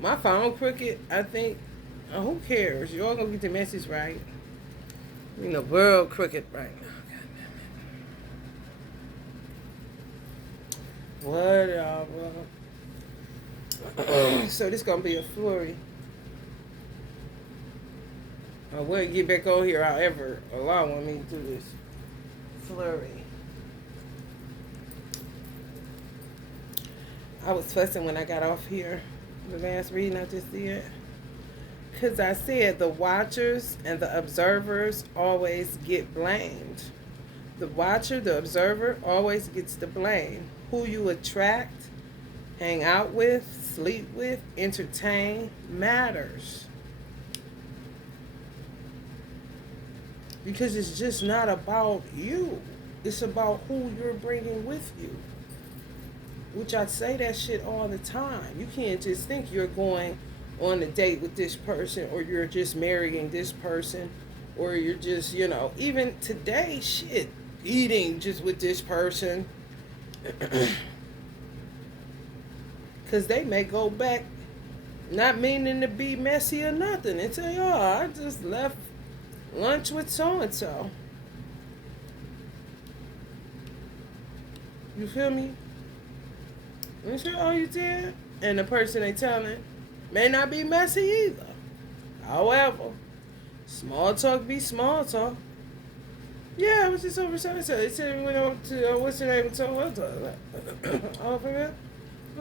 My phone crooked, I think. Who cares? Y'all gonna get the message right. You know, world crooked right now. Whatever. So this gonna be a flurry. I will get back on here, however, Allah want me to do this. Flurry. I was fussing when I got off here. The last reading I just did. Because I said the watchers and the observers always get blamed. The watcher, the observer, always gets the blame. Who you attract, hang out with, sleep with, entertain matters. Because it's just not about you. It's about who you're bringing with you. Which I say that shit all the time. You can't just think you're going on a date with this person, or you're just marrying this person, or you're just, even today, shit, eating just with this person. Because they may go back not meaning to be messy or nothing and say, oh, I just left lunch with so and so. You feel me? You say, oh, you did? And the person they telling may not be messy either. However, small talk be small talk. Yeah, I was just over so and so. They said we went over to, what's your name? So what? Oh, for real?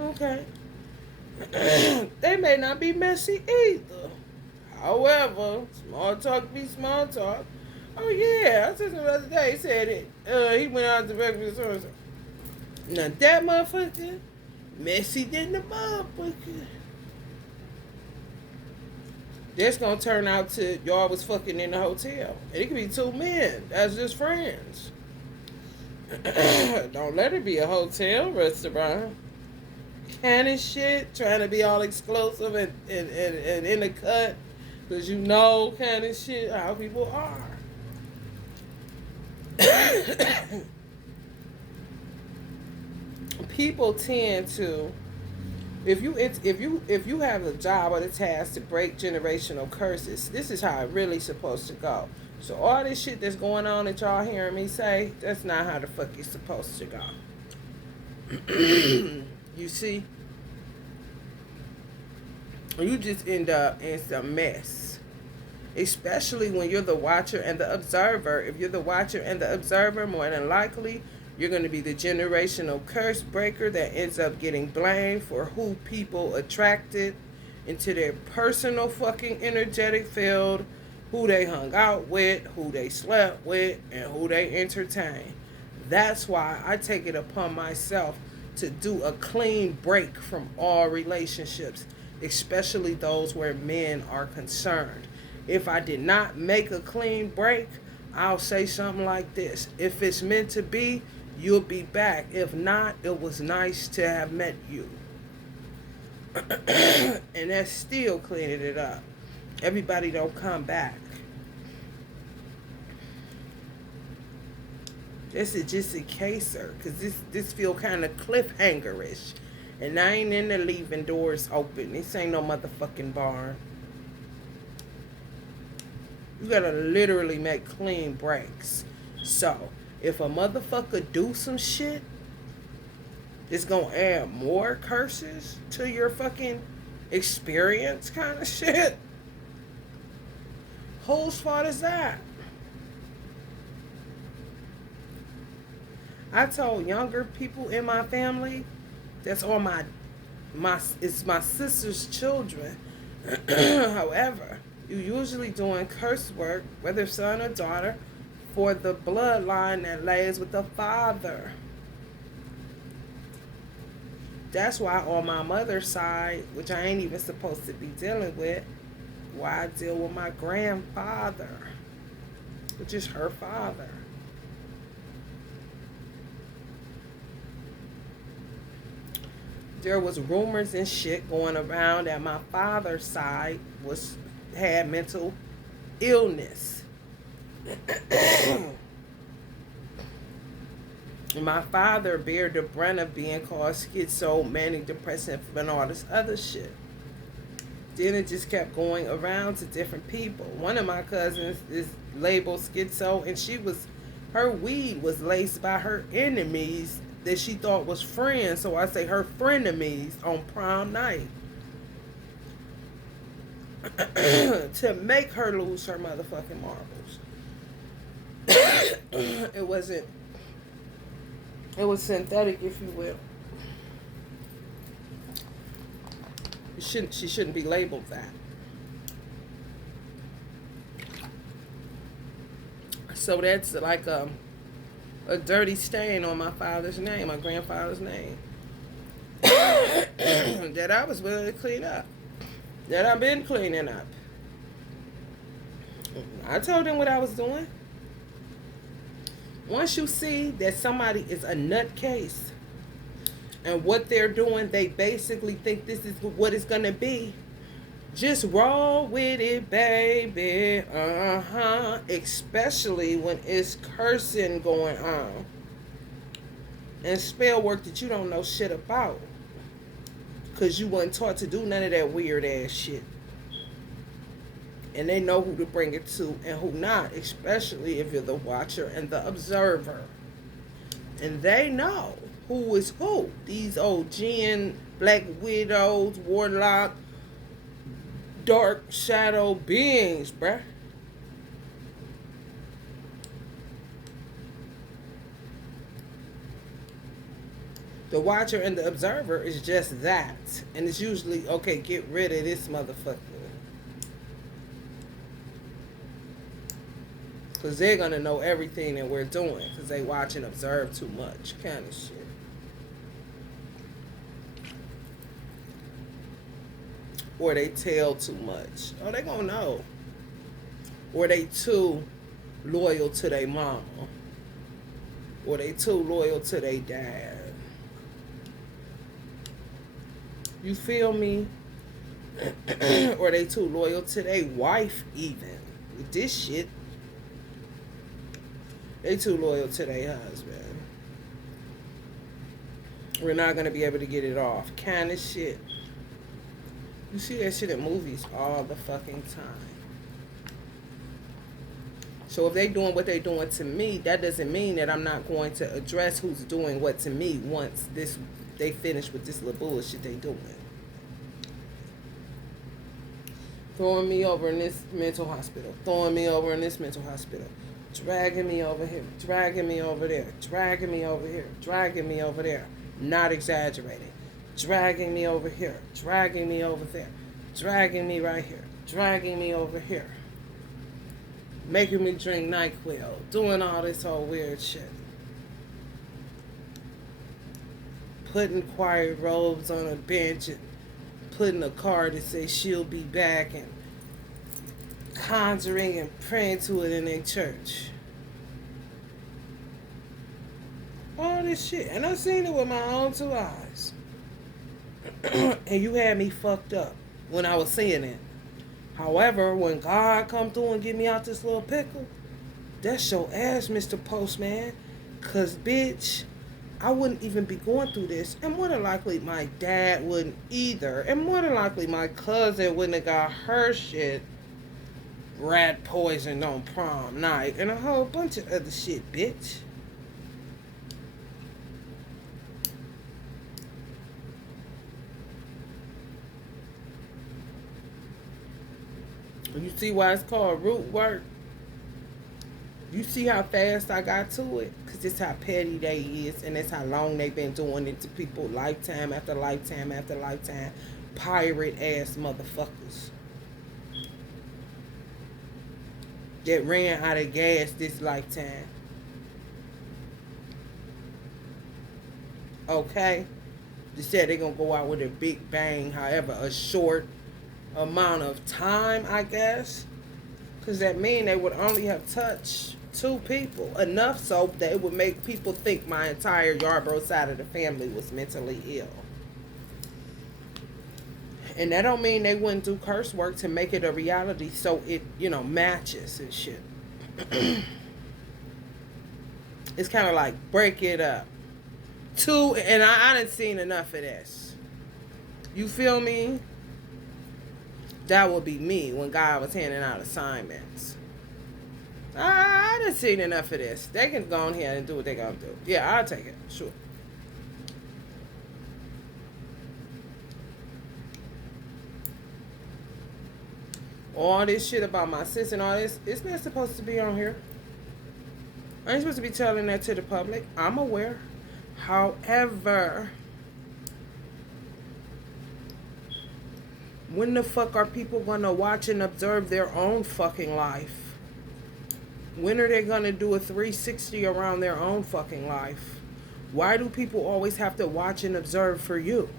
Okay. They may not be messy either. However, small talk be small talk. Oh, yeah, I said the other day. He said it. He went out to breakfast so and so. Now, that motherfucker, messy than the motherfucker. That's gonna turn out to y'all was fucking in the hotel. And it could be two men. That's just friends. Don't let it be a hotel restaurant. Kind of shit, trying to be all exclusive and in the cut. Because kind of shit, how people are. People tend to, if you have a job or the task to break generational curses, this is how it really supposed to go. So all this shit that's going on that y'all hearing me say, that's not how the fuck it's supposed to go. You see? You just end up in some mess. Especially when you're the watcher and the observer. If you're the watcher and the observer, more than likely, you're going to be the generational curse breaker that ends up getting blamed for who people attracted into their personal fucking energetic field, who they hung out with, who they slept with, and who they entertained. That's why I take it upon myself to do a clean break from all relationships, especially those where men are concerned. If I did not make a clean break, I'll say something like this. If it's meant to be, you'll be back. If not, it was nice to have met you. And that's still cleaning it up. Everybody don't come back. This is just a caser, because this feel kind of cliffhanger-ish. And I ain't into leaving doors open. This ain't no motherfucking barn. You gotta literally make clean breaks. So, if a motherfucker do some shit, it's gonna add more curses to your fucking experience kind of shit. Whose fault is that? I told younger people in my family, that's all it's my sister's children. However, you usually doing curse work, whether son or daughter, for the bloodline that lays with the father. That's why on my mother's side, which I ain't even supposed to be dealing with, why I deal with my grandfather, which is her father. There was rumors and shit going around that my father's side had mental illness. My father bear the brunt of being called schizo, manic depressive, and all this other shit. Then it just kept going around to different people. One of my cousins is labeled schizo, and her weed was laced by her enemies that she thought was friends. So I say her frenemies on prom night to make her lose her motherfucking marbles. It wasn't. It was synthetic, if you will. She shouldn't be labeled that. So that's like a dirty stain on my father's name, my grandfather's name, that I was willing to clean up, that I've been cleaning up. I told them what I was doing. Once you see that somebody is a nutcase and what they're doing, they basically think this is what it's gonna be. Just roll with it, baby. Especially when it's cursing going on and spell work that you don't know shit about, because you weren't taught to do none of that weird ass shit. And they know who to bring it to and who not, especially if you're the watcher and the observer. And they know who is who. These old jinn, black widows, warlock, dark shadow beings, bruh. The watcher and the observer is just that. And it's usually, okay, get rid of this motherfucker. Because they're going to know everything that we're doing. Because they watch and observe too much. Kind of shit. Or they tell too much. Oh, they going to know. Or they too loyal to their mama. Or they too loyal to their dad. You feel me? Or they too loyal to their wife even. With this shit. They too loyal to their husband. We're not going to be able to get it off. Kind of shit. You see that shit in movies all the fucking time. So if they doing what they doing to me, that doesn't mean that I'm not going to address who's doing what to me once they finish with this little bullshit they doing. Throwing me over in this mental hospital. Throwing me over in this mental hospital. Dragging me over here. Dragging me over there. Dragging me over here. Dragging me over there. Not exaggerating. Dragging me over here. Dragging me over there. Dragging me right here. Dragging me over here. Making me drink NyQuil. Doing all this whole weird shit. Putting quiet robes on a bench and putting a card that says she'll be back and conjuring and praying to it in their church. All this shit. And I seen it with my own two eyes. And you had me fucked up when I was seeing it. However, when God come through and get me out this little pickle, that's your ass, Mr. Postman. Cause bitch, I wouldn't even be going through this. And more than likely my dad wouldn't either. And more than likely my cousin wouldn't have got her shit rat poisoned on prom night. And a whole bunch of other shit, bitch. You see why it's called root work? You see how fast I got to it? Because it's how petty they is. And it's how long they've been doing it to people. Lifetime after lifetime after lifetime. Pirate ass motherfuckers. That ran out of gas this lifetime. Okay? They said they're going to go out with a big bang. However, a short amount of time, I guess. Because that mean they would only have touched 2 people. Enough so that it would make people think my entire Yarborough side of the family was mentally ill. And that don't mean they wouldn't do curse work to make it a reality so it, matches and shit. It's kind of like break it up. And I done seen enough of this. You feel me? That would be me when God was handing out assignments. I done seen enough of this. They can go on here and do what they gonna do. Yeah, I'll take it. Sure. All this shit about my sis and all this, it's not supposed to be on here. I ain't supposed to be telling that to the public. I'm aware. However, when the fuck are people gonna watch and observe their own fucking life? When are they gonna do a 360 around their own fucking life? Why do people always have to watch and observe for you?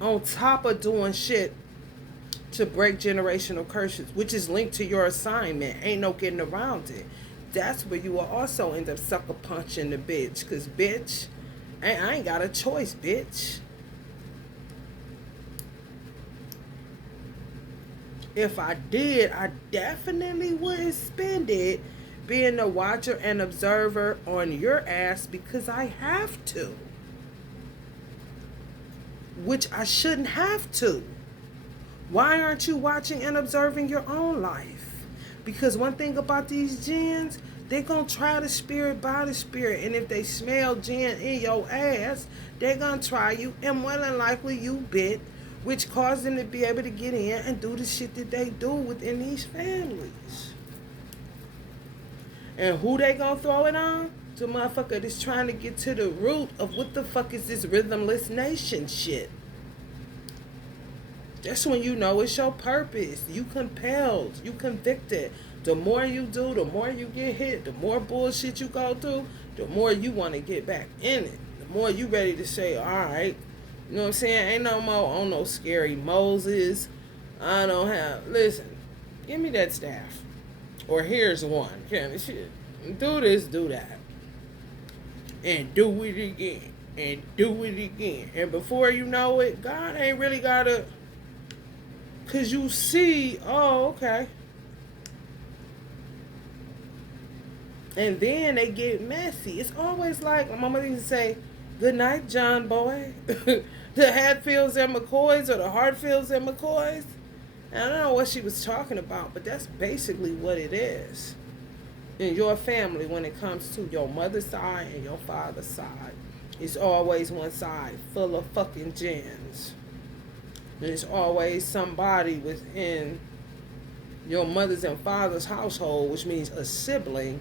On top of doing shit to break generational curses, which is linked to your assignment. Ain't no getting around it. That's where you will also end up sucker punching the bitch. Cause bitch, I ain't got a choice, bitch. If I did, I definitely wouldn't spend it being a watcher and observer on your ass because I have to. Which I shouldn't have to. Why aren't you watching and observing your own life? Because one thing about these jinns, they gonna try the spirit by the spirit. And if they smell jinn in your ass, they gonna try you. And more than likely you bit, which caused them to be able to get in and do the shit that they do within these families. And who they gonna throw it on? The motherfucker that's trying to get to the root of what the fuck is this rhythmless nation shit. That's when you know it's your purpose. You compelled. You convicted. The more you do, the more you get hit, the more bullshit you go through, the more you want to get back in it. The more you ready to say, all right, you know what I'm saying? Ain't no more on no scary Moses. I don't have, listen, give me that staff. Or here's one. Kind of shit. Do this, do that. And do it again. And do it again. And before you know it, God ain't really got to... Because you see, oh, okay. And then they get messy. It's always like, my mama used to say, good night, John boy. The Hatfields and McCoys or the Hartfields and McCoys. And I don't know what she was talking about, but that's basically what it is. In your family, when it comes to your mother's side and your father's side, it's always one side full of fucking jinns. There's always somebody within your mother's and father's household, which means a sibling,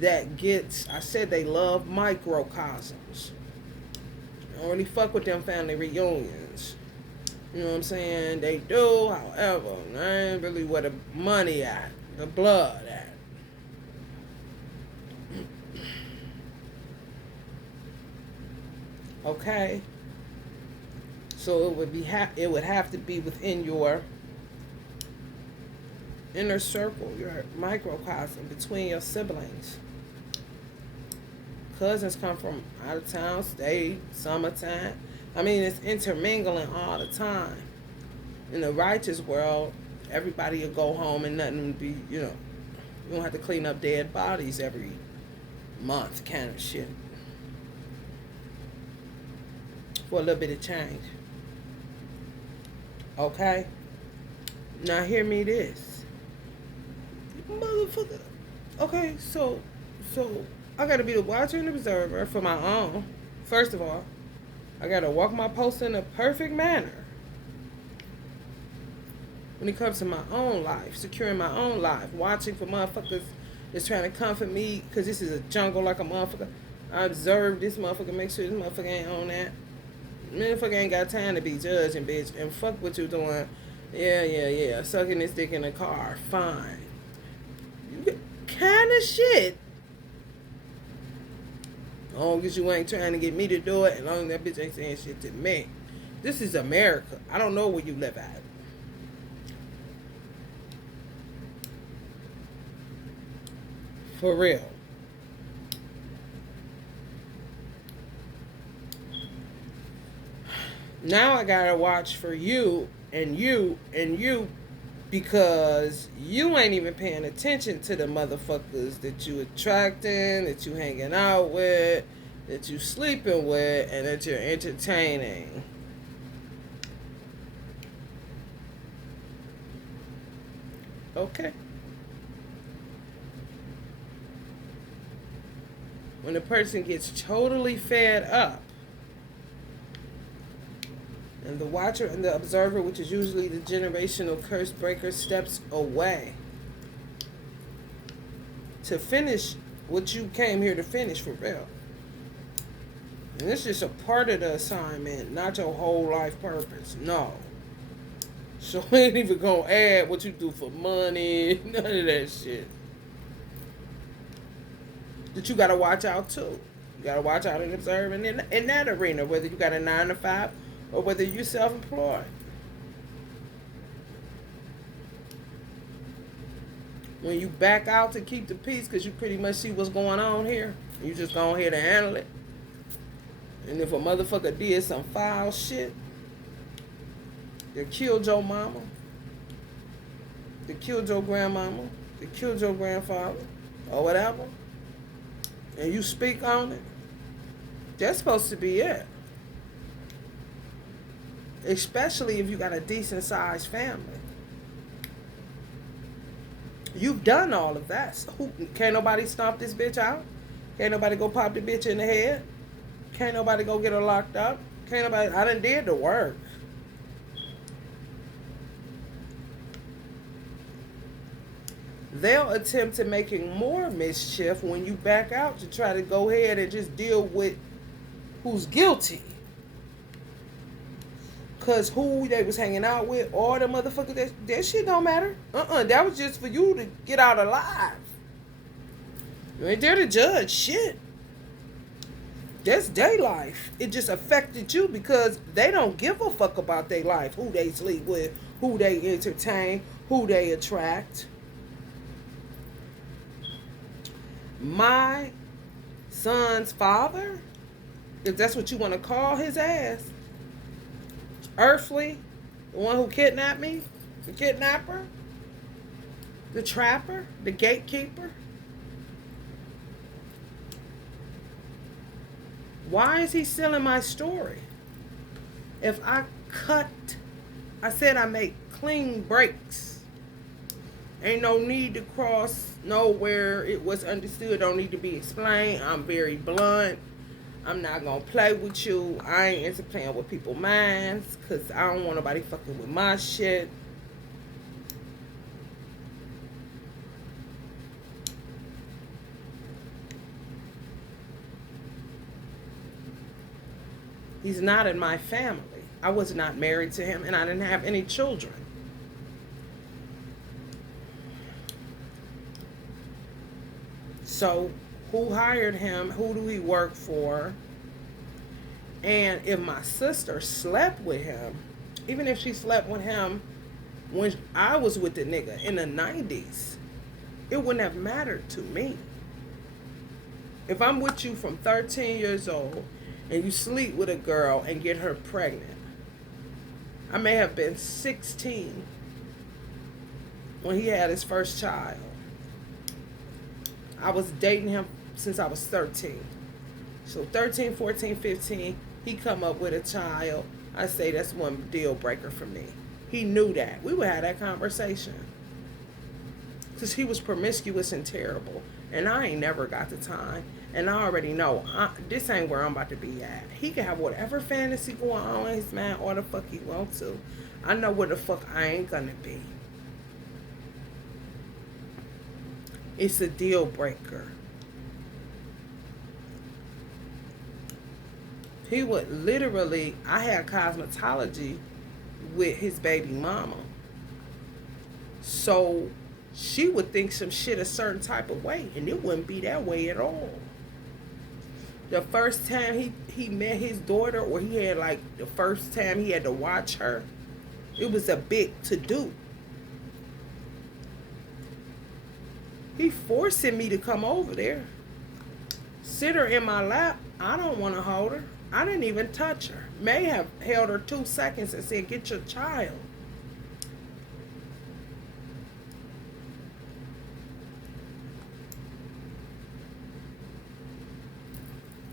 that gets, I said they love microcosms. They don't really fuck with them family reunions. You know what I'm saying? They do, however, they ain't really where the money at, the blood at. Okay? So it would have to be within your inner circle, your microcosm, between your siblings. Cousins come from out of town, state, summertime. I mean, it's intermingling all the time. In the righteous world, everybody will go home and nothing would be, you don't have to clean up dead bodies every month kind of shit. For a little bit of change. Okay? Now hear me this. Motherfucker. Okay, so I gotta be the watcher and observer for my own. First of all, I gotta walk my post in a perfect manner. When it comes to my own life, securing my own life, watching for motherfuckers that's trying to comfort me, because this is a jungle like a motherfucker. I observe this motherfucker, make sure this motherfucker ain't on that. Motherfucker ain't got time to be judging, bitch. And fuck what you doing. Yeah. Sucking this dick in the car. Fine. Kind of shit. As long as you ain't trying to get me to do it, as long as that bitch ain't saying shit to me. This is America. I don't know where you live at. For real. Now I gotta watch for you and you and you, because you ain't even paying attention to the motherfuckers that you attracting, that you hanging out with, that you sleeping with, and that you're entertaining. Okay? When a person gets totally fed up, and the watcher and the observer, which is usually the generational curse breaker, steps away to finish what you came here to finish for real. And it's just a part of the assignment, not your whole life purpose. No. So we ain't even gonna add what you do for money, none of that shit. That you gotta watch out too. You gotta watch out and observe in that arena, whether you got a 9 to 5 or whether you're self-employed. When you back out to keep the peace because you pretty much see what's going on here, you just go ahead and handle it. And if a motherfucker did some foul shit, they killed your mama, they killed your grandmama, they killed your grandfather, or whatever, and you speak on it, that's supposed to be it. Especially if you got a decent sized family. You've done all of that. So can't nobody stomp this bitch out? Can't nobody go pop the bitch in the head? Can't nobody go get her locked up? Can't nobody, I done did the work. They'll attempt to making more mischief when you back out to try to go ahead and just deal with who's guilty. Because who they was hanging out with, all the motherfuckers, that shit don't matter. That was just for you to get out alive. You ain't there to judge shit. That's their life. It just affected you because they don't give a fuck about their life. Who they sleep with, who they entertain, who they attract. My son's father, if that's what you want to call his ass, earthly, the one who kidnapped me, the kidnapper, the trapper, the gatekeeper. Why is he still in my story? If I said I make clean breaks. Ain't no need to cross nowhere. It was understood. Don't need to be explained. I'm very blunt. I'm not going to play with you. I ain't into playing with people's minds because I don't want nobody fucking with my shit. He's not in my family. I was not married to him and I didn't have any children. So, who hired him? Who do he work for? And if my sister slept with him, even if she slept with him when I was with the nigga in the 90s, it wouldn't have mattered to me. If I'm with you from 13 years old and you sleep with a girl and get her pregnant, I may have been 16 when he had his first child. I was dating him since I was 13. So 13, 14, 15, he come up with a child. I say that's one deal breaker for me. He knew that. We would have that conversation. Because he was promiscuous and terrible. And I ain't never got the time. And I already know this ain't where I'm about to be at. He can have whatever fantasy going on in his mind or the fuck he wants to. I know where the fuck I ain't gonna be. It's a deal breaker. He would literally, I had cosmetology with his baby mama. So she would think some shit a certain type of way, and it wouldn't be that way at all. The first time he met his daughter, or he had like the first time he had to watch her, it was a big to-do. He forcing me to come over there. Sit her in my lap. I don't want to hold her. I didn't even touch her. May have held her 2 seconds and said, get your child.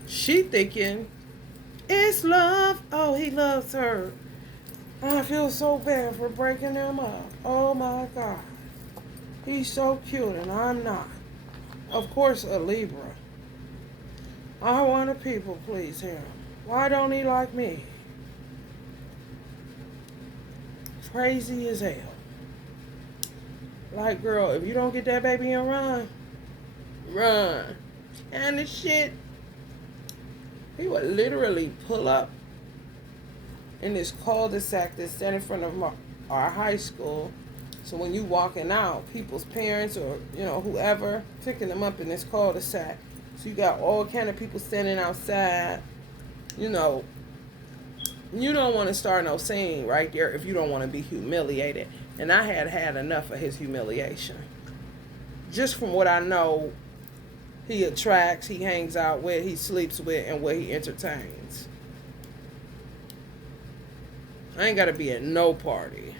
She thinking, it's love. Oh, he loves her. I feel so bad for breaking them up. Oh my God. He's so cute and I'm not. Of course, a Libra. I want to people please him. Why don't he like me? Crazy as hell. Like, girl, if you don't get that baby and run, run. And the shit, he would literally pull up in this cul-de-sac that's set in front of our high school. So when you walking out, people's parents or, whoever, picking them up in this cul-de-sac. So you got all kind of people standing outside. You don't want to start no scene right there if you don't want to be humiliated. And I had enough of his humiliation. Just from what I know, he attracts, he hangs out with, he sleeps with, and what he entertains. I ain't got to be at no party.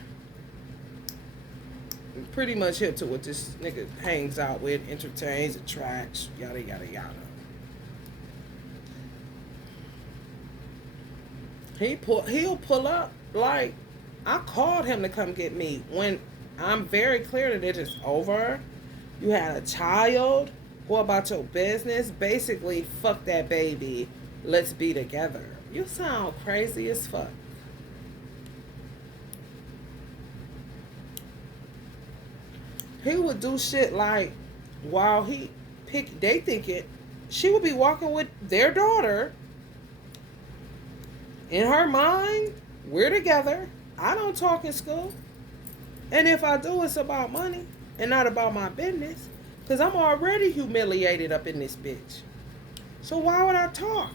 I'm pretty much hip to what this nigga hangs out with, entertains, attracts, yada, yada, yada. He'll pull up like, I called him to come get me when I'm very clear that it is over. You had a child. Go about your business. Basically, fuck that baby. Let's be together. You sound crazy as fuck. He would do shit like, while they think it, she would be walking with their daughter. In her mind, we're together. I don't talk in school. And if I do, it's about money and not about my business. Because I'm already humiliated up in this bitch. So why would I talk?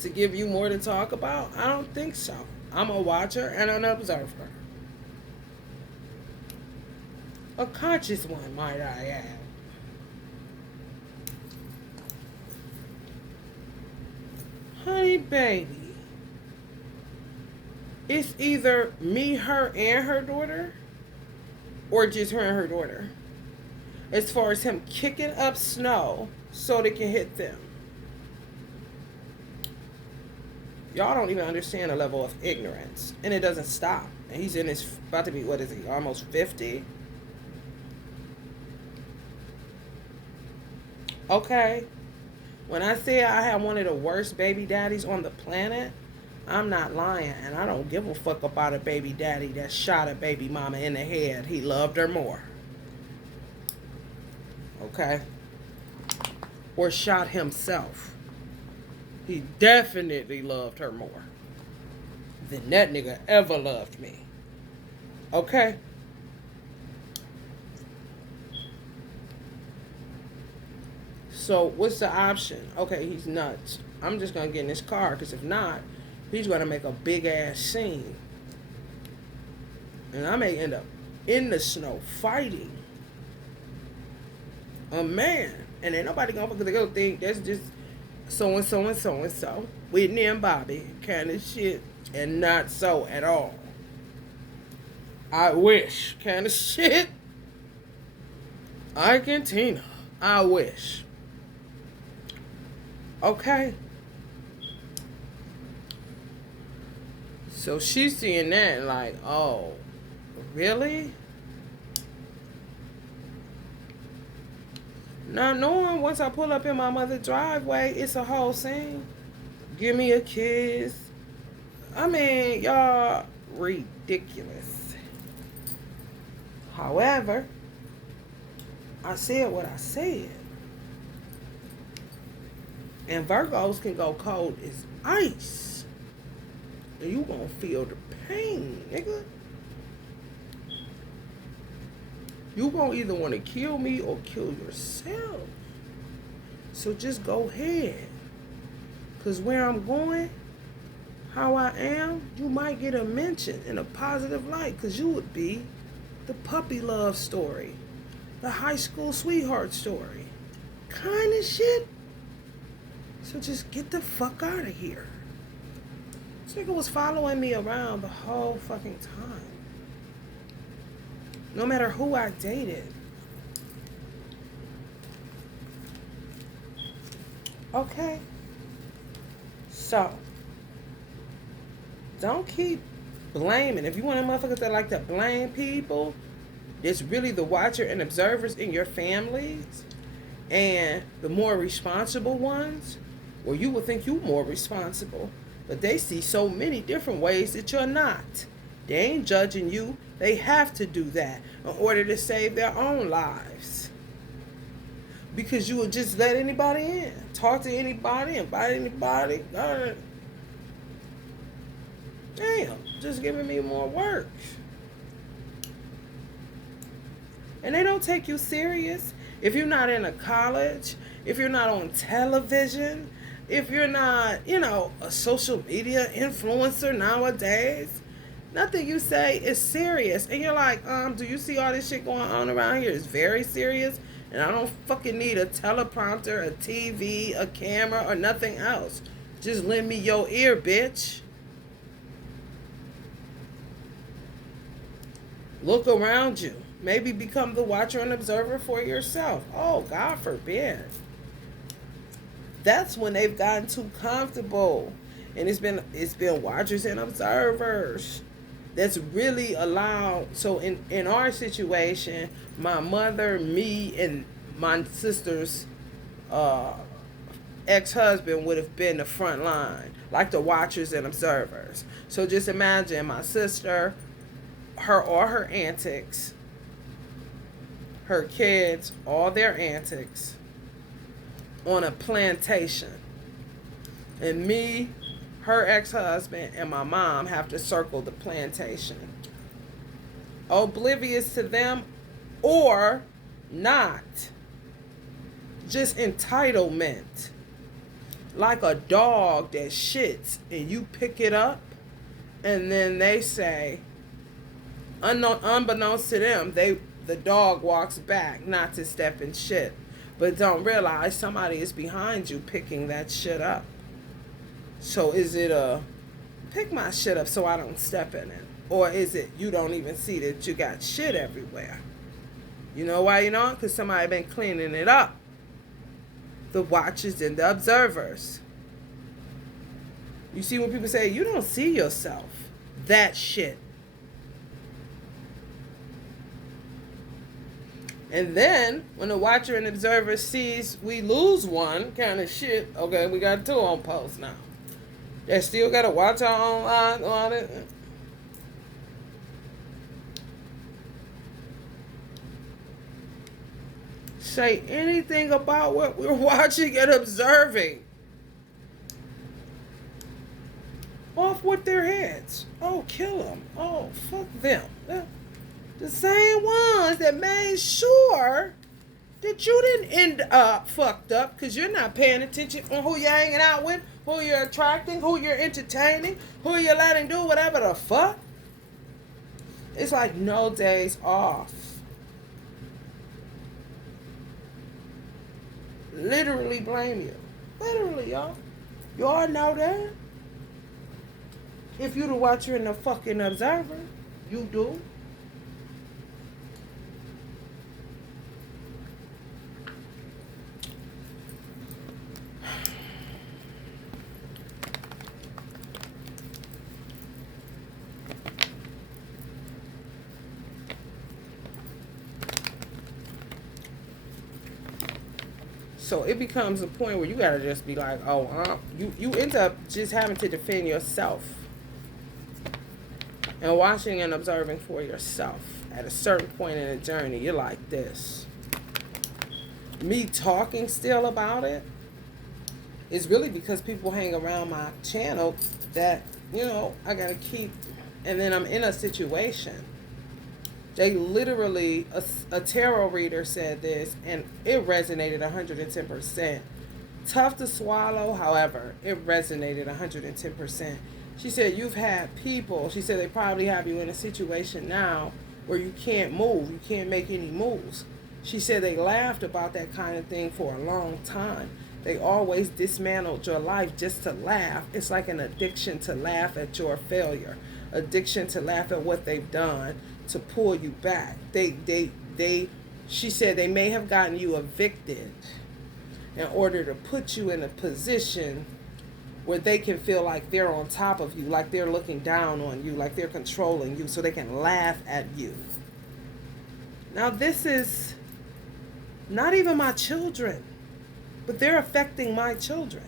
To give you more to talk about? I don't think so. I'm a watcher and an observer. A conscious one, might I add. Honey, baby. It's either me, her, and her daughter, or just her and her daughter. As far as him kicking up snow so they can hit them. Y'all don't even understand the level of ignorance. And it doesn't stop. And he's in his, about to be, what is he, almost 50? Okay. When I say I have one of the worst baby daddies on the planet, I'm not lying. And I don't give a fuck about a baby daddy that shot a baby mama in the head. He loved her more. Okay? Or shot himself. He definitely loved her more than that nigga ever loved me. Okay? So what's the option? Okay, he's nuts. I'm just going to get in his car, because if not, he's going to make a big ass scene. And I may end up in the snow fighting a man. And ain't nobody going to think that's just so-and-so and so-and-so. Whitney and Bobby kind of shit. And not so at all. I wish kind of shit. Argentina. I wish. Okay. So she's seeing that like, oh, really? Not knowing once I pull up in my mother's driveway, it's a whole scene. Give me a kiss. I mean, y'all ridiculous. However, I said what I said. And Virgos can go cold as ice. And you gonna feel the pain, nigga. You gonna either want to kill me or kill yourself. So just go ahead. Because where I'm going, how I am, you might get a mention in a positive light. Because you would be the puppy love story. The high school sweetheart story. Kind of shit. So just get the fuck out of here. This nigga was following me around the whole fucking time. No matter who I dated. Okay. So, don't keep blaming. If you want a motherfuckers that like to blame people, it's really the watcher and observers in your families, and the more responsible ones, well, you will think you're more responsible, but they see so many different ways that you're not. They ain't judging you. They have to do that in order to save their own lives. Because you would just let anybody in, talk to anybody, invite anybody. Damn, just giving me more work. And they don't take you serious. If you're not in a college, if you're not on television, if you're not, a social media influencer nowadays, nothing you say is serious. And you're like, do you see all this shit going on around here? It's very serious. And I don't fucking need a teleprompter, a TV, a camera, or nothing else. Just lend me your ear, bitch. Look around you. Maybe become the watcher and observer for yourself. Oh, God forbid. That's when they've gotten too comfortable. And it's been watchers and observers that's really allowed. So in our situation, my mother, me, and my sister's ex-husband would have been the front line, like the watchers and observers. So just imagine my sister, all her antics, her kids, all their antics on a plantation. And me, her ex-husband, and my mom have to circle the plantation. Oblivious to them or not. Just entitlement. Like a dog that shits and you pick it up and then they say, unbeknownst to them, the dog walks back not to step in shit, but don't realize somebody is behind you picking that shit up. So is it a pick my shit up so I don't step in it? Or is it you don't even see that you got shit everywhere? You know why you know? Because somebody been cleaning it up. The watchers and the observers. You see when people say, you don't see yourself. That shit. And then, when the watcher and observer sees we lose one kind of shit, okay, we got two on post now. They still got to watch our own line on it. Say anything about what we're watching and observing. Off with their heads. Oh, kill them. Oh, fuck them. The same ones that made sure that you didn't end up fucked up because you're not paying attention on who you're hanging out with, who you're attracting, who you're entertaining, who you're letting do whatever the fuck. It's like no days off. Literally blame you. Literally, y'all. Y'all know that. If you the watcher and the fucking observer, you do. So it becomes a point where you gotta just be like, you end up just having to defend yourself and watching and observing for yourself. At a certain point in the journey, you're like this. Me talking still about it is really because people hang around my channel that, I gotta keep, and then I'm in a situation. They literally, a tarot reader said this, and it resonated 110%. Tough to swallow, however, it resonated 110%. She said, you've had people, she said they probably have you in a situation now where you can't move, you can't make any moves. She said they laughed about that kind of thing for a long time. They always dismantled your life just to laugh. It's like an addiction to laugh at your failure, addiction to laugh at what they've done, to pull you back. She said they may have gotten you evicted in order to put you in a position where they can feel like they're on top of you, like they're looking down on you, like they're controlling you so they can laugh at you. Now, this is not even my children, but they're affecting my children.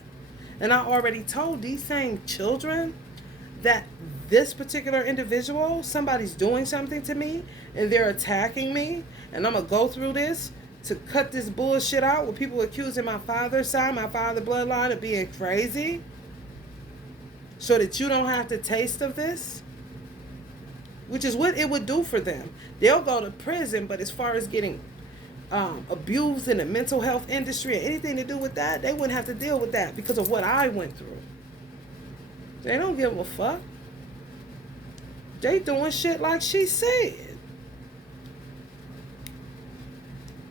And I already told these same children that this particular individual, somebody's doing something to me and they're attacking me, and I'm going to go through this to cut this bullshit out with people accusing my father's side, my father's bloodline of being crazy, so that you don't have to taste of this, which is what it would do for them. They'll go to prison, but as far as getting abused in the mental health industry or anything to do with that, they wouldn't have to deal with that because of what I went through. They don't give a fuck. They doing shit like she said.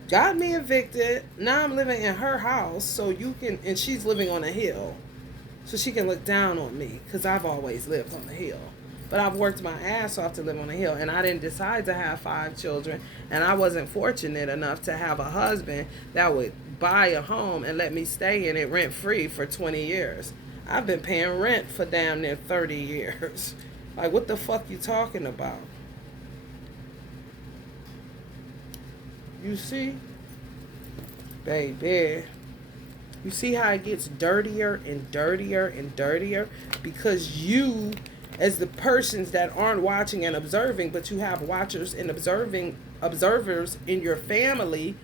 Got me evicted. Now I'm living in her house, so you can, and she's living on a hill, so she can look down on me because I've always lived on the hill. But I've worked my ass off to live on a hill, and I didn't decide to have 5 children, and I wasn't fortunate enough to have a husband that would buy a home and let me stay in it rent-free for 20 years. I've been paying rent for damn near 30 years. Like, what the fuck you talking about? You see? Baby. You see how it gets dirtier and dirtier and dirtier? Because you, as the persons that aren't watching and observing, but you have watchers and observers in your family,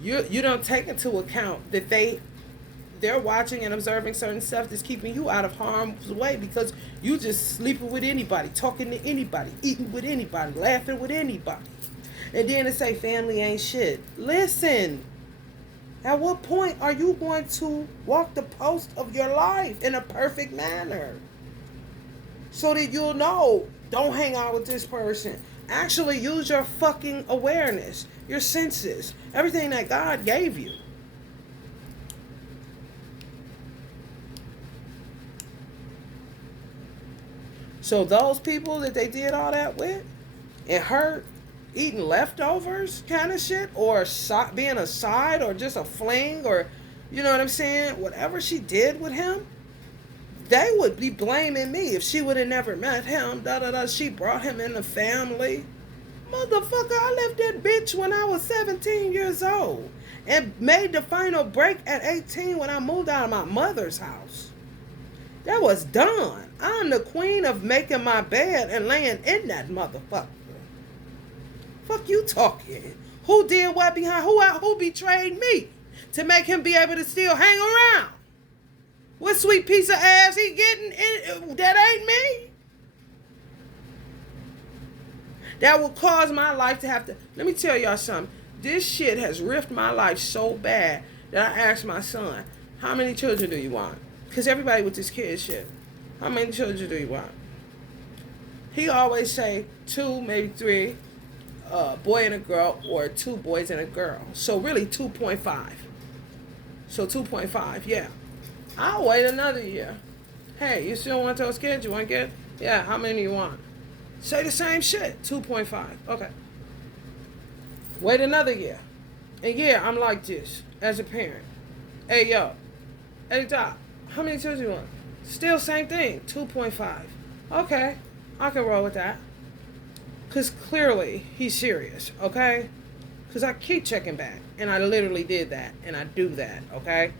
you don't take into account that they're watching and observing certain stuff that's keeping you out of harm's way, because you just sleeping with anybody, talking to anybody, eating with anybody, laughing with anybody. And then to say family ain't shit. Listen, at what point are you going to walk the post of your life in a perfect manner? So that you'll know, don't hang out with this person. Actually use your fucking awareness, your senses, everything that God gave you. So those people that they did all that with, and her eating leftovers kind of shit, or being a side, or just a fling, or, you know what I'm saying, whatever she did with him, they would be blaming me if she would have never met him. She brought him in the family. Motherfucker, I left that bitch when I was 17 years old and made the final break at 18 when I moved out of my mother's house. That was done. I'm the queen of making my bed and laying in that motherfucker. Fuck you talking? Who did what behind? Who betrayed me to make him be able to still hang around? What sweet piece of ass he getting in? That ain't me. That will cause my life to have to... Let me tell y'all something. This shit has ripped my life so bad that I asked my son, how many children do you want? Because everybody with this kid shit. How many children do you want? He always say 2, maybe 3, boy and a girl, or 2 boys and a girl. So really 2.5. So 2.5, yeah. I'll wait another year. Hey, you still want those kids? You want to get? Yeah, how many you want? Say the same shit. 2.5. Okay. Wait another year. And yeah, I'm like this as a parent. Hey, yo. Hey, Doc. How many children you want? Still same thing. 2.5. Okay. I can roll with that. Because clearly he's serious. Okay? Because I keep checking back. And I literally did that. And I do that. Okay?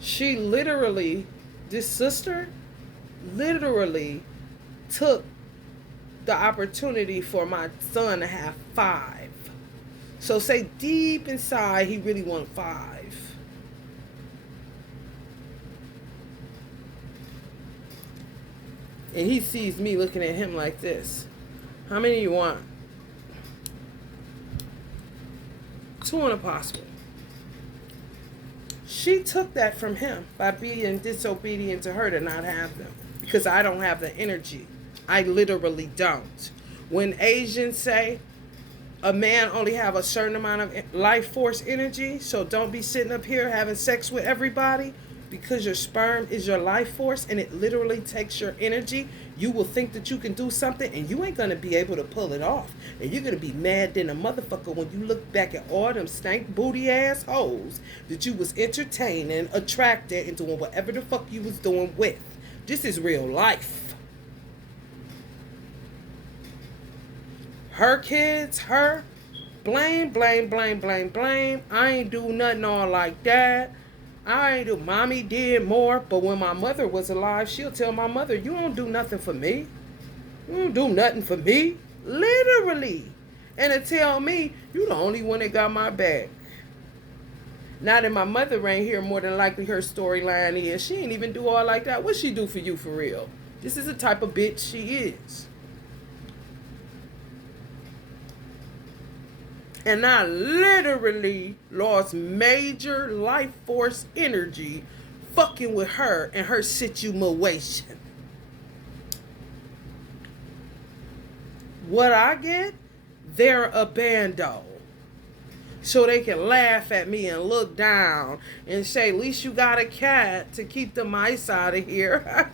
She literally, this sister, literally took the opportunity for my son to have 5. So say deep inside, he really wanted 5. And he sees me looking at him like this. How many you want? 2 on a possible. She took that from him by being disobedient to her to not have them. Because I don't have the energy. I literally don't. When Asians say a man only have a certain amount of life force energy, so don't be sitting up here having sex with everybody, because your sperm is your life force and it literally takes your energy, you will think that you can do something and you ain't going to be able to pull it off. And you're going to be mad than a motherfucker when you look back at all them stank booty ass hoes that you was entertaining, attracted, and doing whatever the fuck you was doing with. This is real life. Her kids, her, blame. I ain't do nothing all like that. I ain't do. Mommy did more, but when my mother was alive, she'll tell my mother, you don't do nothing for me. You don't do nothing for me. Literally. And to tell me, you the only one that got my back. Now that my mother ain't here, more than likely her storyline is, she ain't even do all like that. What she do for you for real? This is the type of bitch she is. And I literally lost major life force energy fucking with her and her situation. What I get? They're a bando. So they can laugh at me and look down and say, at least you got a cat to keep the mice out of here.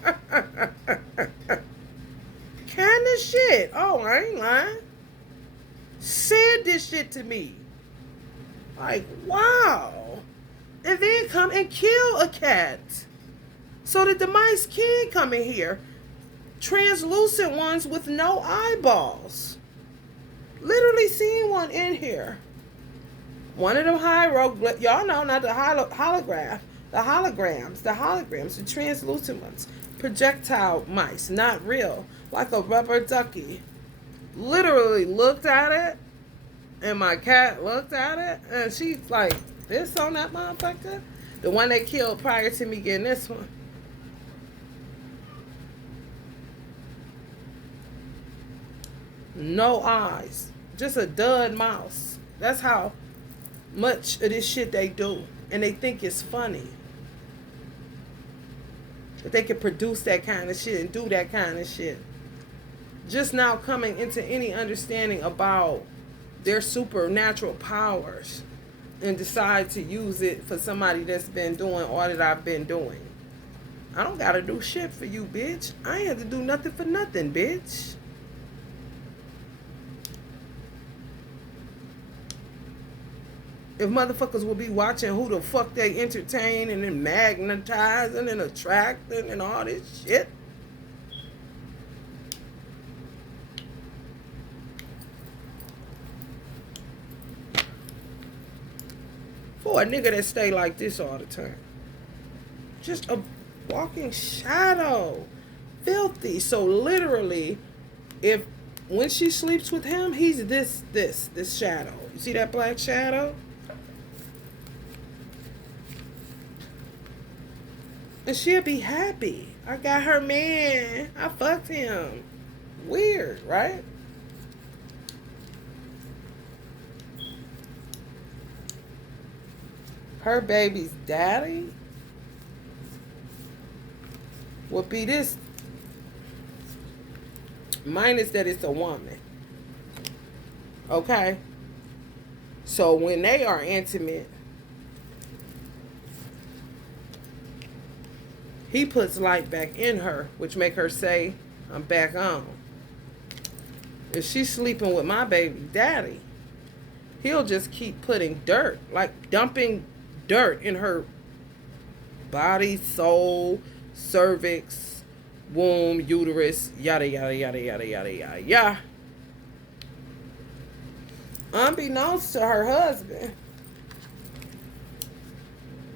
Kind of shit. Oh, I ain't lying. Said this shit to me. Like, wow. And then come and kill a cat so that the mice can come in here. Translucent ones with no eyeballs. Literally seen one in here. One of them hieroglyphs, y'all know, not the holograms, the translucent ones. Projectile mice, not real, like a rubber ducky. Literally looked at it, and my cat looked at it, and she's like, this on that motherfucker? The one they killed prior to me getting this one. No eyes. Just a dud mouse. That's how much of this shit they do. And they think it's funny. That they can produce that kind of shit and do that kind of shit. Just now coming into any understanding about their supernatural powers and decide to use it for somebody that's been doing all that I've been doing. I don't gotta do shit for you, bitch. I ain't have to do nothing for nothing, bitch. If motherfuckers will be watching who the fuck they entertain and then magnetizing and attracting and all this shit. For a nigga that stay like this all the time. Just a walking shadow. Filthy. So literally, when she sleeps with him, he's this shadow. You see that black shadow? And she'll be happy. I got her man. I fucked him. Weird, right? Her baby's daddy would be this. Minus that it's a woman. Okay? So when they are intimate, he puts light back in her, which make her say, I'm back on. If she's sleeping with my baby daddy, he'll just keep putting dirt, like dumping dirt in her body, soul, cervix, womb, uterus, yada, yada, yada, yada, yada, yada, yada. Unbeknownst to her husband,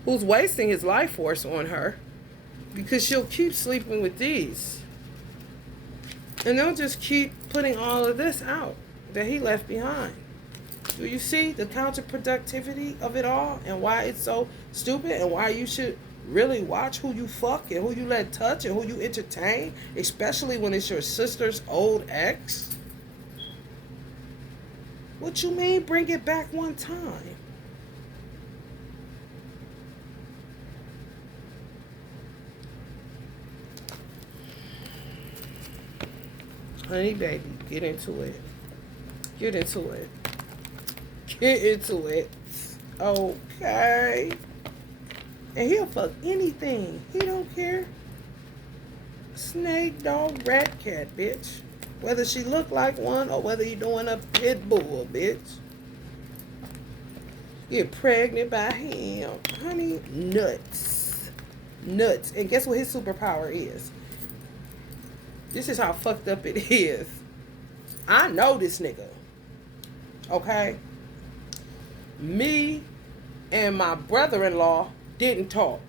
who's wasting his life force on her, because she'll keep sleeping with these. And they'll just keep putting all of this out that he left behind. Do you see the counterproductivity of it all and why it's so stupid and why you should really watch who you fuck and who you let touch and who you entertain, especially when it's your sister's old ex? What you mean bring it back one time? Honey, baby, get into it. Get into it. Get into it. Okay. And he'll fuck anything. He don't care. Snake, dog, rat, cat, bitch. Whether she look like one or whether you doing a pit bull, bitch. Get pregnant by him. Honey, nuts. Nuts. And guess what his superpower is? This is how fucked up it is. I know this nigga. Okay? Me and my brother-in-law didn't talk.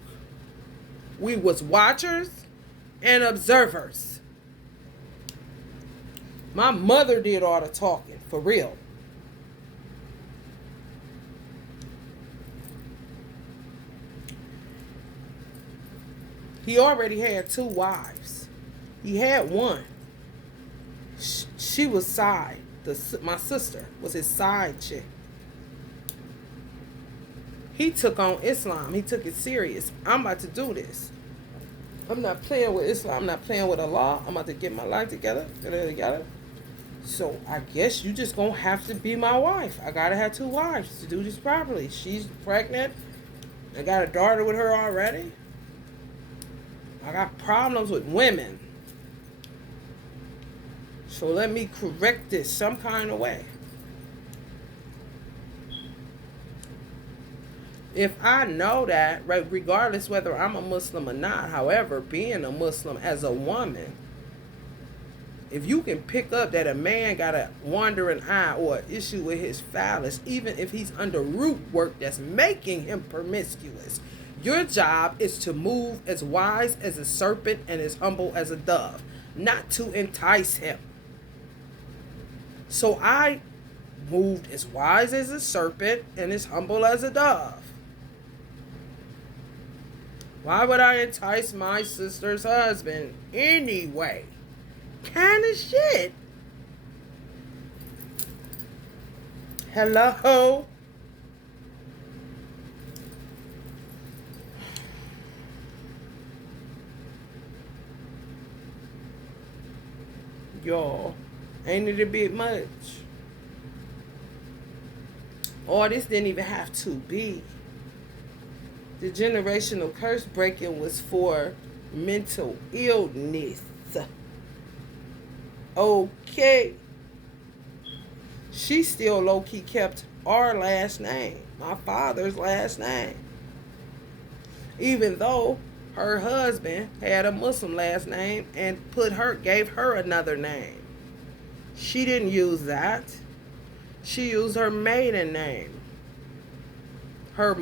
We was watchers and observers. My mother did all the talking, for real. He already had 2 wives. He had one. She was side. My sister was his side chick. He took on Islam. He took it serious. I'm about to do this. I'm not playing with Islam. I'm not playing with Allah. I'm about to get my life together. So I guess you just gonna have to be my wife. I gotta have 2 wives to do this properly. She's pregnant. I got a daughter with her already. I got problems with women. So let me correct this some kind of way. If I know that, right, regardless whether I'm a Muslim or not, however, being a Muslim as a woman, if you can pick up that a man got a wandering eye or an issue with his phallus, even if he's under root work that's making him promiscuous, your job is to move as wise as a serpent and as humble as a dove, not to entice him. So I moved as wise as a serpent and as humble as a dove. Why would I entice my sister's husband anyway? Kind of shit. Hello? Y'all, ain't it a bit much? All this didn't even have to be. The generational curse breaking was for mental illness. Okay. She still low-key kept our last name, my father's last name. Even though her husband had a Muslim last name and gave her another name. She didn't use that. She used her maiden name. Her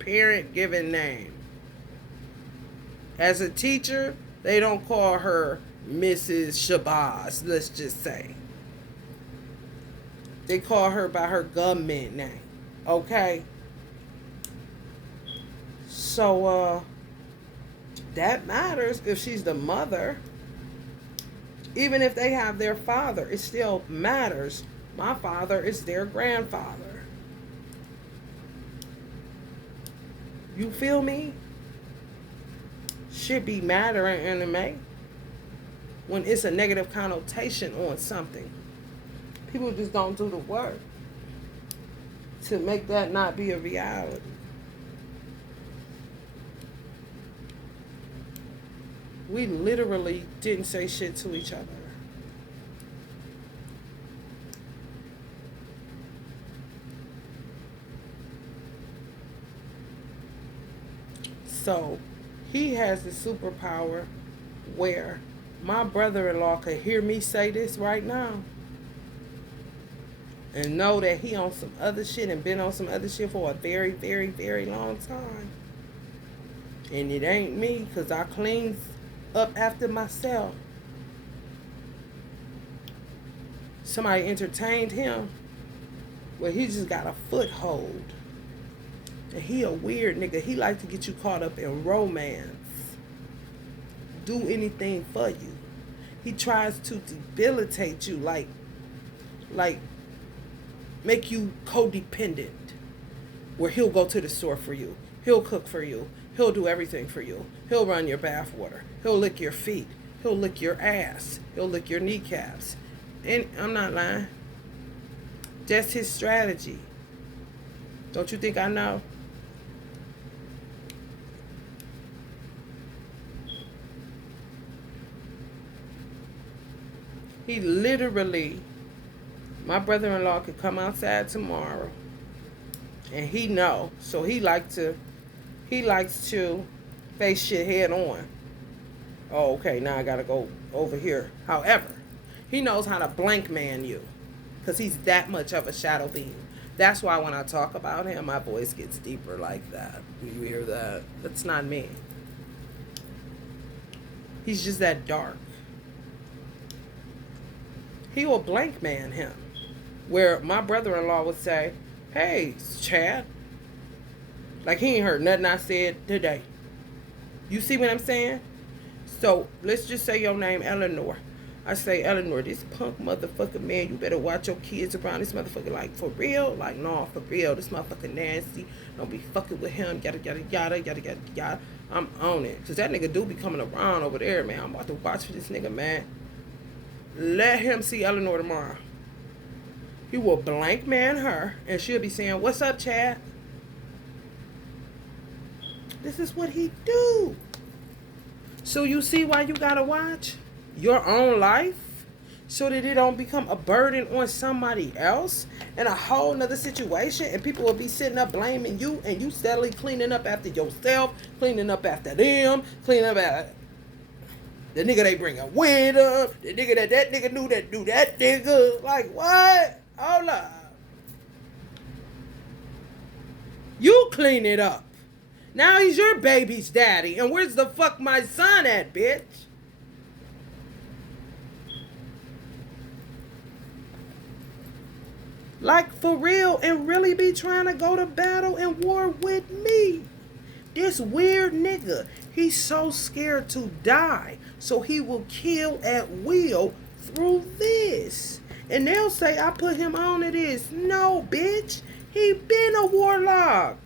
parent given name. As a teacher, they don't call her Mrs. Shabazz, let's just say. They call her by her government name. Okay? So, that matters if she's the mother. Even if they have their father, it still matters. My father is their grandfather. You feel me? Should be mattering anime when it's a negative connotation on something. People just don't do the work to make that not be a reality. We literally didn't say shit to each other. So, he has the superpower where my brother-in-law could hear me say this right now and know that he on some other shit and been on some other shit for a very, very, very long time. And it ain't me, because I cleaned up after myself. Somebody entertained him where he just got a foothold. And he a weird nigga. He like to get you caught up in romance. Do anything for you. He tries to debilitate you, like make you codependent. Where he'll go to the store for you. He'll cook for you. He'll do everything for you. He'll run your bath water. He'll lick your feet. He'll lick your ass. He'll lick your kneecaps. And I'm not lying. That's his strategy. Don't you think I know? He literally, my brother-in-law could come outside tomorrow, and he know. So he likes to face shit head on. Oh, okay, now I gotta go over here. However, he knows how to blank man you, because he's that much of a shadow being. That's why when I talk about him, my voice gets deeper like that. You hear that? That's not me. He's just that dark. He will blank man him. Where my brother-in-law would say, hey, Chad. Like he ain't heard nothing I said today. You see what I'm saying? So let's just say your name, Eleanor. I say, Eleanor, this punk motherfucker, man, you better watch your kids around this motherfucker. Like, for real? Like, no, for real. This motherfucker nasty. Don't be fucking with him. Yada, yada, yada, yada, yada, yada. I'm on it. Because that nigga do be coming around over there, man. I'm about to watch for this nigga, man. Let him see Eleanor tomorrow. He will blank man her, and she'll be saying, what's up, Chad? This is what he do. So you see why you gotta watch your own life, so that it don't become a burden on somebody else in a whole nother situation, and people will be sitting up blaming you, and you steadily cleaning up after yourself, cleaning up after them, cleaning up after the nigga they bring a wind up, the nigga that nigga knew that do that nigga. Like, what? Hold up. You clean it up. Now he's your baby's daddy, and where's the fuck my son at, bitch? Like, for real, and really be trying to go to battle and war with me. This weird nigga, he's so scared to die, so he will kill at will through this. And they'll say, I put him on to this. No, bitch. He been a warlock.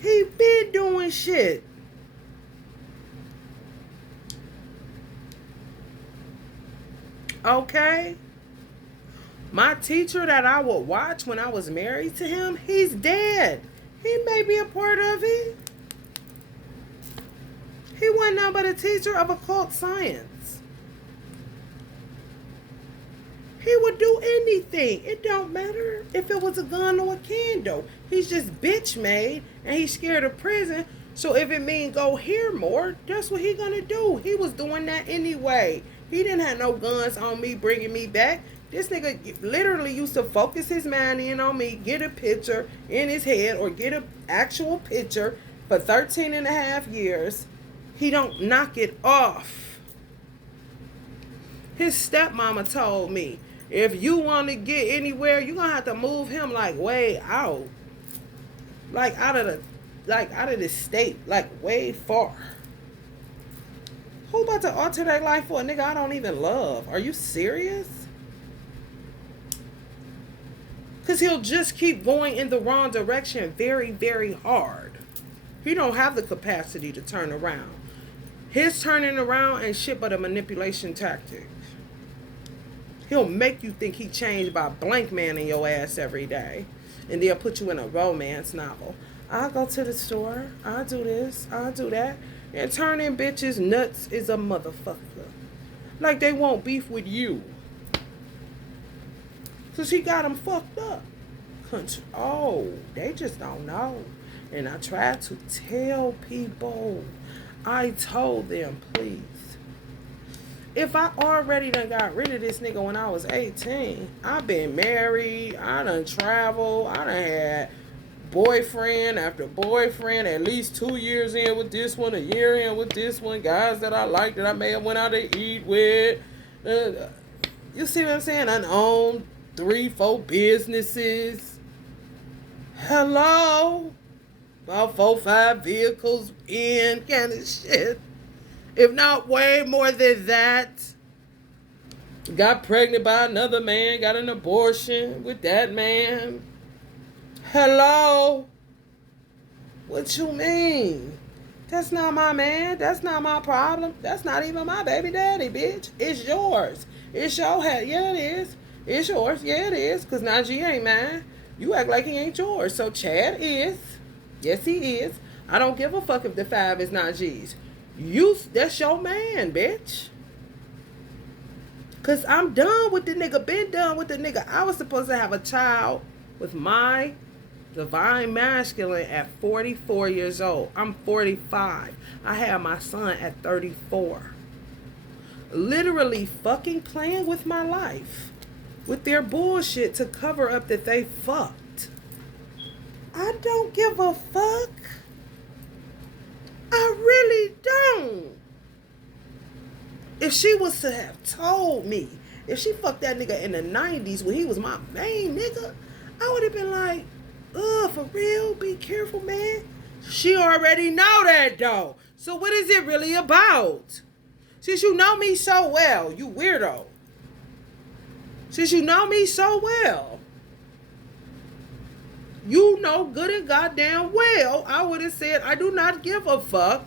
He been doing shit. Okay? My teacher that I would watch when I was married to him, he's dead. He may be a part of it. He wasn't nothing but a teacher of occult science. He would do anything. It don't matter if it was a gun or a candle. He's just bitch made, and he's scared of prison. So if it mean go here more, that's what he gonna do. He was doing that anyway. He didn't have no guns on me bringing me back. This nigga literally used to focus his mind in on me, get a picture in his head, or get an actual picture for 13 and a half years. He don't knock it off. His stepmama told me, if you want to get anywhere, you're going to have to move him like way out. Like out of the state, like way far. Who about to alter their life for a nigga I don't even love? Are you serious? Because he'll just keep going in the wrong direction very, very hard. He don't have the capacity to turn around. His turning around ain't shit but a manipulation tactic. He'll make you think he changed by blank manning your ass every day. And they'll put you in a romance novel. I'll go to the store. I'll do this. I'll do that. And turning bitches nuts is a motherfucker. Like they won't beef with you. Because he got them fucked up. Oh, they just don't know. And I tried to tell people. I told them, please. If I already done got rid of this nigga when I was 18, I've been married, I done traveled, I done had boyfriend after boyfriend, at least 2 years in with this one, a year in with this one, guys that I liked that I may have went out to eat with. You see what I'm saying? I own 3-4 businesses. Hello? About 4-5 vehicles in, kind of shit. If not way more than that. Got pregnant by another man, got an abortion with that man. Hello? What you mean? That's not my man. That's not my problem. That's not even my baby daddy, bitch. It's yours. It's your head. Yeah, it is. It's yours. Yeah, it is. Because Najee ain't mine. You act like he ain't yours. So Chad is. Yes, he is. I don't give a fuck if the 5 is Najee's. That's your man, bitch. Cause I'm done with the nigga. Been done with the nigga. I was supposed to have a child with my divine masculine at 44 years old. I'm 45. I had my son at 34. Literally fucking playing with my life. With their bullshit to cover up that they fucked. I don't give a fuck. I really don't. If she was to have told me, if she fucked that nigga in the 90s when he was my main nigga, I would have been like, for real? Be careful, man. She already know that, though. So what is it really about? Since you know me so well, you weirdo. Since you know me so well, you know good and goddamn well, I would have said, I do not give a fuck.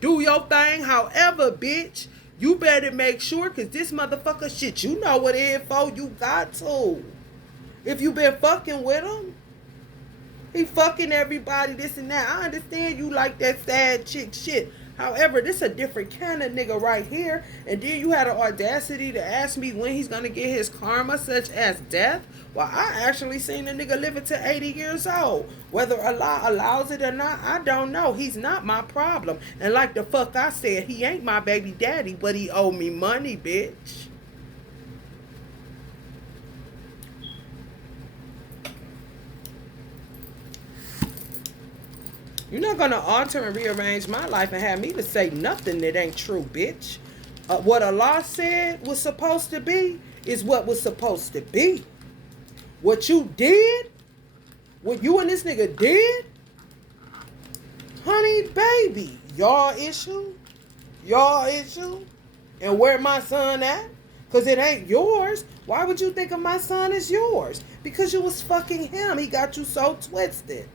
Do your thing, however, bitch. You better make sure, because this motherfucker shit, you know what it is for. You got to. If you been fucking with him, he fucking everybody, this and that. I understand you like that sad chick shit. However, this a different kind of nigga right here. And then you had the audacity to ask me when he's going to get his karma, such as death. Well, I actually seen a nigga living to 80 years old. Whether Allah allows it or not, I don't know. He's not my problem. And like the fuck I said, he ain't my baby daddy, but he owe me money, bitch. You're not going to alter and rearrange my life and have me to say nothing that ain't true, bitch. What Allah said was supposed to be is what was supposed to be. What you did, what you and this nigga did, honey, baby, y'all issue, and where my son at? Because it ain't yours. Why would you think of my son as yours? Because you was fucking him. He got you so twisted.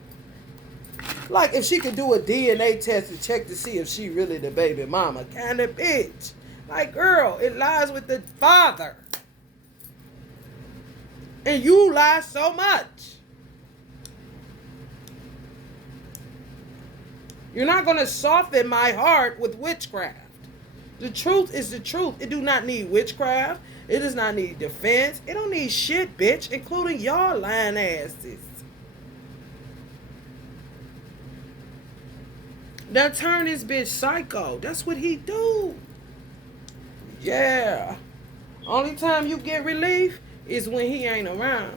Like if she could do a DNA test to check to see if she really the baby mama. Kind of bitch. Like, girl, it lies with the father. And you lie so much. You're not going to soften my heart with witchcraft. The truth is the truth. It do not need witchcraft. It does not need defense. It don't need shit, bitch, including y'all lying asses. Now turn this bitch psycho. That's what he do. Yeah. Only time you get relief is when he ain't around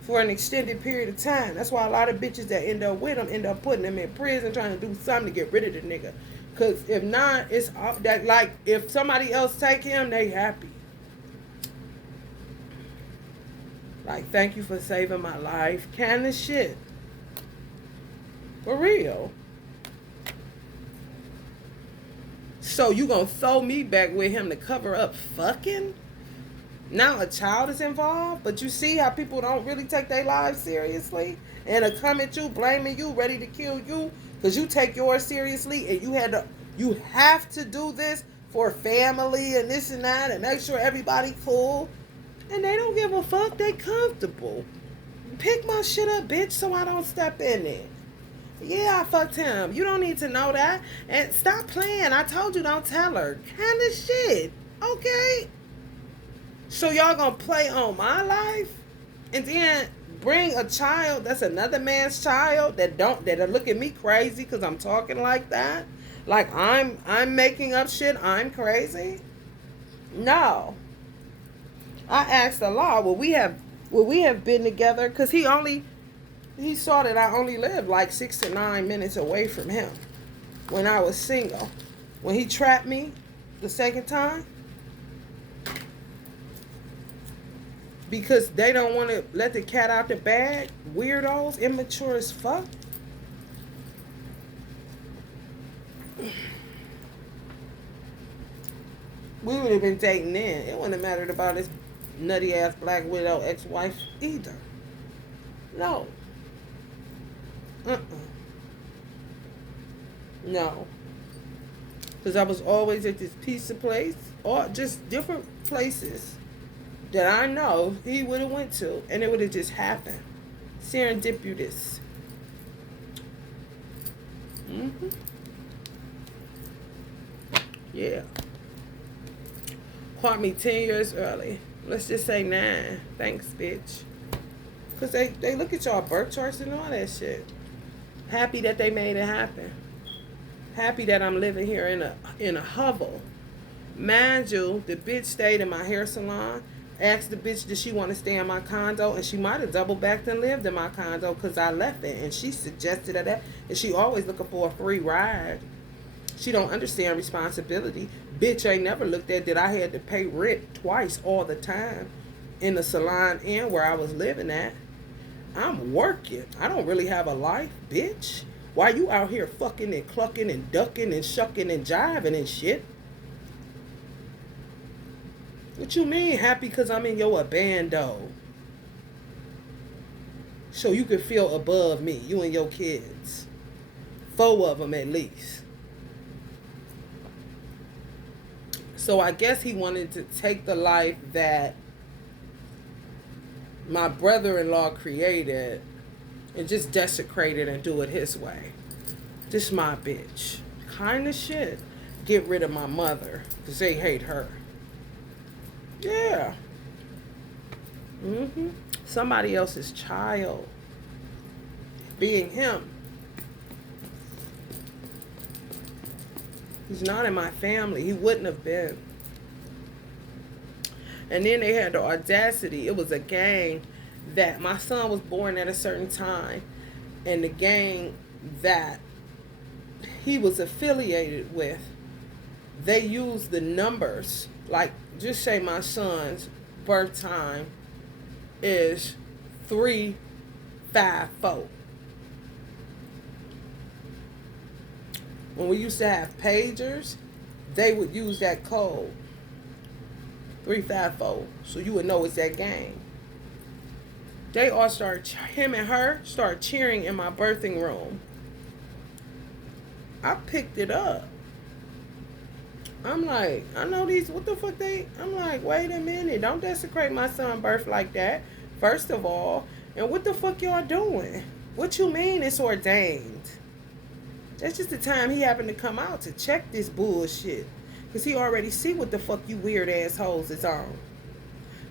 for an extended period of time. That's why a lot of bitches that end up with him end up putting him in prison, trying to do something to get rid of the nigga. Because if not, it's that, like, if somebody else take him, they happy. Like, thank you for saving my life. Kind of shit. For real. So you gonna throw me back with him to cover up fucking? Now a child is involved, but you see how people don't really take their lives seriously and to come at you, blaming you, ready to kill you because you take yours seriously and you have to do this for family and this and that and make sure everybody cool, and they don't give a fuck. They comfortable. Pick my shit up, bitch, so I don't step in it. Yeah, I fucked him. You don't need to know that. And stop playing. I told you don't tell her. Kind of shit. Okay? So y'all gonna play on my life? And then bring a child that's another man's child that'll look at me crazy because I'm talking like that? Like I'm making up shit. I'm crazy? No. I asked Allah, will we have been together? Because he saw that I only lived like 6 to 9 minutes away from him when I was single. When he trapped me the second time, because they don't want to let the cat out the bag, weirdos, immature as fuck. We would have been dating then. It wouldn't have mattered about his nutty ass black widow ex-wife either. No. No. Because I was always at this pizza place, or just different places that I know he would have went to, and it would have just happened. Serendipitous. Yeah. Caught me 10 years early. Let's just say 9. Thanks, bitch. Because they look at y'all birth charts and all that shit. Happy that they made it happen. Happy that I'm living here in a hovel. Mind you, the bitch stayed in my hair salon. Asked the bitch, did she want to stay in my condo? And she might have double backed and lived in my condo because I left it. And she suggested that. And she always looking for a free ride. She don't understand responsibility. Bitch ain't never looked at that I had to pay rent twice all the time in the salon and where I was living at. I'm working. I don't really have a life, bitch. Why you out here fucking and clucking and ducking and shucking and jiving and shit? What you mean happy because I'm in your abando? So you can feel above me, you and your kids. 4 of them at least. So I guess he wanted to take the life that my brother-in-law created and just desecrate it and do it his way. This my bitch. Kind of shit. Get rid of my mother because they hate her. Yeah. Somebody else's child. Being him. He's not in my family. He wouldn't have been. And then they had the audacity. It was a gang that my son was born at a certain time. And the gang that he was affiliated with, they used the numbers. Like, just say my son's birth time is 354. When we used to have pagers, they would use that code, 354, so you would know it's that gang. They all started, him and her started cheering in my birthing room. I picked it up. I'm like, I know these, what the fuck I'm like, wait a minute, don't desecrate my son's birth like that, first of all. And what the fuck y'all doing? What you mean it's ordained? That's just the time he happened to come out to check this bullshit. Because he already see what the fuck you weird assholes is on.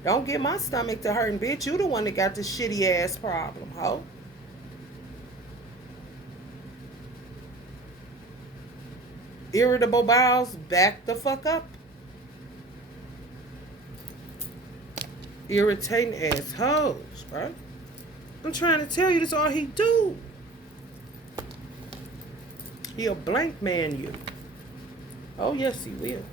Don't get my stomach to hurting, bitch. You the one that got this shitty ass problem, ho. Irritable bowels, back the fuck up. Irritating assholes, right? I'm trying to tell you, that's all he do. He'll blank man you. Oh, yes, he will.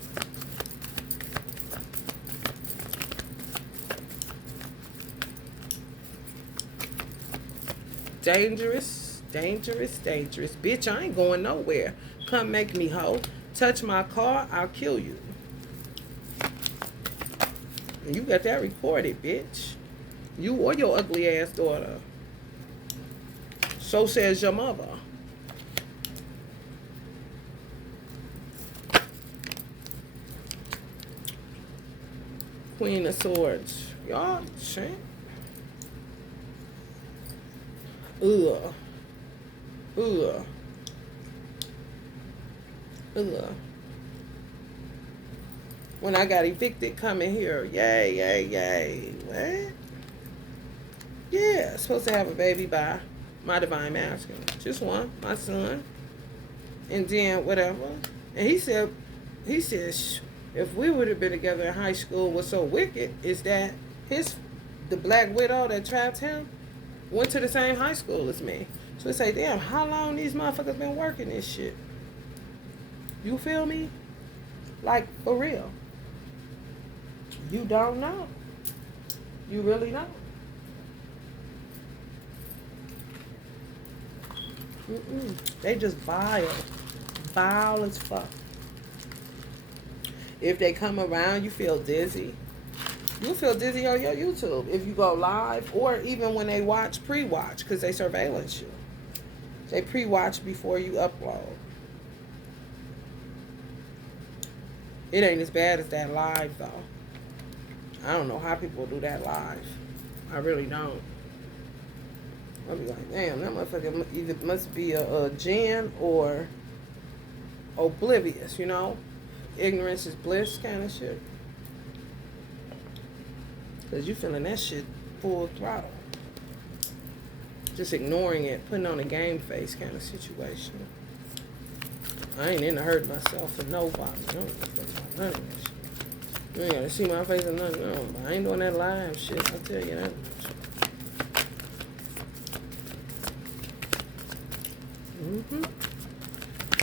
Dangerous, dangerous, dangerous. Bitch, I ain't going nowhere. Come make me hoe. Touch my car, I'll kill you. And you got that recorded, bitch. You or your ugly ass daughter. So says your mother. Queen of Swords. Y'all, shit. Ugh. Ugh. Ugh. When I got evicted coming here. Yay, yay, yay. What? Yeah, supposed to have a baby by my divine masculine. Just one, my son. And then whatever. And he said, if we would have been together in high school, what's so wicked is that the black widow that trapped him went to the same high school as me. So it's like, damn, how long these motherfuckers been working this shit? You feel me? Like, for real. You don't know. You really don't. They just vile. Vile as fuck. If they come around, you feel dizzy. You feel dizzy on your YouTube if you go live, or even when they watch, pre-watch, because they surveillance you. They pre-watch before you upload. It ain't as bad as that live, though. I don't know how people do that live. I really don't. I'll be like, damn, that motherfucker either must be a gen or oblivious, you know? Ignorance is bliss kind of shit. Because you feeling that shit full throttle. Just ignoring it, putting on a game face kind of situation. I ain't into hurt myself for nobody. I don't give a fuck about none of that shit. You ain't gotta see my face or nothing. No, but I ain't doing that live shit. I'll tell you that.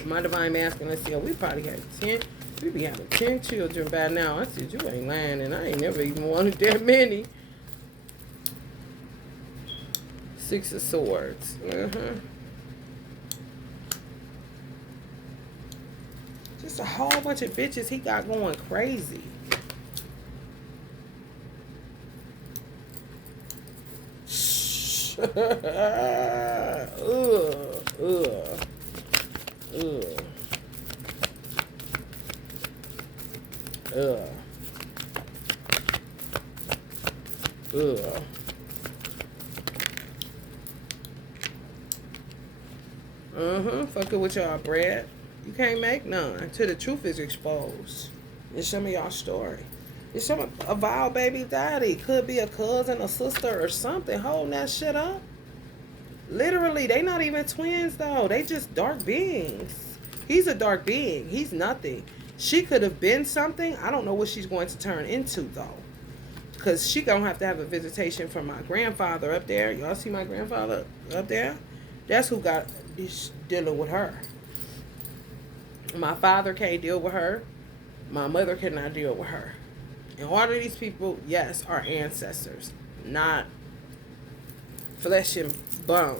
My divine masculine, let's see, we probably got 10. We be having 10 children by now. I said, you ain't lying, and I ain't never even wanted that many. 6 of Swords. Just a whole bunch of bitches he got going crazy. Ugh. Fucking with y'all, Brad. You can't make none till the truth is exposed. It's some of y'all story. It's some a vile baby daddy. Could be a cousin, a sister, or something holding that shit up. Literally, they not even twins though. They just dark beings. He's a dark being. He's nothing. She could have been something. I don't know what she's going to turn into though. Because she gonna have to have a visitation from my grandfather up there. Y'all see my grandfather up there? That's who got dealing with her. My father can't deal with her. My mother cannot deal with her. And all of these people, yes, are ancestors, not flesh and bone.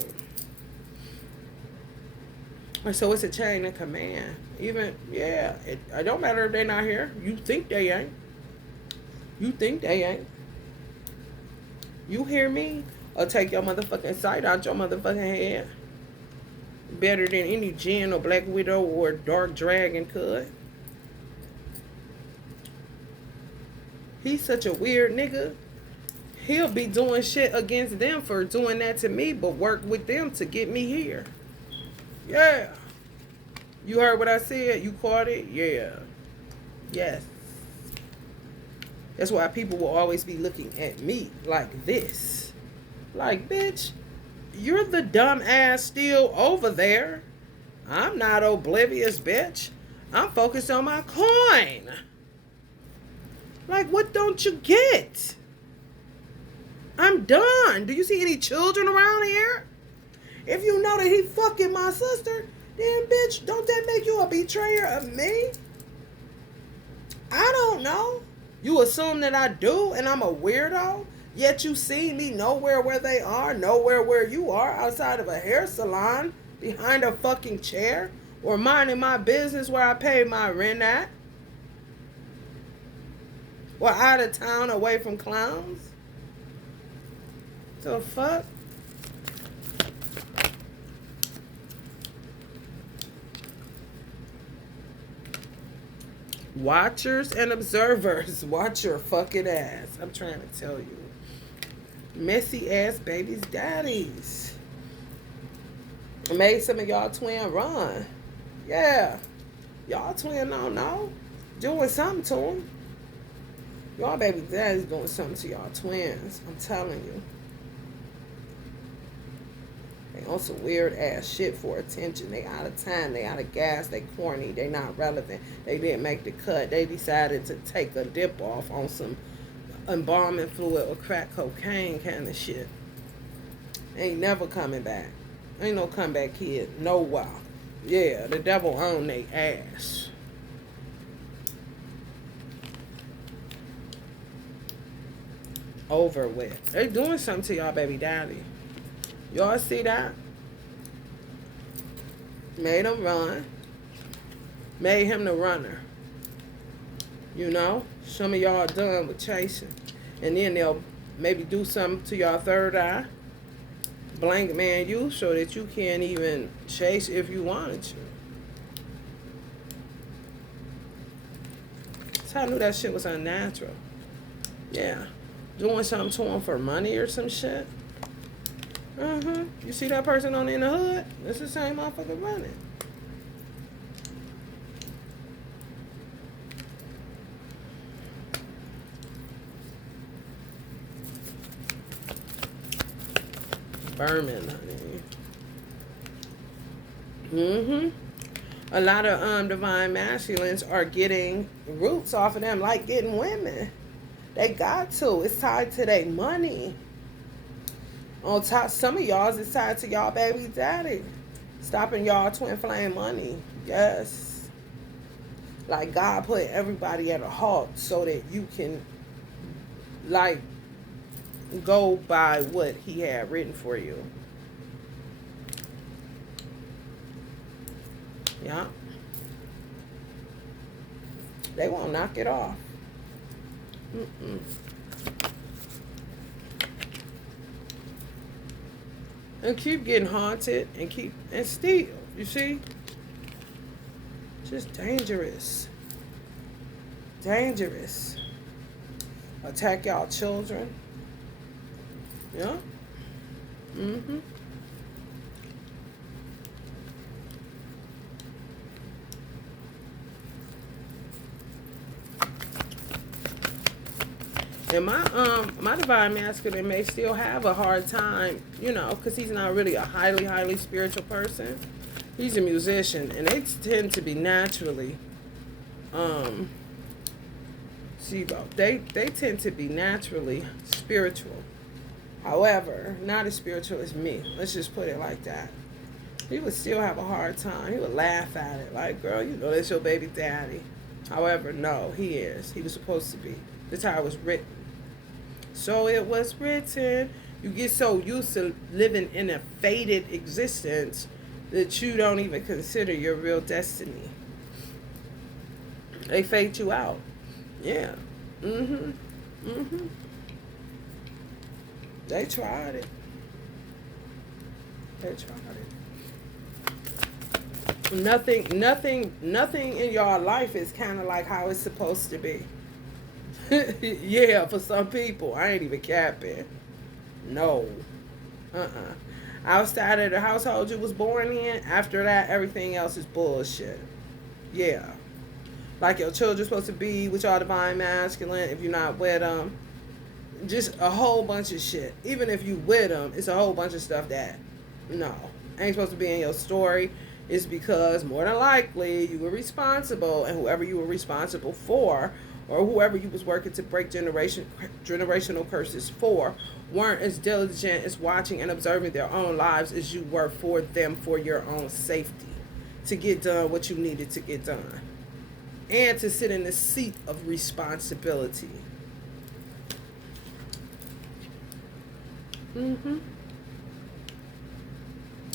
And so it's a chain of command. Even, yeah, it don't matter if they're not here. You think they ain't. You think they ain't. You hear me? Or take your motherfucking sight out your motherfucking head. Better than any Jinn or Black Widow or Dark Dragon could. He's such a weird nigga. He'll be doing shit against them for doing that to me, but work with them to get me here. Yeah. You heard what I said? You caught it? Yeah. Yes. That's why people will always be looking at me like this. Like, bitch, you're the dumb ass still over there. I'm not oblivious, bitch. I'm focused on my coin. Like, what don't you get? I'm done. Do you see any children around here? If you know that he fucking my sister, then bitch, don't that make you a betrayer of me? I don't know. You assume that I do and I'm a weirdo, yet you see me nowhere where they are, nowhere where you are, outside of a hair salon, behind a fucking chair, or minding my business where I pay my rent at. Or out of town away from clowns. The fuck? Watchers and observers, watch your fucking ass. I'm trying to tell you. Messy ass babies, daddies. Made some of y'all twin run. Yeah. Y'all twin don't know. Doing something to them. Y'all baby daddy's doing something to y'all twins. I'm telling you. They on some weird ass shit for attention. They out of time. They out of gas. They corny. They not relevant. They didn't make the cut. They decided to take a dip off on some embalming fluid or crack cocaine kind of shit. Ain't never coming back. Ain't no comeback kid. No while. Yeah, the devil on they ass. Over with. They doing something to y'all baby daddy. Y'all see that? Made him run. Made him the runner. You know? Some of y'all done with chasing. And then they'll maybe do something to y'all third eye. Blank man you so that you can't even chase if you wanted to. So I knew that shit was unnatural. Yeah. Doing something to him for money or some shit. You see that person in the hood? It's the same motherfucker running. confirming, honey. A lot of divine masculines are getting roots off of them, like getting women. They got to. It's tied to their money. On top, some of y'all's it's tied to y'all baby daddy. Stopping y'all twin flame money. Yes. Like God put everybody at a halt so that you can, like, go by what he had written for you. Yeah. They won't knock it off. And keep getting haunted and steal. You see? Just dangerous. Dangerous. Attack y'all children. Yeah. And my divine masculine may still have a hard time, because he's not really a highly spiritual person. He's a musician, and they tend to be naturally, they tend to be naturally spiritual. However, not as spiritual as me. Let's just put it like that. He would still have a hard time. He would laugh at it, like, girl, that's your baby daddy. However, no, he is. He was supposed to be. That's how it was written. So it was written. You get so used to living in a fated existence that you don't even consider your real destiny. They fade you out. Yeah. They tried it. Nothing in your life is kind of like how it's supposed to be. Yeah, for some people. I ain't even capping. No. Outside of the household you was born in, after that, everything else is bullshit. Yeah. Like your children's supposed to be with y'all divine masculine if you're not with them. Just a whole bunch of shit. Even if you with them, it's a whole bunch of stuff that, no, ain't supposed to be in your story. It's because more than likely you were responsible, and whoever you were responsible for, or whoever you was working to break generational curses for, weren't as diligent as watching and observing their own lives as you were for them, for your own safety, to get done what you needed to get done, and to sit in the seat of responsibility.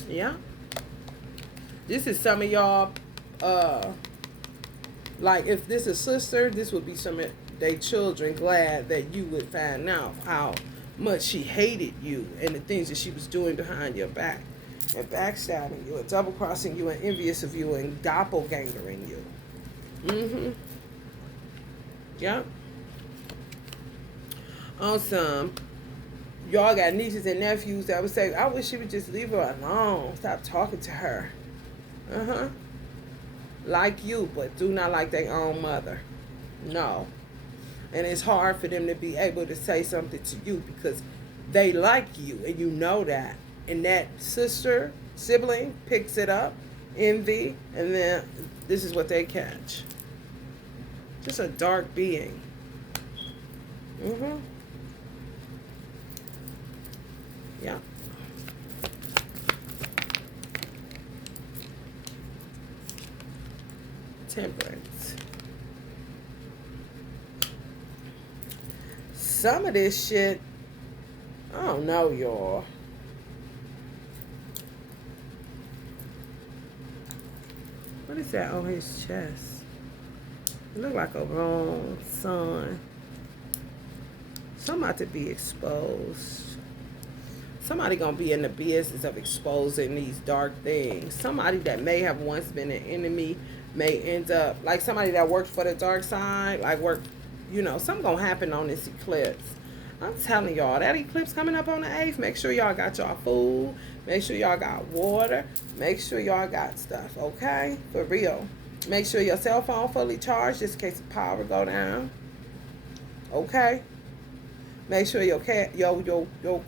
Yeah. This is some of y'all, like, if this is sister, this would be some of their children glad that you would find out how much she hated you and the things that she was doing behind your back, and backstabbing you, and double-crossing you, and envious of you, and doppelgangering you. Yep. Awesome. Y'all got nieces and nephews that would say, I wish she would just leave her alone. Stop talking to her. Like you, but do not like their own mother. No. And it's hard for them to be able to say something to you because they like you, and you know that. And that sibling picks it up, envy, and then this is what they catch. Just a dark being. Yeah. Temperance. Some of this shit, I don't know, y'all. What is that on his chest? It look like a wrong sun. Somebody to be exposed. Somebody gonna be in the business of exposing these dark things. Somebody that may have once been an enemy may end up like somebody that worked for the dark side, like something gonna happen on this eclipse. I'm telling y'all, that eclipse coming up on the 8th, make sure y'all got y'all food, make sure y'all got water, make sure y'all got stuff, okay? For real. Make sure your cell phone fully charged just in case the power go down. Okay? Make sure your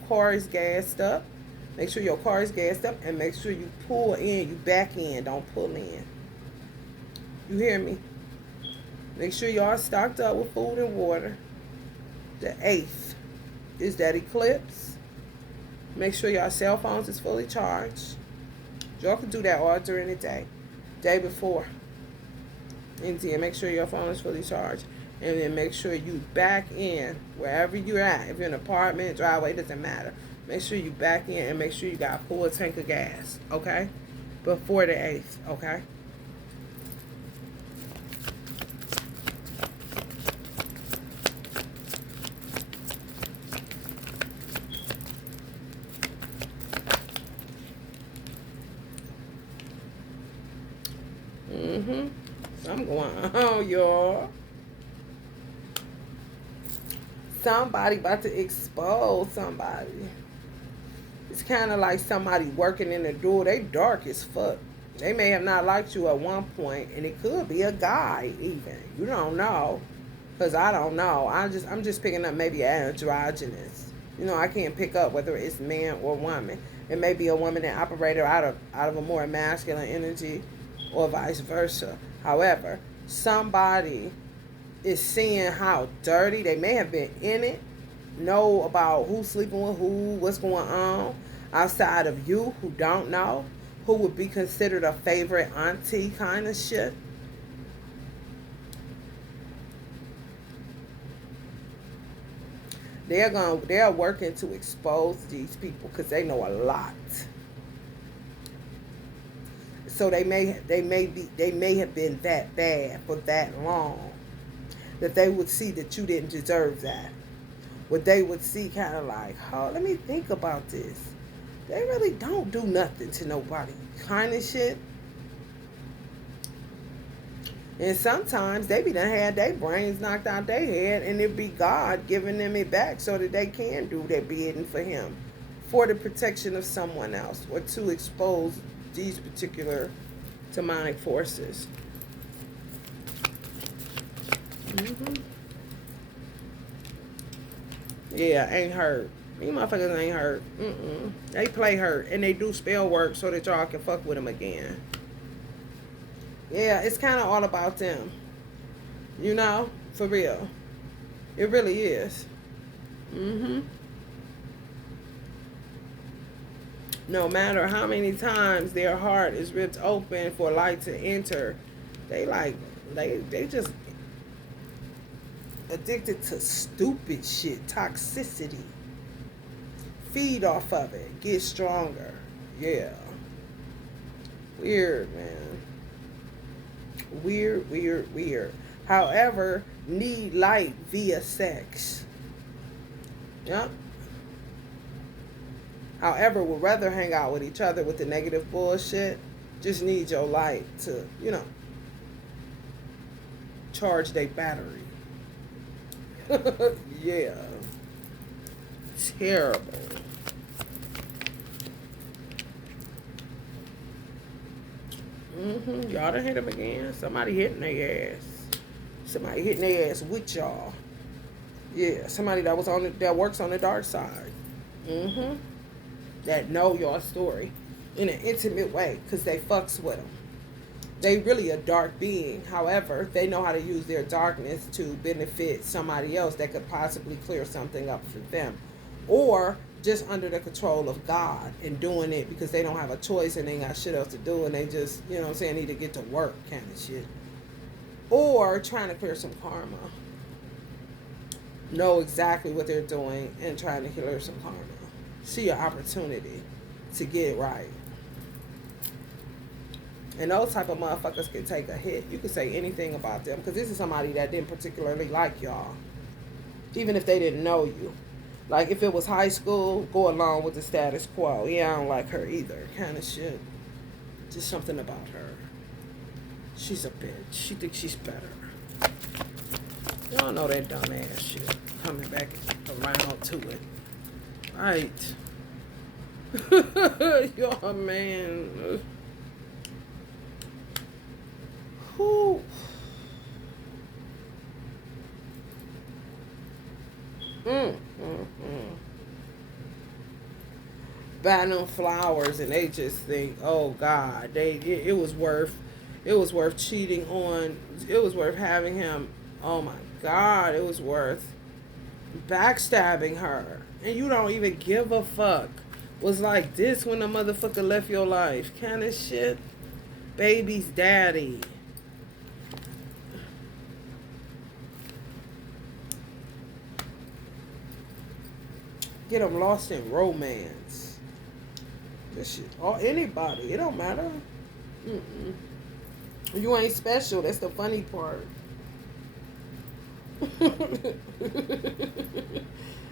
car is gassed up. Make sure your car is gassed up, and make sure you pull in, you back in, don't pull in. You hear me? Make sure y'all stocked up with food and water. The 8th is that eclipse. Make sure y'all cell phones is fully charged. Y'all can do that all during the day. Day before. And then make sure your phone is fully charged. And then make sure you back in wherever you're at. If you're in an apartment, driveway, doesn't matter. Make sure you back in and make sure you got a full tank of gas. Okay? Before the 8th. Okay? I'm going on, y'all. Somebody about to expose somebody. It's kind of like somebody working in the door. They dark as fuck. They may have not liked you at one point, and it could be a guy even. You don't know, cause I don't know. I'm just picking up maybe androgynous. You know, I can't pick up whether it's man or woman. It may be a woman that operated out of a more masculine energy, or vice versa. However, somebody is seeing how dirty they may have been in it, know about who's sleeping with who, what's going on outside of you, who don't know, who would be considered a favorite auntie kind of shit. They're working to expose these people because they know a lot. So they may have been that bad for that long that they would see that you didn't deserve that. What they would see kind of like, oh, let me think about this. They really don't do nothing to nobody kind of shit. And sometimes they be done had their brains knocked out their head, and it be God giving them it back so that they can do their bidding for him, for the protection of someone else, or to expose these particular demonic forces. Yeah, ain't hurt. These motherfuckers ain't hurt. They play hurt, and they do spell work so that y'all can fuck with them again. Yeah, it's kind of all about them. You know? For real. It really is. No matter how many times their heart is ripped open for light to enter, they just addicted to stupid shit, toxicity. Feed off of it, get stronger. Yeah. Weird, man. Weird. However, need light via sex. Yep. However, would rather hang out with each other with the negative bullshit. Just need your light to, charge their battery. Yeah. Terrible. Y'all done hit them again. Somebody hitting their ass. Somebody hitting their ass with y'all. Yeah, somebody that works on the dark side. That know your story in an intimate way because they fucks with them. They really a dark being. However, they know how to use their darkness to benefit somebody else that could possibly clear something up for them. Or just under the control of God and doing it because they don't have a choice and they ain't got shit else to do and they just, need to get to work kind of shit. Or trying to clear some karma. Know exactly what they're doing and trying to clear some karma. See an opportunity to get it right. And those type of motherfuckers can take a hit. You can say anything about them because this is somebody that didn't particularly like y'all. Even if they didn't know you. Like if it was high school, go along with the status quo. Yeah, I don't like her either. Kind of shit. Just something about her. She's a bitch. She thinks she's better. Y'all know that dumb ass shit. Coming back around to it. Right. Y'all, man. Whew. buy them flowers, and they just think, oh God, it was worth, cheating on, it was worth having him. Oh my God, it was worth backstabbing her, and you don't even give a fuck. Was like this when the motherfucker left your life, kind of shit. Baby's daddy. Get them lost in romance. This shit, or anybody, it don't matter. Mm-mm. You ain't special. That's the funny part.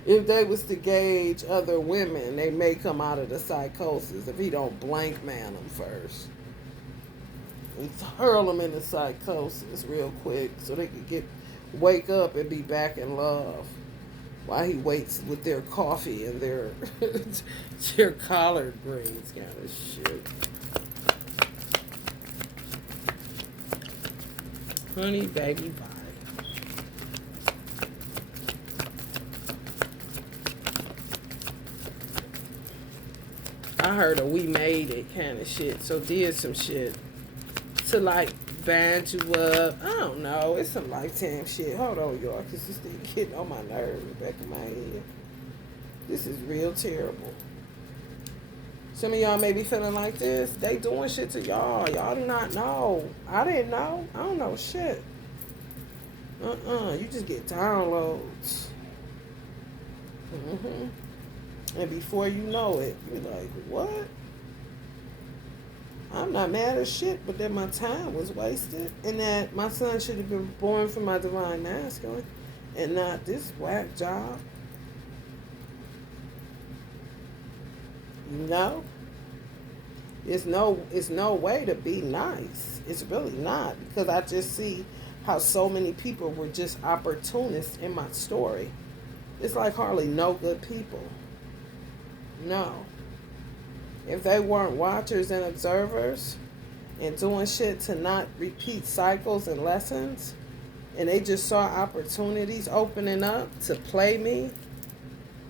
If they was to gauge other women, they may come out of the psychosis if he don't blank man them first. And hurl them into psychosis real quick so they could wake up and be back in love. While he waits with their coffee and their their collard greens, kind of shit. Honey, baby, bye. I heard a we made it kind of shit, so did some shit to like band you up. I don't know. It's some lifetime shit. Hold on, y'all, because this thing getting on my nerves back in my head. This is real terrible. Some of y'all may be feeling like this. They doing shit to y'all. Y'all do not know. I didn't know. I don't know shit. You just get downloads. And before you know it, you're like, what? I'm not mad at shit, but that my time was wasted, and that my son should have been born from my divine masculine, and not this whack job. You know, it's no way to be nice. It's really not, because I just see how so many people were just opportunists in my story. It's like hardly no good people. No. If they weren't watchers and observers and doing shit to not repeat cycles and lessons, and they just saw opportunities opening up to play me,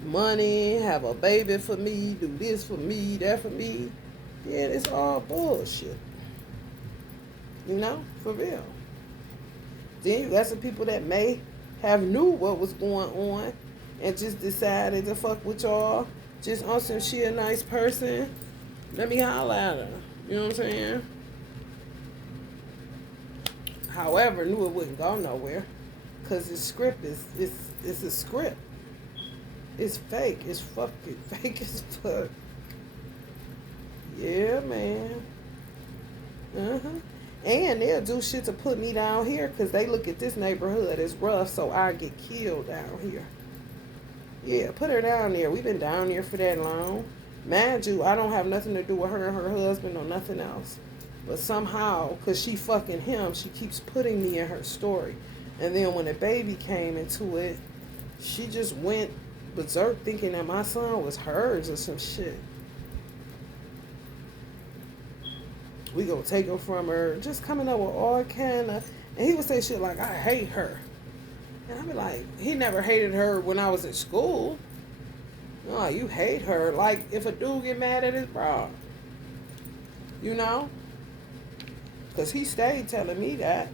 money, have a baby for me, do this for me, that for me, yeah, it's all bullshit. You know, for real. Then you got some people that may have knew what was going on and just decided to fuck with y'all just on some she a nice person. Let me holler at her. You know what I'm saying? However, knew it wouldn't go nowhere. Because the script it's a script. It's fake. It's fucking fake as fuck. Yeah, man. And they'll do shit to put me down here because they look at this neighborhood as rough, so I get killed down here. Yeah, put her down there. We've been down there for that long. Mind you, I don't have nothing to do with her and her husband or nothing else. But somehow, because she fucking him, she keeps putting me in her story. And then when the baby came into it, she just went berserk thinking that my son was hers or some shit. We gonna take him from her, just coming up with all kind of, and he would say shit like, I hate her. And I'd be like, he never hated her when I was at school. No, you hate her. Like, if a dude get mad at his bra. You know? Because he stayed telling me that.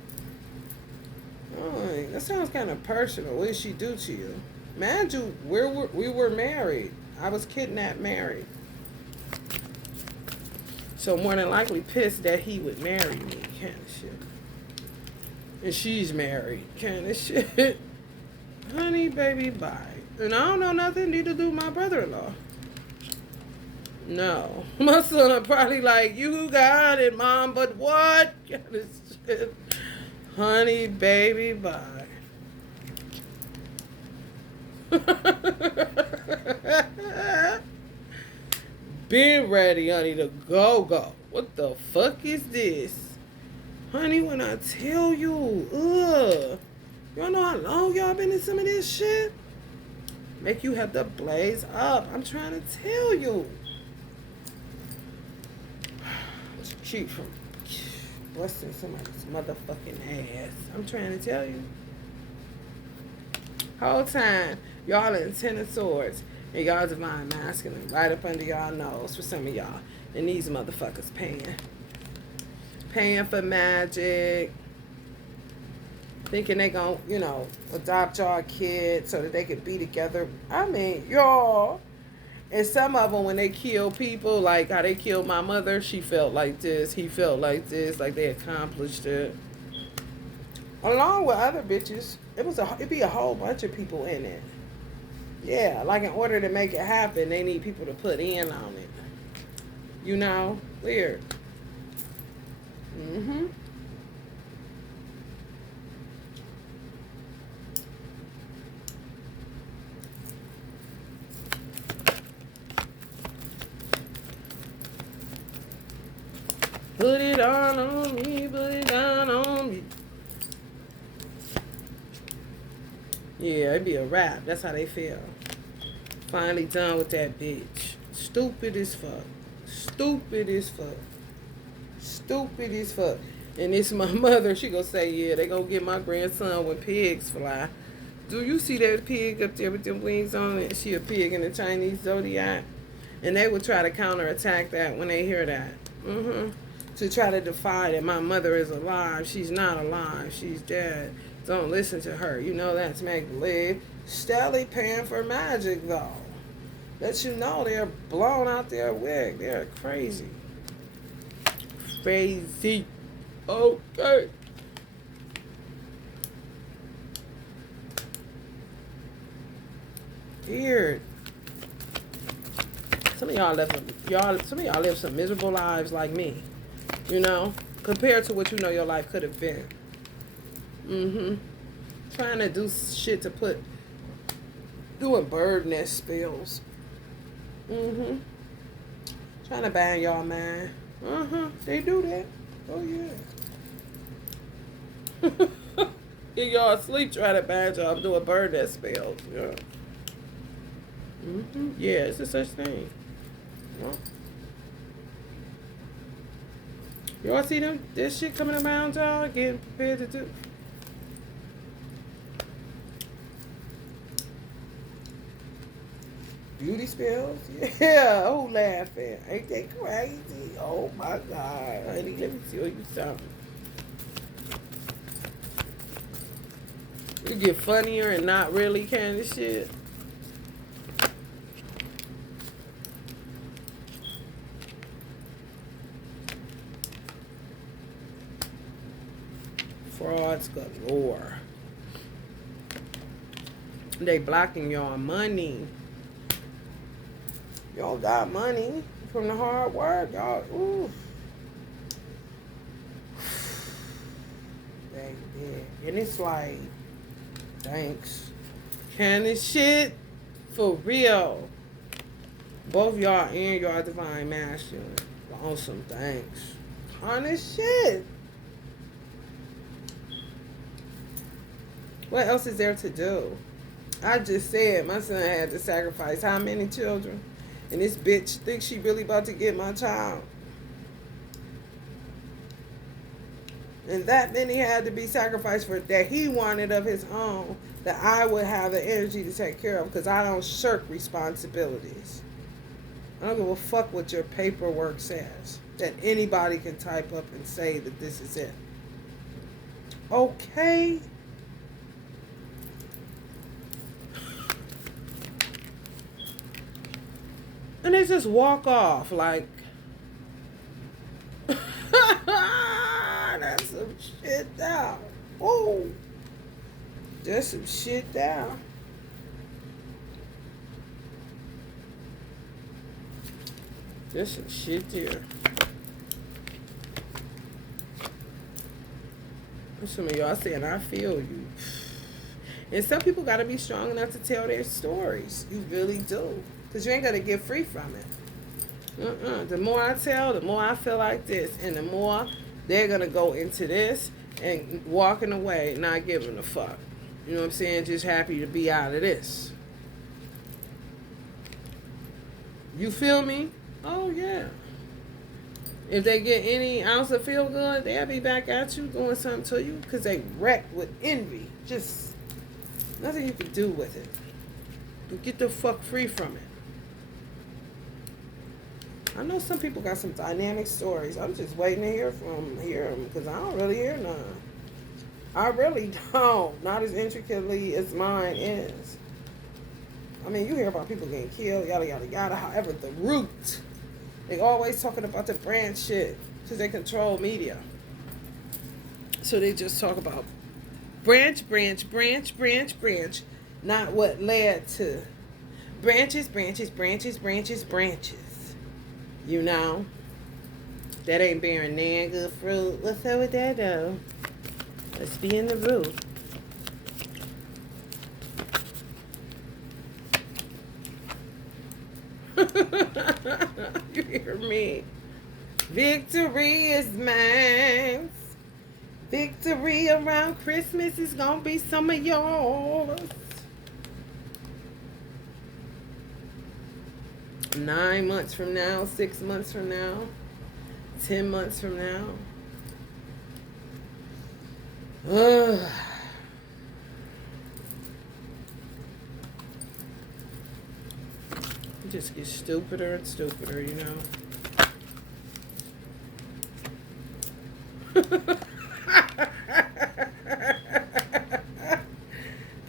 Oh, that sounds kind of personal. What did she do to you? Mind you, we were married. I was kidnapped married. So more than likely pissed that he would marry me, kind of shit. And she's married, kind of shit. Honey, baby, bye. And I don't know nothing need to do with my brother-in-law. No. My son are probably like, you got it, Mom, but what? Kind of shit. Honey, baby, bye. Been ready, honey, to go. What the fuck is this? Honey, when I tell you, y'all know how long y'all been in some of this shit? Make you have to blaze up. I'm trying to tell you. Keep from busting somebody's motherfucking ass. I'm trying to tell you. Whole time, y'all in Ten of Swords. And y'all divine masculine right up under y'all nose for some of y'all. And these motherfuckers paying for magic, thinking they gonna, adopt y'all kids so that they could be together. I mean, y'all. And some of them, when they kill people, like how they killed my mother, she felt like this, he felt like this, like they accomplished it. Along with other bitches, it'd be a whole bunch of people in it. Yeah, like in order to make it happen, they need people to put in on it. Weird. Mm-hmm. Put it on me, put it down on me. Yeah, it'd be a wrap. That's how they feel. Finally done with that bitch. Stupid as fuck. Stupid as fuck. Stupid as fuck. And it's my mother. She gonna say, yeah, they gonna get my grandson when pigs fly. Do you see that pig up there with them wings on it? She a pig in the Chinese zodiac. And they would try to counterattack that when they hear that. Mm-hmm. To try to defy that my mother is alive. She's not alive. She's dead. Don't listen to her. That's make-believe. Steadily paying for magic, though. Let you know they're blown out their wig. They're crazy. Crazy. Okay. Weird. Some of y'all live some miserable lives like me. Compared to what your life could have been. Mm-hmm. Trying to do shit to doing bird nest spells. Mm-hmm. Trying to ban y'all, man. Uh-huh. They do that. Oh, yeah. Get y'all asleep trying to ban y'all doing bird nest spells. Yeah. Mm-hmm. Yeah, it's a such thing. Yeah. Y'all see this shit coming around, y'all? Getting prepared to do. Beauty spells? Yeah. Who laughing? Ain't they crazy? Oh, my God. Honey, let me tell you something. You get funnier and not really kind of shit. Frauds galore. They blocking y'all money. Y'all got money from the hard work. Y'all, ooh. They did. And it's like, thanks. Kind of shit. For real. Both y'all and y'all divine masculine. On some thanks. Kind of shit. What else is there to do? I just said my son had to sacrifice how many children? And this bitch thinks she really about to get my child. And that many had to be sacrificed for that he wanted of his own, that I would have the energy to take care of, because I don't shirk responsibilities. I don't give a fuck what your paperwork says. That anybody can type up and say that this is it. Okay? And they just walk off like, that's some shit down. Oh, just some shit down. Just some shit there. Some of y'all saying, I feel you. And some people got to be strong enough to tell their stories. You really do. Because you ain't going to get free from it. The more I tell, the more I feel like this. And the more they're going to go into this and walking away, not giving a fuck. You know what I'm saying? Just happy to be out of this. You feel me? Oh, yeah. If they get any ounce of feel good, they'll be back at you doing something to you because they wrecked with envy. Just nothing you can do with it. Get the fuck free from it. I know some people got some dynamic stories. I'm just waiting to hear them because I don't really hear none. I really don't. Not as intricately as mine is. I mean, you hear about people getting killed, yada, yada, yada. However, the root, they always talking about the branch shit because they control media. So they just talk about branch, not what led to branches. You know, that ain't bearing nan good fruit. What's up with that though? Let's be in the root. You hear me? Victory is mine. Victory around Christmas is gonna be some of yours. 9 months from now, 6 months from now, 10 months from now. Ugh. You just get stupider and stupider, you know.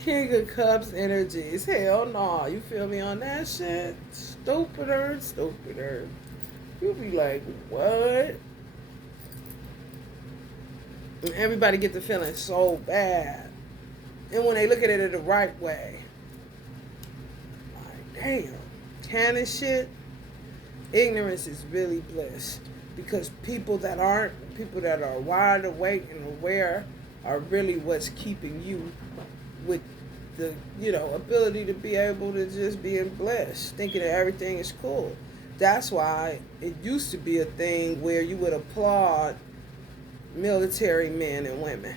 King of Cups energies. Hell no. You feel me on that shit? Stupider and stupider. You'll be like, what? And everybody get the feeling so bad. And when they look at it in the right way, like, damn. Canon shit. Ignorance is really bliss. Because people that are wide awake and aware are really what's keeping you with the, ability to be able to just be blessed, thinking that everything is cool. That's why it used to be a thing where you would applaud military men and women,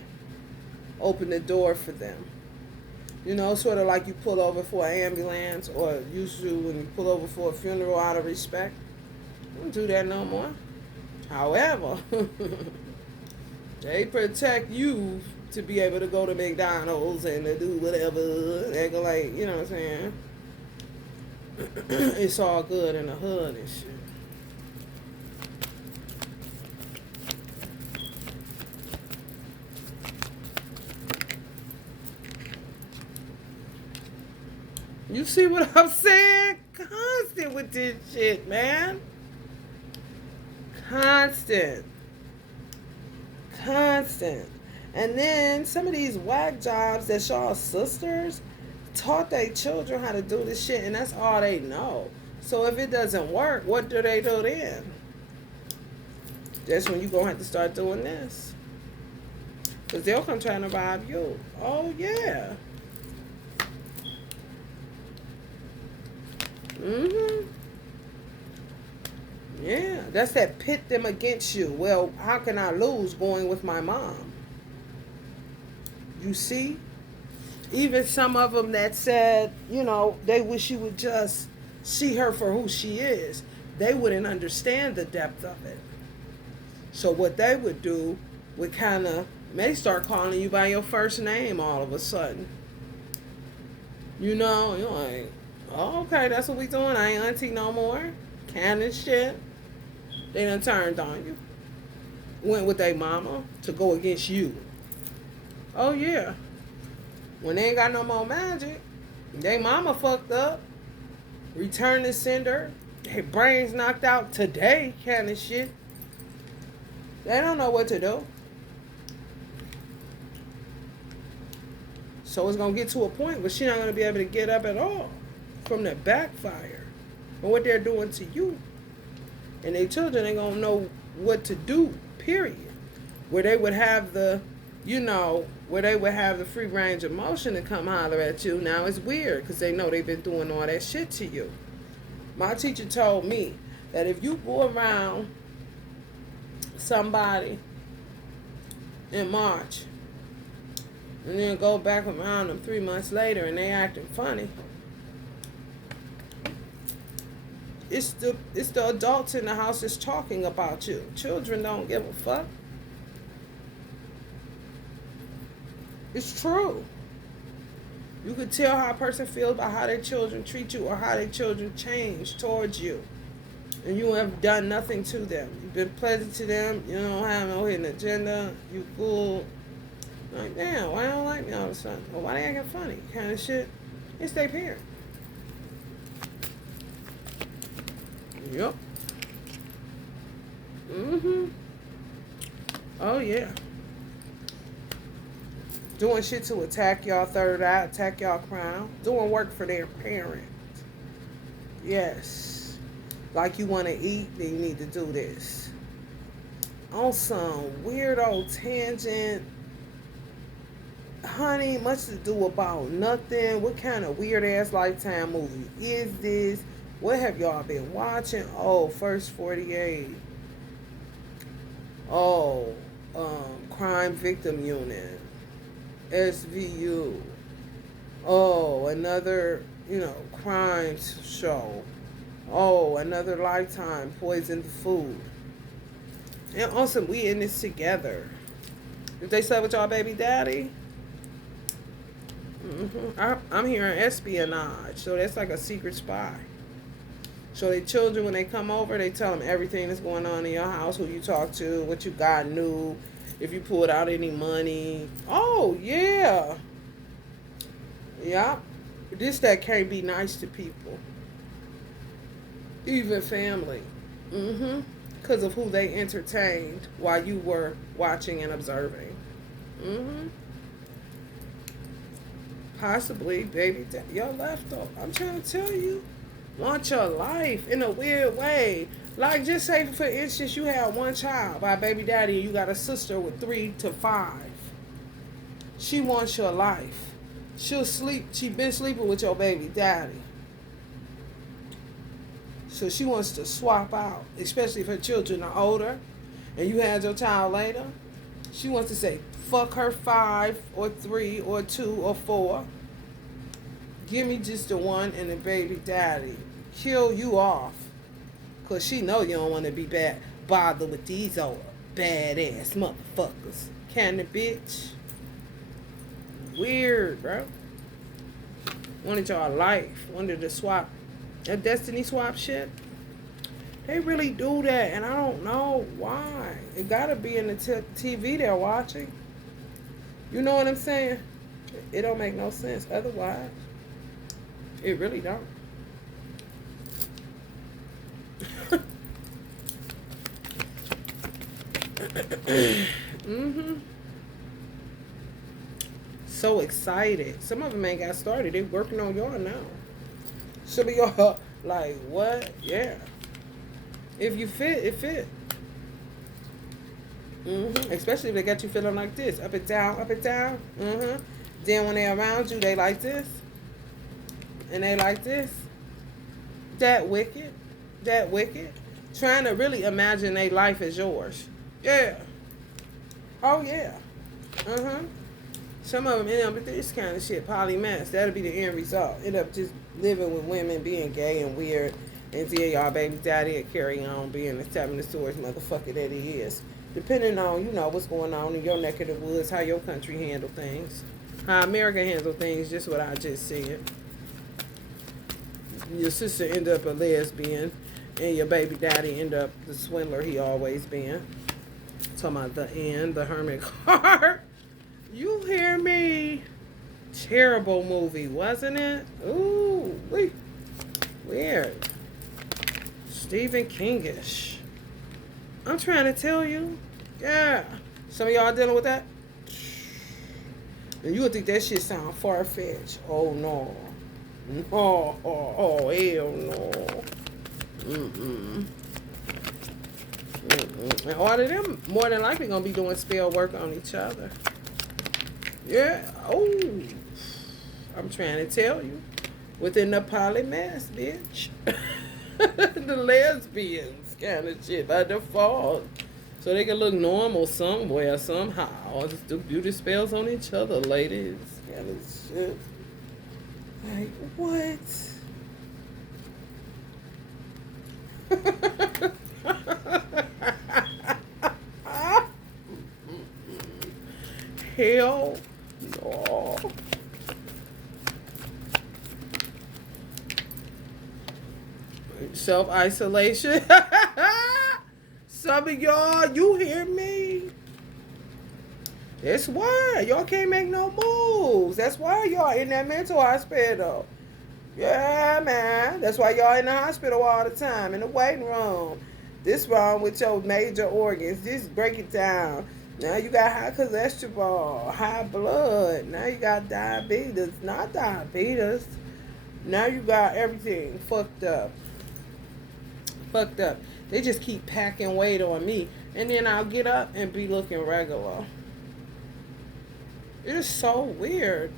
open the door for them. Sort of like you pull over for an ambulance, or used to when you pull over for a funeral out of respect. Don't do that no more. However, they protect you to be able to go to McDonald's and to do whatever. They go like, you know what I'm saying? It's all good in the hood and shit. You see what I'm saying? Constant with this shit, man. Constant. And then some of these whack jobs that y'all sisters taught their children how to do this shit, and that's all they know. So if it doesn't work, what do they do then? That's when you gonna have to start doing this. Because they'll come trying to rob you. Oh, yeah. Yeah, that's that pit them against you. Well, how can I lose going with my mom? You see? Even some of them that said, they wish you would just see her for who she is. They wouldn't understand the depth of it. So what they would do would may start calling you by your first name all of a sudden. You're like, oh, okay, that's what we doing. I ain't auntie no more. Canon shit. They done turned on you. Went with their mama to go against you. Oh, yeah. When they ain't got no more magic, they mama fucked up. Return to sender. Their brains knocked out today kind of shit. They don't know what to do. So it's going to get to a point where she's not going to be able to get up at all from the backfire and what they're doing to you. And their children ain't going to know what to do, period. Where they would have the, where they would have the free range of motion to come holler at you. Now it's weird because they know they've been doing all that shit to you. My teacher told me that if you go around somebody in March and then go back around them 3 months later and they acting funny, it's the adults in the house that's talking about you. Children don't give a fuck. It's true. You could tell how a person feels by how their children treat you or how their children change towards you. And you have done nothing to them. You've been pleasant to them. You don't have no hidden agenda. You cool. Like, damn, why they don't like me all of a sudden? Or why they acting funny? Kind of shit. It's their parent. Yep. Mm-hmm. Oh, yeah. Doing shit to attack y'all third eye, attack y'all crown. Doing work for their parent. Yes. Like you want to eat, then you need to do this. On some weirdo tangent. Honey, much to do about nothing. What kind of weird ass Lifetime movie is this? What have y'all been watching? Oh, First 48. Oh, Crime Victim Unit. SVU. Oh, another, crime show. Oh, another Lifetime, Poisoned Food. And awesome, we in this together. Did they say with y'all baby daddy? I'm hearing espionage, so that's like a secret spy. So their children, when they come over, they tell them everything that's going on in your house, who you talk to, what you got new, if you pulled out any money. Oh, yeah. Yeah. This that can't be nice to people. Even family. Because of who they entertained while you were watching and observing. Possibly, baby, your left off. I'm trying to tell you. Want your life in a weird way. Like, just say, for instance, you have one child by baby daddy and you got a sister with 3 to 5. She wants your life. She'll sleep. She been sleeping with your baby daddy. So she wants to swap out, especially if her children are older and you had your child later. She wants to say, fuck her 5 or 3 or 2 or 4. Give me just the one and the baby daddy. Kill you off. Because she know you don't want to be bothered with these old badass motherfuckers. Can the bitch? Weird, bro. Wanted y'all life. Wanted to swap. That destiny swap shit. They really do that. And I don't know why. It got to be in the TV they're watching. You know what I'm saying? It don't make no sense otherwise. It really don't. So excited. Some of them ain't got started. They working on y'all now. Some of y'all like, what? Yeah. If you fit, it fit. Especially if they got you feeling like this. Up and down, up and down. Then when they're around you, they like this. And they like this. That wicked. That wicked. Trying to really imagine their life as yours. Yeah. Oh, yeah. Some of them end up with this kind of shit. Polymath. That'll be the end result. End up just living with women, being gay and weird. And then y'all baby daddy will carry on being the 7 of Swords motherfucker that he is. Depending on, what's going on in your neck of the woods, how your country handle things. How America handle things, just what I just said. Your sister end up a lesbian. And your baby daddy end up the swindler he always been. Talking about the end, the hermit card. You hear me? Terrible movie, wasn't it? Ooh, weird. Stephen Kingish. I'm trying to tell you. Yeah. Some of y'all dealing with that? And you would think that shit sound far-fetched. Oh, no. No. Oh, hell no. And all of them more than likely gonna be doing spell work on each other. Yeah. Oh, I'm trying to tell you. Within the polymath, bitch. The lesbians kind of shit by default. So they can look normal somewhere, somehow. Just do beauty spells on each other, ladies. Kind of shit. Like, what? Hell no. self-isolation. Some of y'all, you hear me? That's why y'all can't make no moves. That's why y'all in that mental hospital. Yeah, man. That's why y'all in the hospital all the time, in the waiting room. This wrong with your major organs. Just break it down. Now you got high cholesterol, high blood. Now you got diabetes. Not diabetes. Now you got everything fucked up. Fucked up. They just keep packing weight on me. And then I'll get up and be looking regular. It is so weird.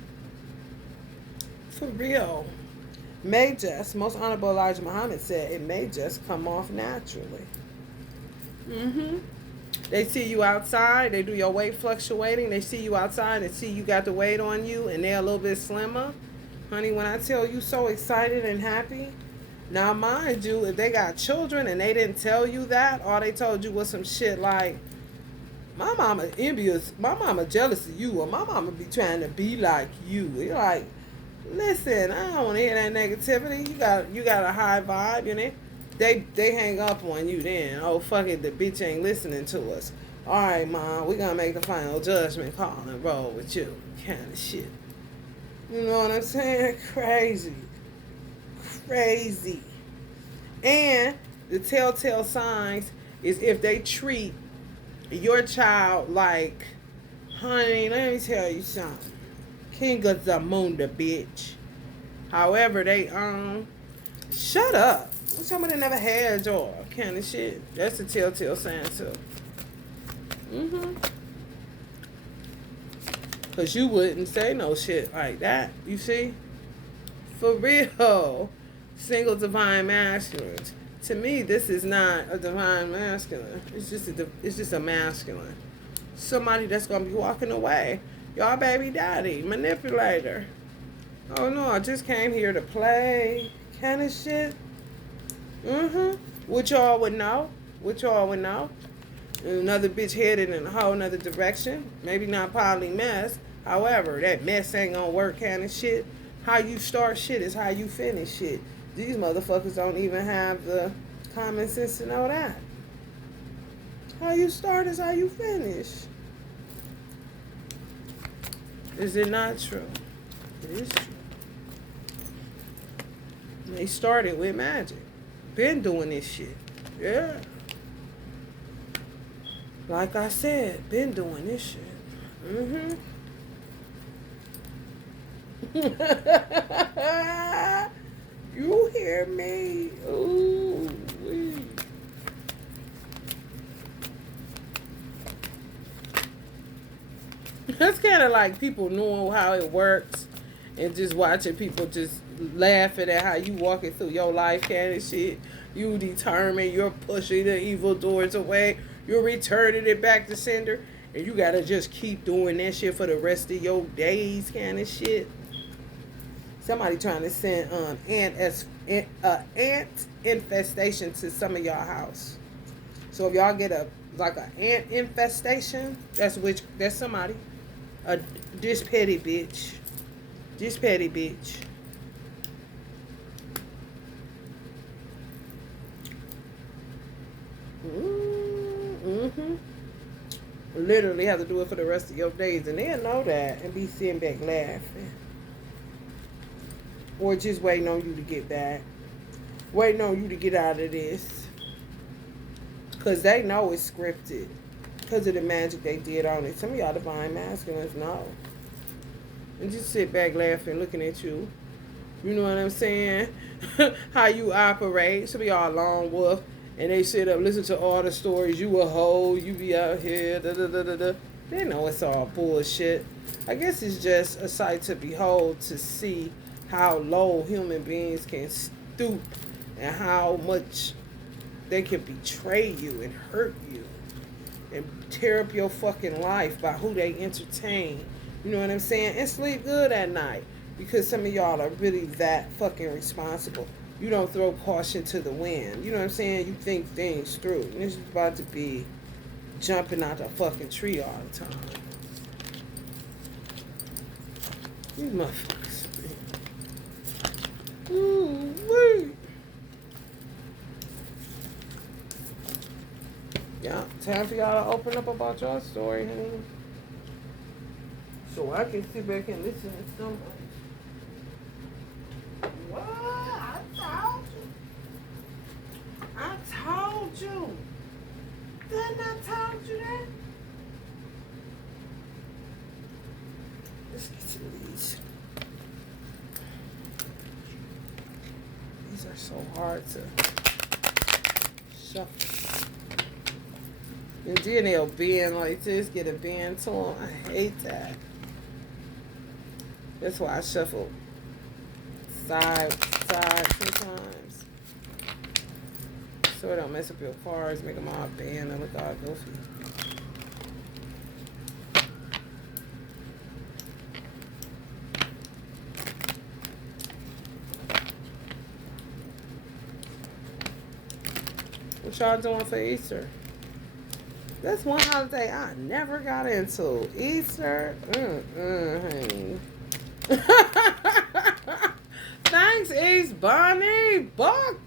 For real. May just, most honorable Elijah Muhammad said, it may just come off naturally. They see you outside, they do your weight fluctuating, they see you outside and see you got the weight on you and they're a little bit slimmer. Honey, when I tell you so excited and happy, now mind you, if they got children and they didn't tell you that, all they told you was some shit like, my mama envious, my mama jealous of you, or my mama be trying to be like you. You're like, listen, I don't want to hear that negativity. You got a high vibe, you know. They hang up on you then. Oh, fuck it, the bitch ain't listening to us. All right, mom, we gonna make the final judgment call and roll with you. Kind of shit. You know what I'm saying? Crazy. Crazy. And the telltale signs is if they treat your child like, honey, let me tell you something. King of Zamunda, bitch. However, they, shut up. Somebody never had a job, kind of shit. That's a telltale sign, too. Because you wouldn't say no shit like that, you see? For real. Single divine masculines. To me, this is not a divine masculine. It's just a masculine. Somebody that's going to be walking away. Y'all baby daddy, manipulator. Oh no, I just came here to play. Kind of shit. Which y'all would know. Another bitch headed in a whole nother direction. Maybe not probably mess. However, that mess ain't gonna work kind of shit. How you start shit is how you finish shit. These motherfuckers don't even have the common sense to know that. How you start is how you finish. Is it not true? It is true. They started with magic. Been doing this shit. Yeah. Like I said, been doing this shit. You hear me? Ooh, wee. That's kind of like people knowing how it works and just watching people just laughing at how you walking through your life kind of shit. You determined, you're pushing the evil doors away, you're returning it back to sender, and you gotta just keep doing that shit for the rest of your days kind of shit. Somebody trying to send ant infestation to some of y'all house. So if y'all get an ant infestation, that's somebody. This petty bitch. This petty bitch. Literally have to do it for the rest of your days, and they'll know that and be sitting back laughing. Or just waiting on you to get back. Waiting on you to get out of this. Because they know it's scripted. Because of the magic they did on it. Some of y'all divine masculines know. And just sit back laughing, looking at you. You know what I'm saying? How you operate. Some of y'all lone wolf. And they sit up, listen to all the stories. You a hoe. You be out here. Da-da-da-da-da. They know it's all bullshit. I guess it's just a sight to behold to see how low human beings can stoop and how much they can betray you and hurt you and tear up your fucking life by who they entertain. You know what I'm saying? And sleep good at night because some of y'all are really that fucking responsible. You don't throw caution to the wind. You know what I'm saying? You think things through. And it's about to be jumping out the fucking tree all the time. These motherfuckers. Ooh, wait. Time for y'all to open up about your story, honey. So I can sit back and listen to somebody. What? I told you. Didn't I told you that? Let's get some of these. These are so hard to shuffle. And then they'll bend like this, get a bend to them. I hate that. That's why I shuffle side sometimes. So it don't mess up your cards, make them all bend and look all goofy. What y'all doing for Easter? That's one holiday I never got into. Easter, honey. Thanks, East Bonnie. Buck.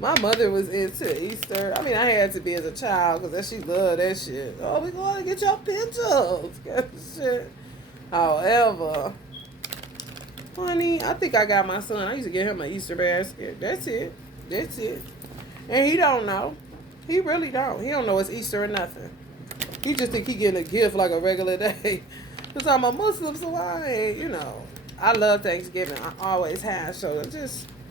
My mother was into Easter. I mean, I had to be as a child because she loved that shit. Oh, we going to get your pictures. Kind of shit. However, honey, I think I got my son. I used to get him an Easter basket. That's it. And he don't know. He really don't. He don't know it's Easter or nothing. He just think he getting a gift like a regular day. Because I'm a Muslim, so I ain't, I love Thanksgiving. I always have. So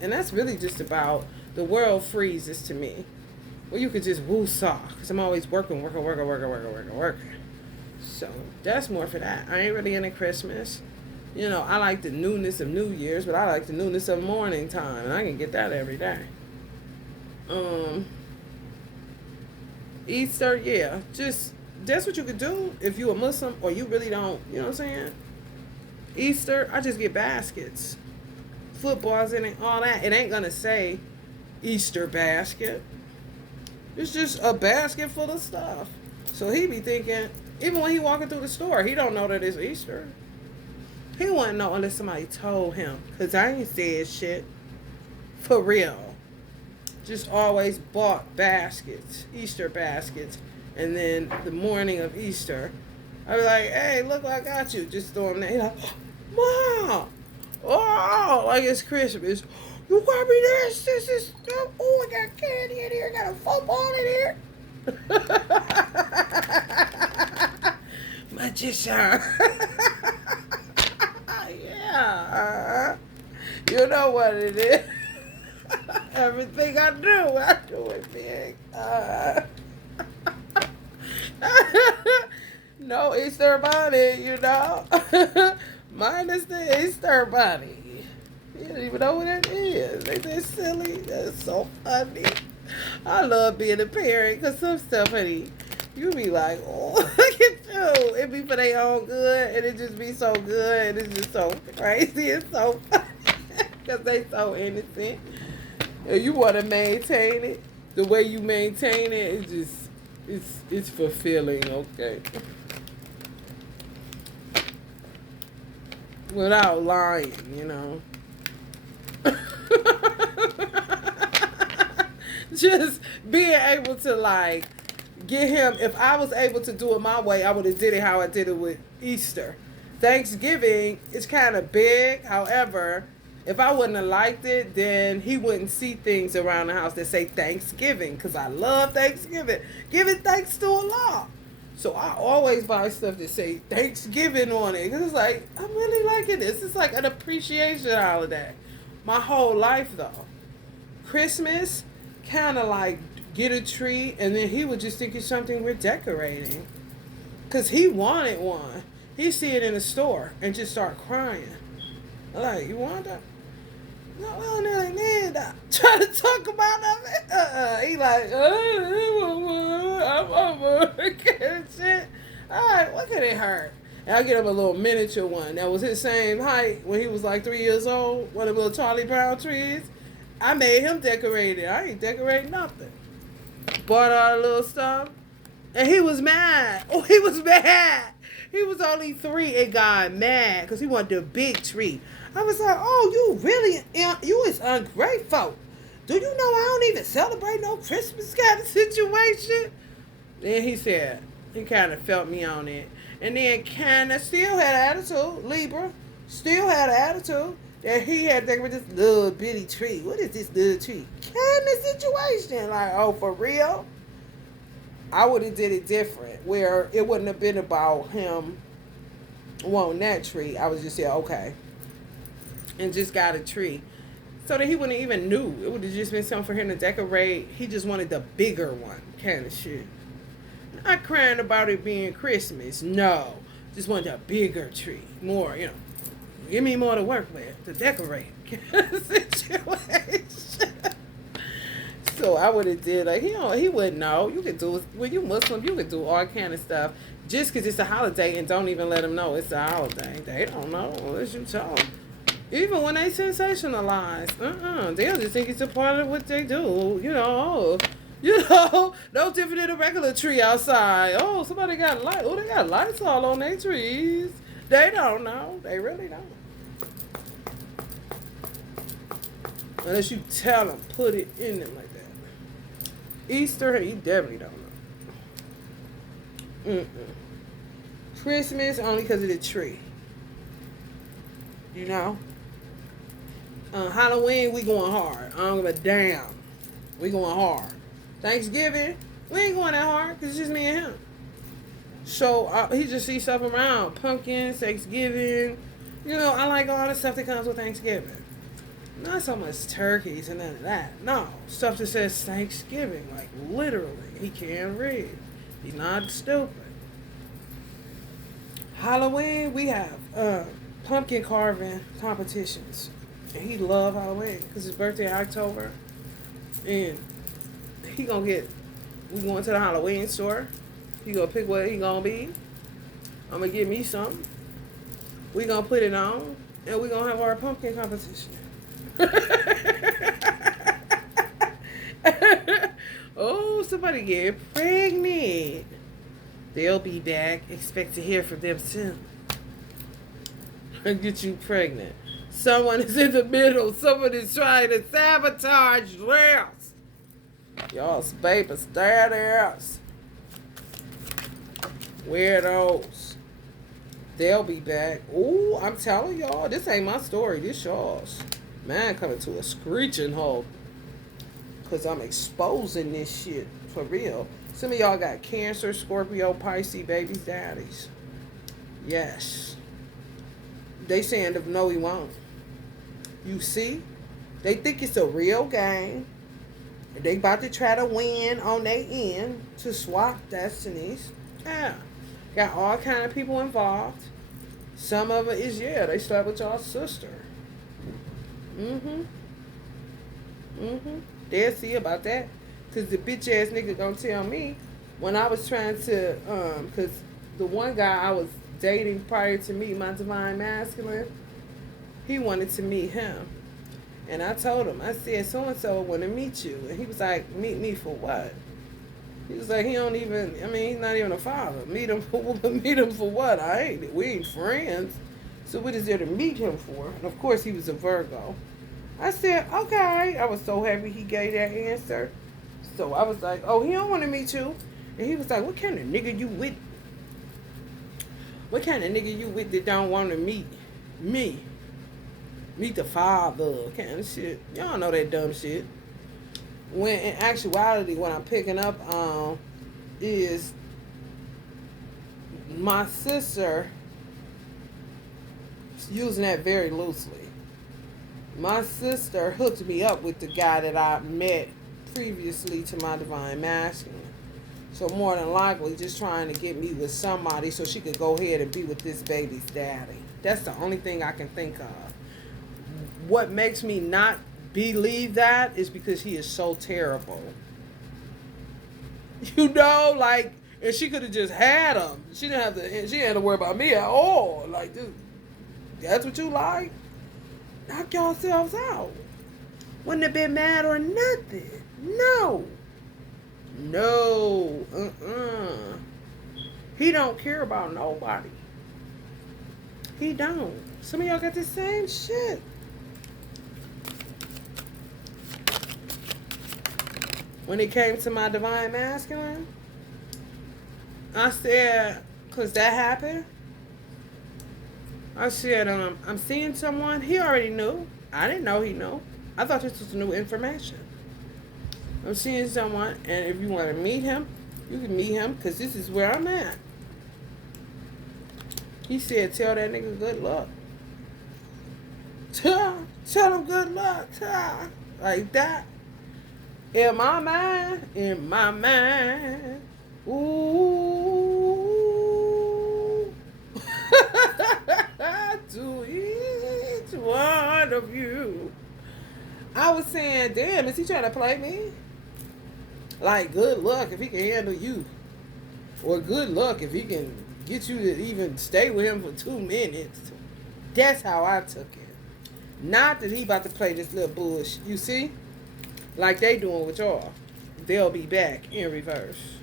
and that's really just about the world freezes to me. Well, you could just woo-saw. Because I'm always working. So that's more for that. I ain't really into Christmas. I like the newness of New Year's, but I like the newness of morning time. And I can get that every day. Easter, yeah. Just, that's what you could do if you a Muslim or you really don't, you know what I'm saying? Easter, I just get baskets. Footballs in it, all that. It ain't gonna say Easter basket. It's just a basket full of stuff. So he be thinking, even when he walking through the store, he don't know that it's Easter. He wouldn't know unless somebody told him. Because I ain't said shit. For real. Just always bought baskets, Easter baskets. And then the morning of Easter, I was like, hey, look what I got you. Just throw them there. He's like, Mom, oh, like it's Christmas. You got me this is, oh, I got candy in here, I got a football in here. Magician. Yeah. You know what it is. Everything I do it big. No Easter bunny, Mine is the Easter bunny. You don't even know what that is. They say silly. That's so funny. I love being a parent because some stuff, honey, you be like, oh, look at you. It be for their own good, and it just be so good, and it's just so crazy. It's so funny because they so innocent. And you want to maintain it. The way you maintain it, it's fulfilling, okay? Without lying, Just being able to, get him. If I was able to do it my way, I would have did it how I did it with Easter. Thanksgiving is kind of big. However, if I wouldn't have liked it, then he wouldn't see things around the house that say Thanksgiving, because I love Thanksgiving. Giving thanks to Allah. So I always buy stuff that say Thanksgiving on it. Because it's like, I'm really liking this. It's like an appreciation holiday. My whole life, though. Christmas, kind of like get a tree, and then he would just think it's something we're decorating. Because he wanted one. He see it in the store and just start crying. I'm like, you want that? No, I don't really need that. Trying to talk about it. He like, I'm over and shit. Alright, what could it hurt? And I get him a little miniature one that was his same height when he was like 3 years old. One of the little Charlie Brown trees. I made him decorate it. I ain't decorate nothing. Bought all the little stuff. And he was mad. Oh, he was mad. He was only 3 and got mad because he wanted the big tree. I was like, oh, you really, you is ungrateful. Do you know I don't even celebrate no Christmas kind of situation? Then he said, he kind of felt me on it. And then kind of still had an attitude, Libra, still had an attitude that he had to with this little bitty tree. What is this little tree? Kind of situation. Like, oh, for real? I would have did it different, where it wouldn't have been about him wanting that tree. I was just saying, okay. And just got a tree. So that he wouldn't even knew. It would have just been something for him to decorate. He just wanted the bigger one kind of shit. Not crying about it being Christmas. No. Just wanted a bigger tree. More, give me more to work with, to decorate. Situation. So I would have did, like, he wouldn't know. You could do, when you Muslim, you could do all kind of stuff. Just because it's a holiday, and don't even let them know it's a holiday. They don't know unless you tell them. Even when they sensationalize, they'll just think it's a part of what they do. No different than a regular tree outside. Oh, somebody got light. Oh, they got lights all on their trees. They don't know. They really don't. Unless you tell them, put it in them like that. Easter, he definitely don't know. Christmas, only because of the tree. Halloween, we going hard. I don't give a damn. We going hard. Thanksgiving, we ain't going that hard because it's just me and him. So he just sees stuff around. Pumpkins, Thanksgiving. I like all the stuff that comes with Thanksgiving. Not so much turkeys and none of that. No, stuff that says Thanksgiving. Like, literally. He can't read. He's not stupid. Halloween, we have pumpkin carving competitions. And he love Halloween because his birthday in October. And we going to the Halloween store. He gonna pick what he gonna be. I'm gonna get me something. We gonna put it on. And we gonna have our pumpkin competition. Oh, somebody get pregnant. They'll be back. Expect to hear from them soon. Get you pregnant. Someone is in the middle. Someone is trying to sabotage theirs. Y'all's babies, stare their ass. Weirdos. They'll be back. Ooh, I'm telling y'all, this ain't my story. This y'all's. Man, coming to a screeching halt. Because I'm exposing this shit for real. Some of y'all got Cancer, Scorpio, Pisces, babies, daddies. Yes. They saying no, he won't. You see? They think it's a real game. They about to try to win on their end to swap destinies. Yeah. Got all kind of people involved. Some of it is, they slept with y'all's sister. They'll see about that. Because the bitch ass nigga gonna tell me when I was trying to, because the one guy I was dating prior to meeting my divine masculine, he wanted to meet him. And I told him, I said, so-and-so want to meet you. And he was like, meet me for what? He was like, he's not even a father. Meet him for what? We ain't friends. So what is there to meet him for? And of course he was a Virgo. I said, okay. I was so happy he gave that answer. So I was like, oh, he don't want to meet you. And he was like, what kind of nigga you with? What kind of nigga you with that don't want to meet me? Meet the father kind of shit. Y'all know that dumb shit. When in actuality, what I'm picking up on is my sister using that very loosely. My sister hooked me up with the guy that I met previously to my divine masculine. So more than likely just trying to get me with somebody so she could go ahead and be with this baby's daddy. That's the only thing I can think of. What makes me not believe that is because he is so terrible. And she could have just had him. She didn't have to worry about me at all. Like, dude, that's what you like? Knock yourselves out. Wouldn't have been mad or nothing. No. He don't care about nobody. He don't. Some of y'all got the same shit. When it came to my divine masculine, I said, because that happened, I said, I'm seeing someone. He already knew. I didn't know he knew. I thought this was new information. I'm seeing someone, and if you want to meet him, you can meet him, because this is where I'm at. He said, tell that nigga good luck. Tell him good luck. Like that. In my mind. Ooh. To each one of you. I was saying, damn, is he trying to play me? Like, good luck if he can handle you. Or good luck if he can get you to even stay with him for 2 minutes. That's how I took it. Not that he about to play this little bullshit. You see? Like they doing with y'all. They'll be back in reverse.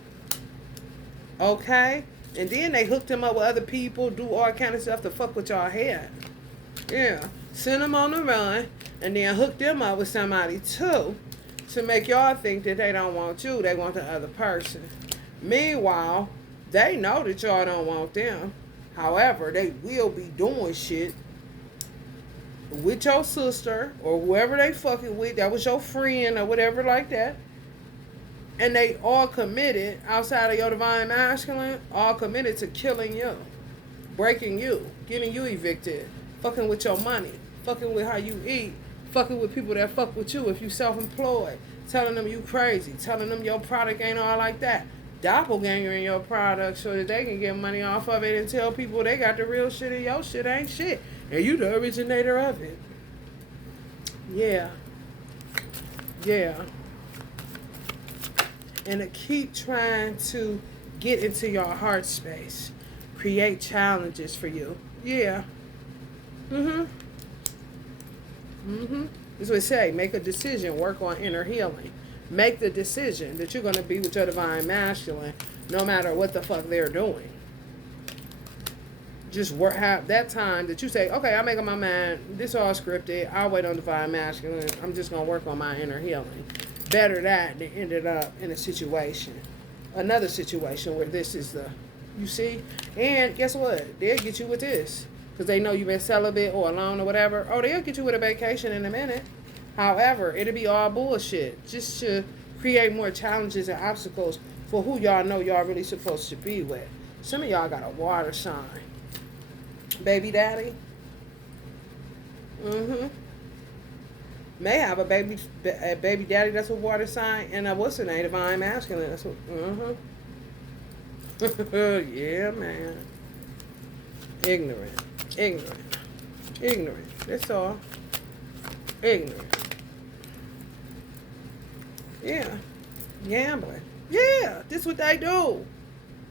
Okay? And then they hooked him up with other people, do all kind of stuff to fuck with y'all head. Yeah. Send them on the run, and then hook them up with somebody too, to make y'all think that they don't want you, they want the other person. Meanwhile, they know that y'all don't want them. However, they will be doing shit with your sister or whoever they fucking with, that was your friend or whatever like that. And they all committed, outside of your divine masculine, all committed to killing you, breaking you, getting you evicted, fucking with your money, fucking with how you eat, fucking with people that fuck with you if you self-employed, telling them you crazy, telling them your product ain't all like that, doppelganger in your product so that they can get money off of it and tell people they got the real shit and your shit ain't shit. And you the originator of it. Yeah. Yeah. And to keep trying to get into your heart space. Create challenges for you. Yeah. This is what it say. Make a decision. Work on inner healing. Make the decision that you're going to be with your divine masculine no matter what the fuck they're doing. Just work, have that time that you say, okay, I'm making my mind, this all scripted, I'll wait on divine masculine, I'm just going to work on my inner healing. Better that than ended up in a situation, another situation where this is the, you see? And guess what? They'll get you with this. Because they know you've been celibate or alone or whatever. Oh, they'll get you with a vacation in a minute. However, it'll be all bullshit. Just to create more challenges and obstacles for who y'all know y'all really supposed to be with. Some of y'all got a water sign. Baby daddy. May have a baby daddy that's a water sign, and what's her name? Divine masculine. That's what. Yeah, man. Ignorant. That's all. Ignorant. Yeah. Gambling. Yeah. This what they do.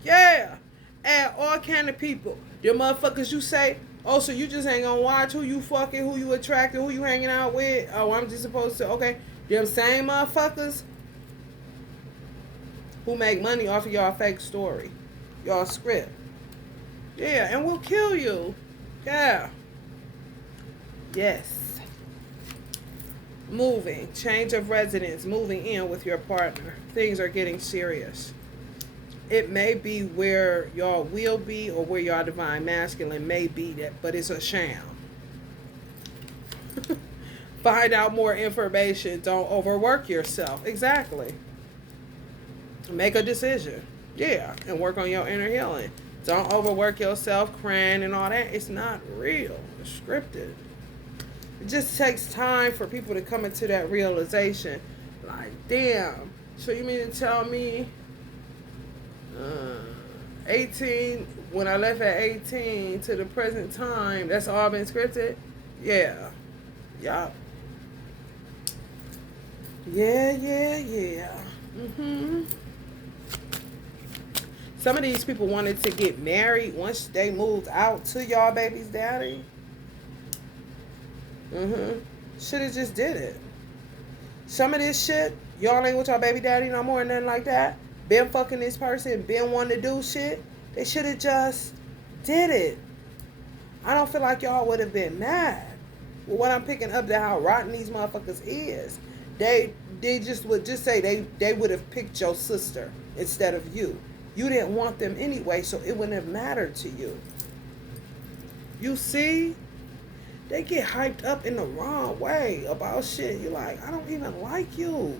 Yeah. And all kind of people. Them motherfuckers you say, oh, so you just ain't gonna watch who you fucking, who you attracting, who you hanging out with. Oh, I'm just supposed to, okay. Them same motherfuckers who make money off of y'all fake story. Y'all script. Yeah, and we'll kill you. Yeah. Yes. Moving. Change of residence. Moving in with your partner. Things are getting serious. It may be where y'all will be or where y'all divine masculine may be, that, but it's a sham. Find out more information. Don't overwork yourself. Exactly. Make a decision. Yeah, and work on your inner healing. Don't overwork yourself, crying and all that. It's not real. It's scripted. It just takes time for people to come into that realization. Like, damn. So you mean to tell me 18, when I left at 18 to the present time, that's all been scripted? Yeah. Yup. Yeah. Some of these people wanted to get married once they moved out to y'all baby's daddy. Should have just did it. Some of this shit, y'all ain't with y'all baby daddy no more, nothing like that. Been fucking this person, been wanting to do shit. They should have just did it. I don't feel like y'all would have been mad with what I'm picking up to how rotten these motherfuckers is. They just would just say they would have picked your sister instead of you. You didn't want them anyway, so it wouldn't have mattered to you. You see? They get hyped up in the wrong way about shit. You're like, I don't even like you.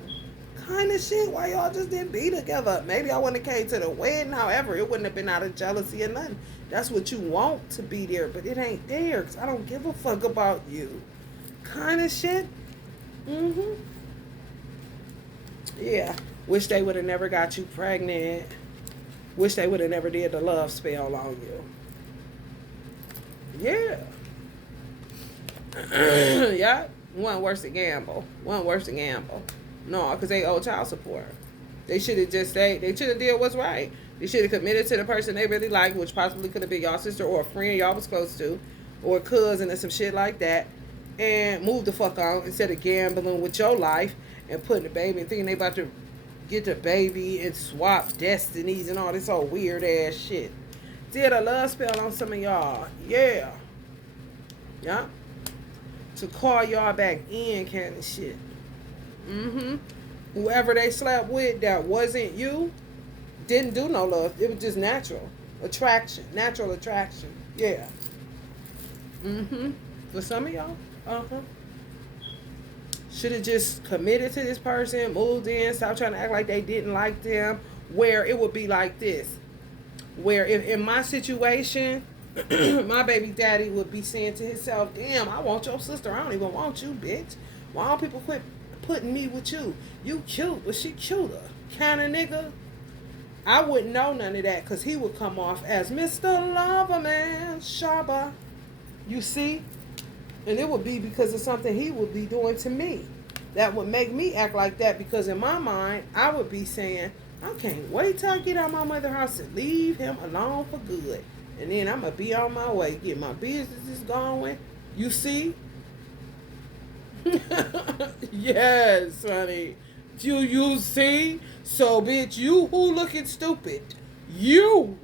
Kind of shit. Why y'all just didn't be together? Maybe I wouldn't have came to the wedding. However, it wouldn't have been out of jealousy or nothing. That's what you want to be there, but it ain't there because I don't give a fuck about you. Kind of shit. Mm-hmm. Yeah. Wish they would have never got you pregnant. Wish they would have never did the love spell on you. Yeah. Yeah. One worse than gamble. One worse than gamble. No, because they owe child support. They should have just said, they should have did what's right. They should have committed to the person they really liked, which possibly could have been y'all sister or a friend y'all was close to, or a cousin or some shit like that, and move the fuck on instead of gambling with your life and putting the baby and thinking they about to get the baby and swap destinies and all this old weird ass shit. Did a love spell on some of y'all. Yeah. Yeah. To call y'all back in kind of shit. Mm-hmm. Whoever they slept with that wasn't you didn't do no love. It was just natural attraction. Natural attraction. Yeah. Mm-hmm. For some of y'all. Uh-huh. Should have just committed to this person, moved in, stopped trying to act like they didn't like them. Where it would be like this. Where if in my situation, my baby daddy would be saying to himself, damn, I want your sister. I don't even want you, bitch. Why don't people quit putting me with you? You cute, but she cuter. Kind of nigga. I wouldn't know none of that because he would come off as Mr. Loverman, Shabba. You see? And it would be because of something he would be doing to me. That would make me act like that because in my mind, I would be saying, I can't wait till I get out of my mother's house and leave him alone for good. And then I'm going to be on my way, get my businesses going. You see? Yes, honey. You see? So, bitch, you who looking stupid? You.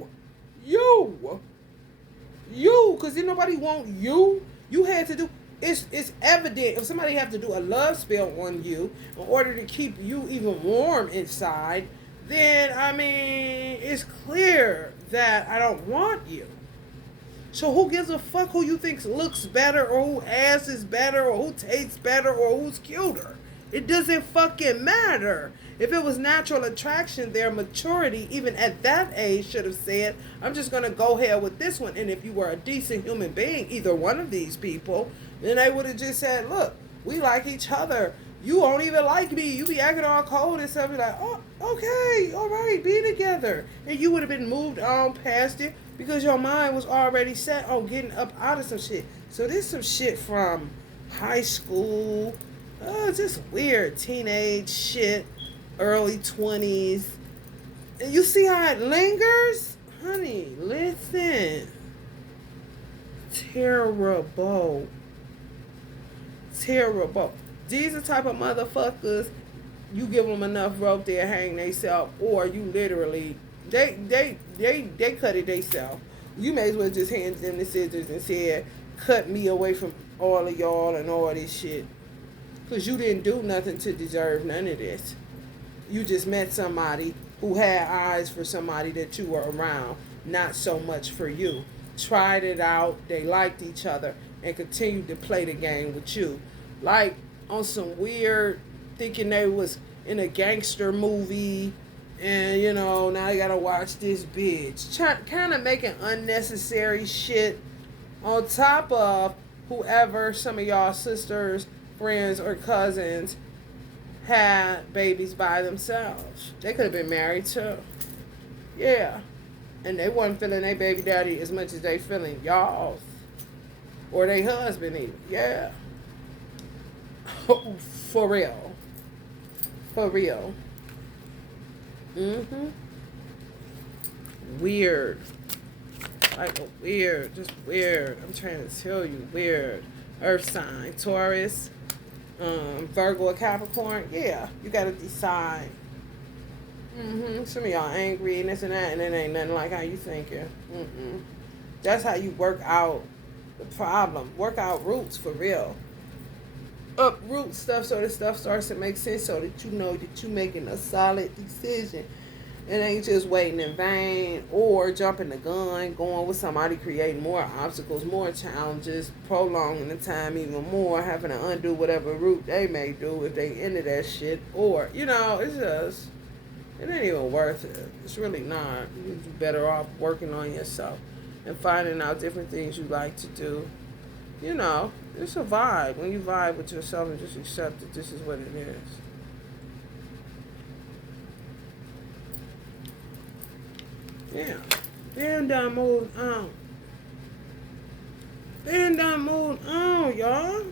Because didn't nobody want you. You had to do... It's evident if somebody have to do a love spell on you in order to keep you even warm inside, then, I mean, it's clear that I don't want you. So who gives a fuck who you think looks better or who ass is better or who tastes better or who's cuter? It doesn't fucking matter. If it was natural attraction, their maturity, even at that age, should have said, I'm just going to go ahead with this one. And if you were a decent human being, either one of these people, then they would have just said, look, we like each other. You won't even like me. You be acting all cold and stuff. Be like, oh, okay, all right, be together. And you would have been moved on past it because your mind was already set on getting up out of some shit. So this some shit from high school, just weird teenage shit, early 20s. And you see how it lingers? Honey, listen. Terrible. These are the type of motherfuckers, you give them enough rope, they'll hang themselves, or you literally, they cut it themselves. You may as well just hand them the scissors and said, cut me away from all of y'all and all this shit. Because you didn't do nothing to deserve none of this. You just met somebody who had eyes for somebody that you were around, not so much for you. Tried it out, they liked each other, and continued to play the game with you. Like on some weird, thinking they was in a gangster movie, and you know, now you gotta watch this bitch. Kind of making unnecessary shit on top of whoever some of y'all sisters, friends, or cousins had babies by themselves. They could have been married too. Yeah. And they wasn't feeling their baby daddy as much as they feeling y'all. Or their husband even. Yeah. For real. Mm-hmm. Weird. Like weird. Just weird. I'm trying to tell you. Weird. Earth sign. Taurus. Virgo or Capricorn. Yeah. You got to decide. Some of y'all angry and this and that, and it ain't nothing like how you thinking. That's how you work out the problem. Work out roots for real. uproot stuff so that stuff starts to make sense, so that you know that you're making a solid decision. It ain't just waiting in vain or jumping the gun, going with somebody, creating more obstacles, more challenges, prolonging the time even more, having to undo whatever route they may do if they into that shit. Or, it's just, it ain't even worth it. It's really not. You're better off working on yourself and finding out different things you like to do. It's a vibe. When you vibe with yourself and just accept that this is what it is. Yeah. Then done moved on. Y'all.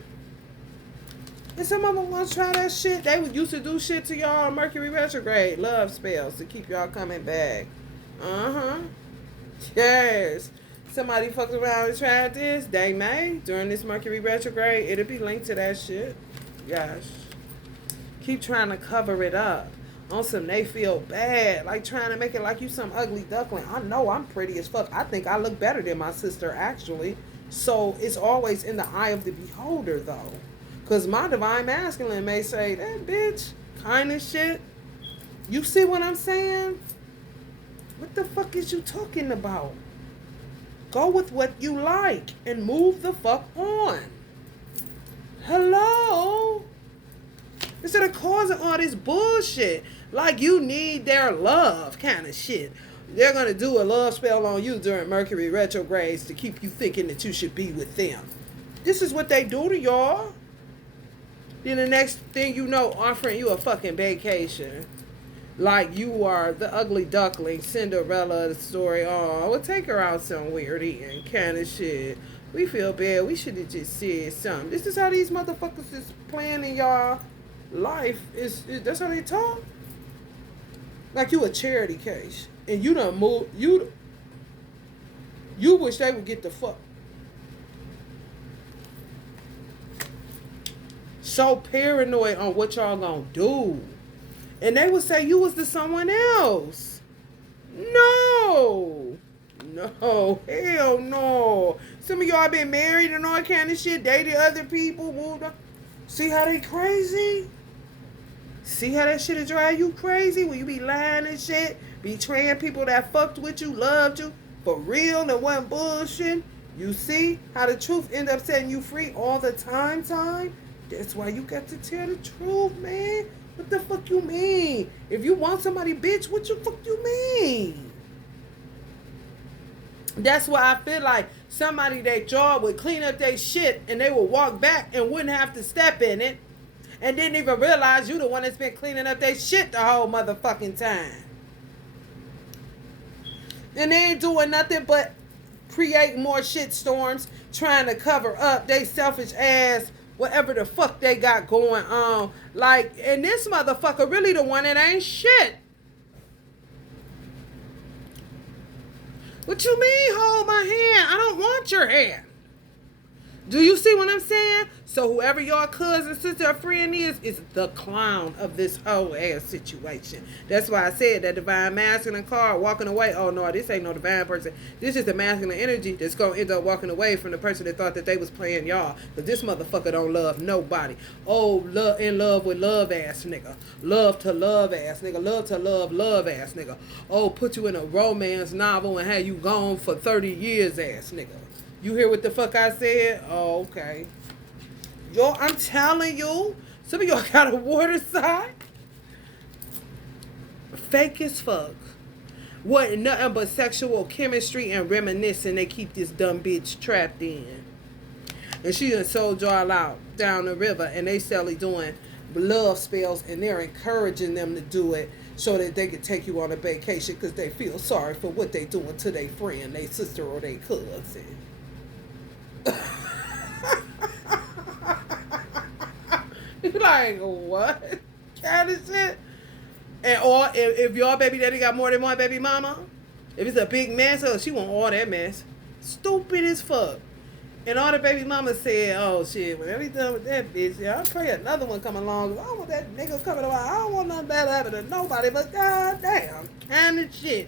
And some of them want to try that shit. They used to do shit to y'all on Mercury retrograde. Love spells to keep y'all coming back. Uh-huh. Yes. Somebody fucked around and tried this. They may. During this Mercury retrograde, it'll be linked to that shit. Yes. Keep trying to cover it up. On some they feel bad, like trying to make it like you some ugly duckling. I know I'm pretty as fuck. I think I look better than my sister, actually. So it's always in the eye of the beholder, though. Because my divine masculine may say, that bitch, kind of shit. You see what I'm saying? What the fuck is you talking about? Go with what you like and move the fuck on. Hello? Instead of causing all this bullshit, like you need their love kind of shit. They're going to do a love spell on you during Mercury retrogrades to keep you thinking that you should be with them. This is what they do to y'all. Then the next thing you know, offering you a fucking vacation. Like you are the ugly duckling, Cinderella of the story. Oh, we'll take her out somewhere then, kind of shit. We feel bad. We should have just said something. This is how these motherfuckers is planning y'all life. That's how they talk. Like you a charity case, and you done move. You wish they would get the fuck. So paranoid on what y'all gonna do, and they would say you was the someone else. No, hell no. Some of y'all been married and all kind of shit, dated other people, moved on. See how they crazy? See how that shit will drive you crazy when you be lying and shit, betraying people that fucked with you, loved you, for real and wasn't bullshit. You see how the truth end up setting you free all the time? That's why you got to tell the truth, man. What the fuck you mean? If you want somebody, bitch, what the fuck you mean? That's why I feel like somebody their job would clean up their shit and they would walk back and wouldn't have to step in it. And didn't even realize you the one that's been cleaning up their shit the whole motherfucking time. And they ain't doing nothing but create more shit storms, trying to cover up they selfish ass, whatever the fuck they got going on. Like, and this motherfucker really the one that ain't shit. What you mean, hold my hand? I don't want your hand. Do you see what I'm saying? So whoever your cousin, sister, or friend is the clown of this whole ass situation. That's why I said that divine masculine card walking away. Oh no, this ain't no divine person. This is the masculine energy that's gonna end up walking away from the person that thought that they was playing y'all. But this motherfucker don't love nobody. Oh, in love with love ass nigga. Love to love ass nigga. Love to love ass nigga. Oh, put you in a romance novel and have you gone for 30 years ass nigga. You hear what the fuck I said? Oh, okay. Yo, I'm telling you, some of y'all got a water sign. Fake as fuck. What, nothing but sexual chemistry and reminiscing they keep this dumb bitch trapped in. And she done sold y'all out down the river and they still doing love spells and they're encouraging them to do it so that they can take you on a vacation because they feel sorry for what they doing to their friend, their sister, or their cousin. Like, what kind of shit? And or if your baby daddy got more than one baby mama, if it's a big mess, she want all that mess. Stupid as fuck. And all the baby mamas said, oh shit, when we done with that bitch, yeah, I'll pray another one come along. I don't want that nigga coming along. I don't want nothing bad happen to nobody, but goddamn, kind of shit.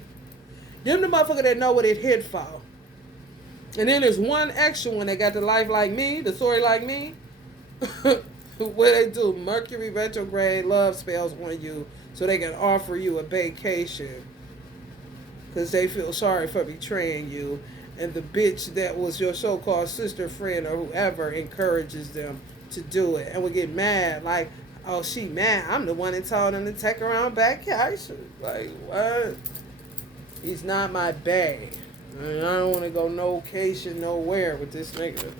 Them the motherfucker that know what it hit for. And then there's one extra one that got the life like me, the story like me. What they do, Mercury retrograde love spells on you so they can offer you a vacation because they feel sorry for betraying you. And the bitch that was your so called sister, friend, or whoever encourages them to do it and will get mad. Like, oh, she mad. I'm the one that told him to take her around vacation. Like, what? He's not my bae. And I don't want to go no vacation nowhere with this nigga.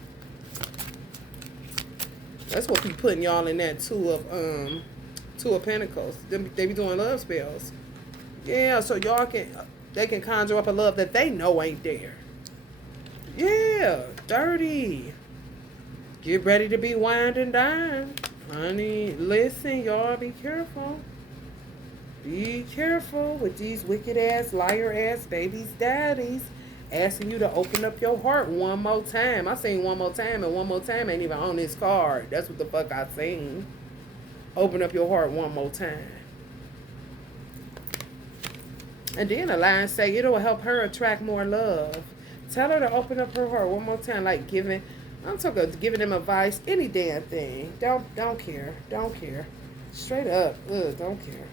That's what be putting y'all in that two of Pentacles. They be doing love spells. Yeah, so they can conjure up a love that they know ain't there. Yeah, dirty. Get ready to be wined and dined. Honey, listen, y'all, be careful. Be careful with these wicked ass, liar ass babies, daddies asking you to open up your heart one more time. I seen one more time, and one more time ain't even on this card. That's what the fuck I seen. Open up your heart one more time. And then the line say it'll help her attract more love. Tell her to open up her heart one more time, like I'm talking about giving them advice, any damn thing. Don't care. Don't care. Straight up. Don't care.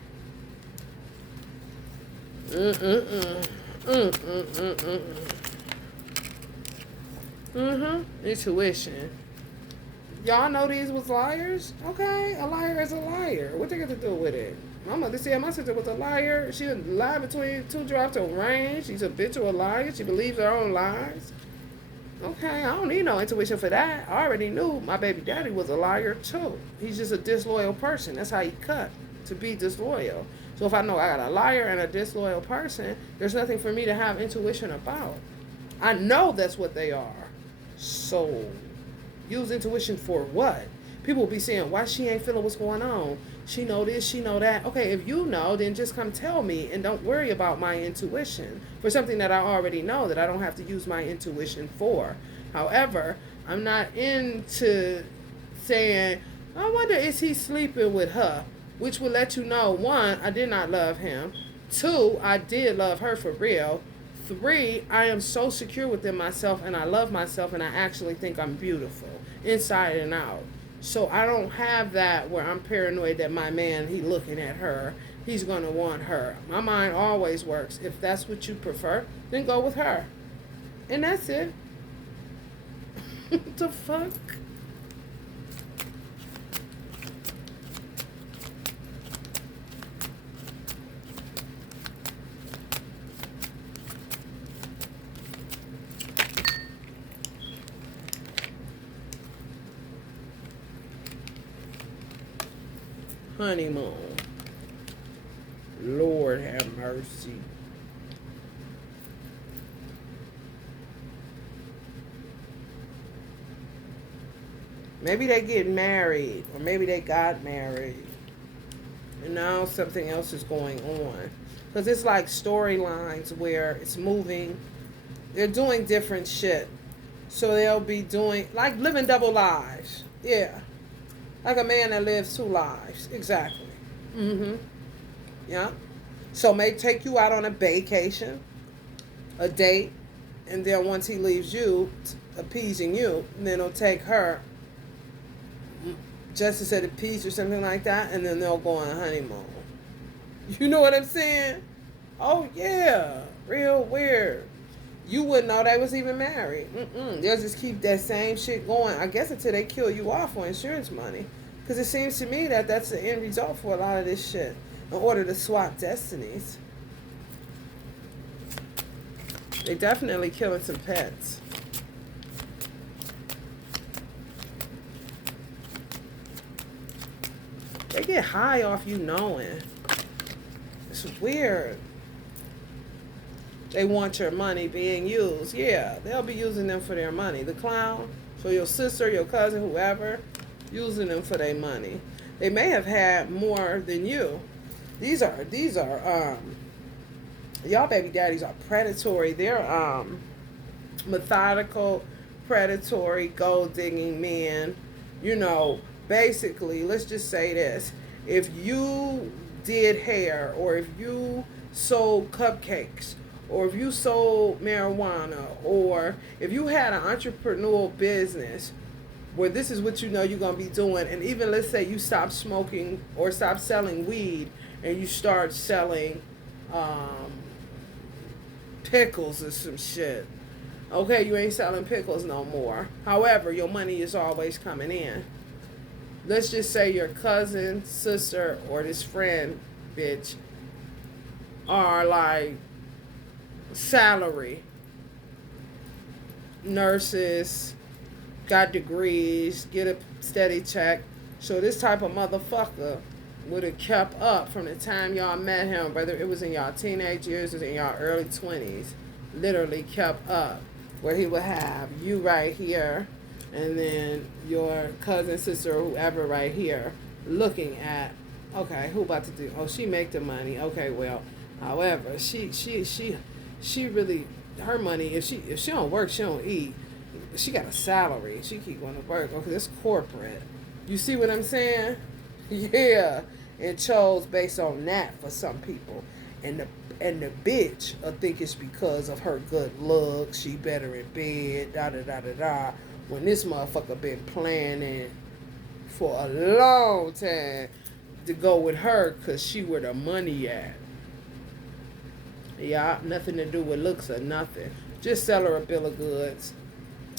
Intuition. Y'all know these was liars? Okay, a liar is a liar. What they got to do with it? They said my sister was a liar. She lied between two drops of rain. She's a habitual liar. She believes her own lies. Okay, I don't need no intuition for that. I already knew my baby daddy was a liar too. He's just a disloyal person. That's how he cut, to be disloyal. So if I know I got a liar and a disloyal person, there's nothing for me to have intuition about. I know that's what they are. So use intuition for what? People will be saying, why she ain't feeling what's going on? She know this, she know that. Okay, if you know, then just come tell me and don't worry about my intuition for something that I already know that I don't have to use my intuition for. However, I'm not into saying, I wonder is he sleeping with her, which will let you know, one, I did not love him. Two, I did love her for real. Three, I am so secure within myself and I love myself and I actually think I'm beautiful inside and out. So I don't have that where I'm paranoid that my man, he looking at her, he's going to want her. My mind always works. If that's what you prefer, then go with her. And that's it. What the fuck? Honeymoon. Lord have mercy. Maybe they get married, or maybe they got married, and now something else is going on. Because it's like storylines where it's moving. They're doing different shit. So they'll be doing, like living double lives. Yeah. Like a man that lives two lives. Exactly. Yeah. So may take you out on a vacation, a date, and then once he leaves you, appeasing you, then he'll take her just to set a peace or something like that, and then they'll go on a honeymoon. You know what I'm saying? Oh yeah. Real weird. You wouldn't know they was even married. They'll just keep that same shit going, I guess, until they kill you off for insurance money. Because it seems to me that that's the end result for a lot of this shit, in order to swap destinies. They definitely killing some pets. They get high off you knowing. It's weird. They want your money being used. Yeah, they'll be using them for their money. The clown, so your sister, your cousin, whoever, using them for their money. They may have had more than you. These are y'all baby daddies are predatory. They're methodical, predatory, gold digging men. You know, basically, let's just say this. If you did hair, or if you sold cupcakes, or if you sold marijuana, or if you had an entrepreneurial business, where this is what you know you're going to be doing. And even let's say you stop smoking or stop selling weed and you start selling um, pickles or some shit. Okay, you ain't selling pickles no more. However, your money is always coming in. Let's just say your cousin, sister, or this friend, bitch, are like salary nurses, got degrees, get a steady check. So this type of motherfucker would have kept up from the time y'all met him, whether it was in y'all teenage years or in y'all early 20s, literally kept up. Where he would have you right here, and then your cousin, sister, or whoever right here, looking at, okay, who about to do? Oh, she make the money. Okay, well, however, she really, her money. If she don't work, she don't eat. She got a salary. She keep going to work. Okay, that's corporate. You see what I'm saying? Yeah, and chose based on that for some people, and the bitch, I think it's because of her good looks. She better in bed. Da da da da da. When this motherfucker been planning for a long time to go with her, cause she where the money at. Yeah, nothing to do with looks or nothing. Just sell her a bill of goods,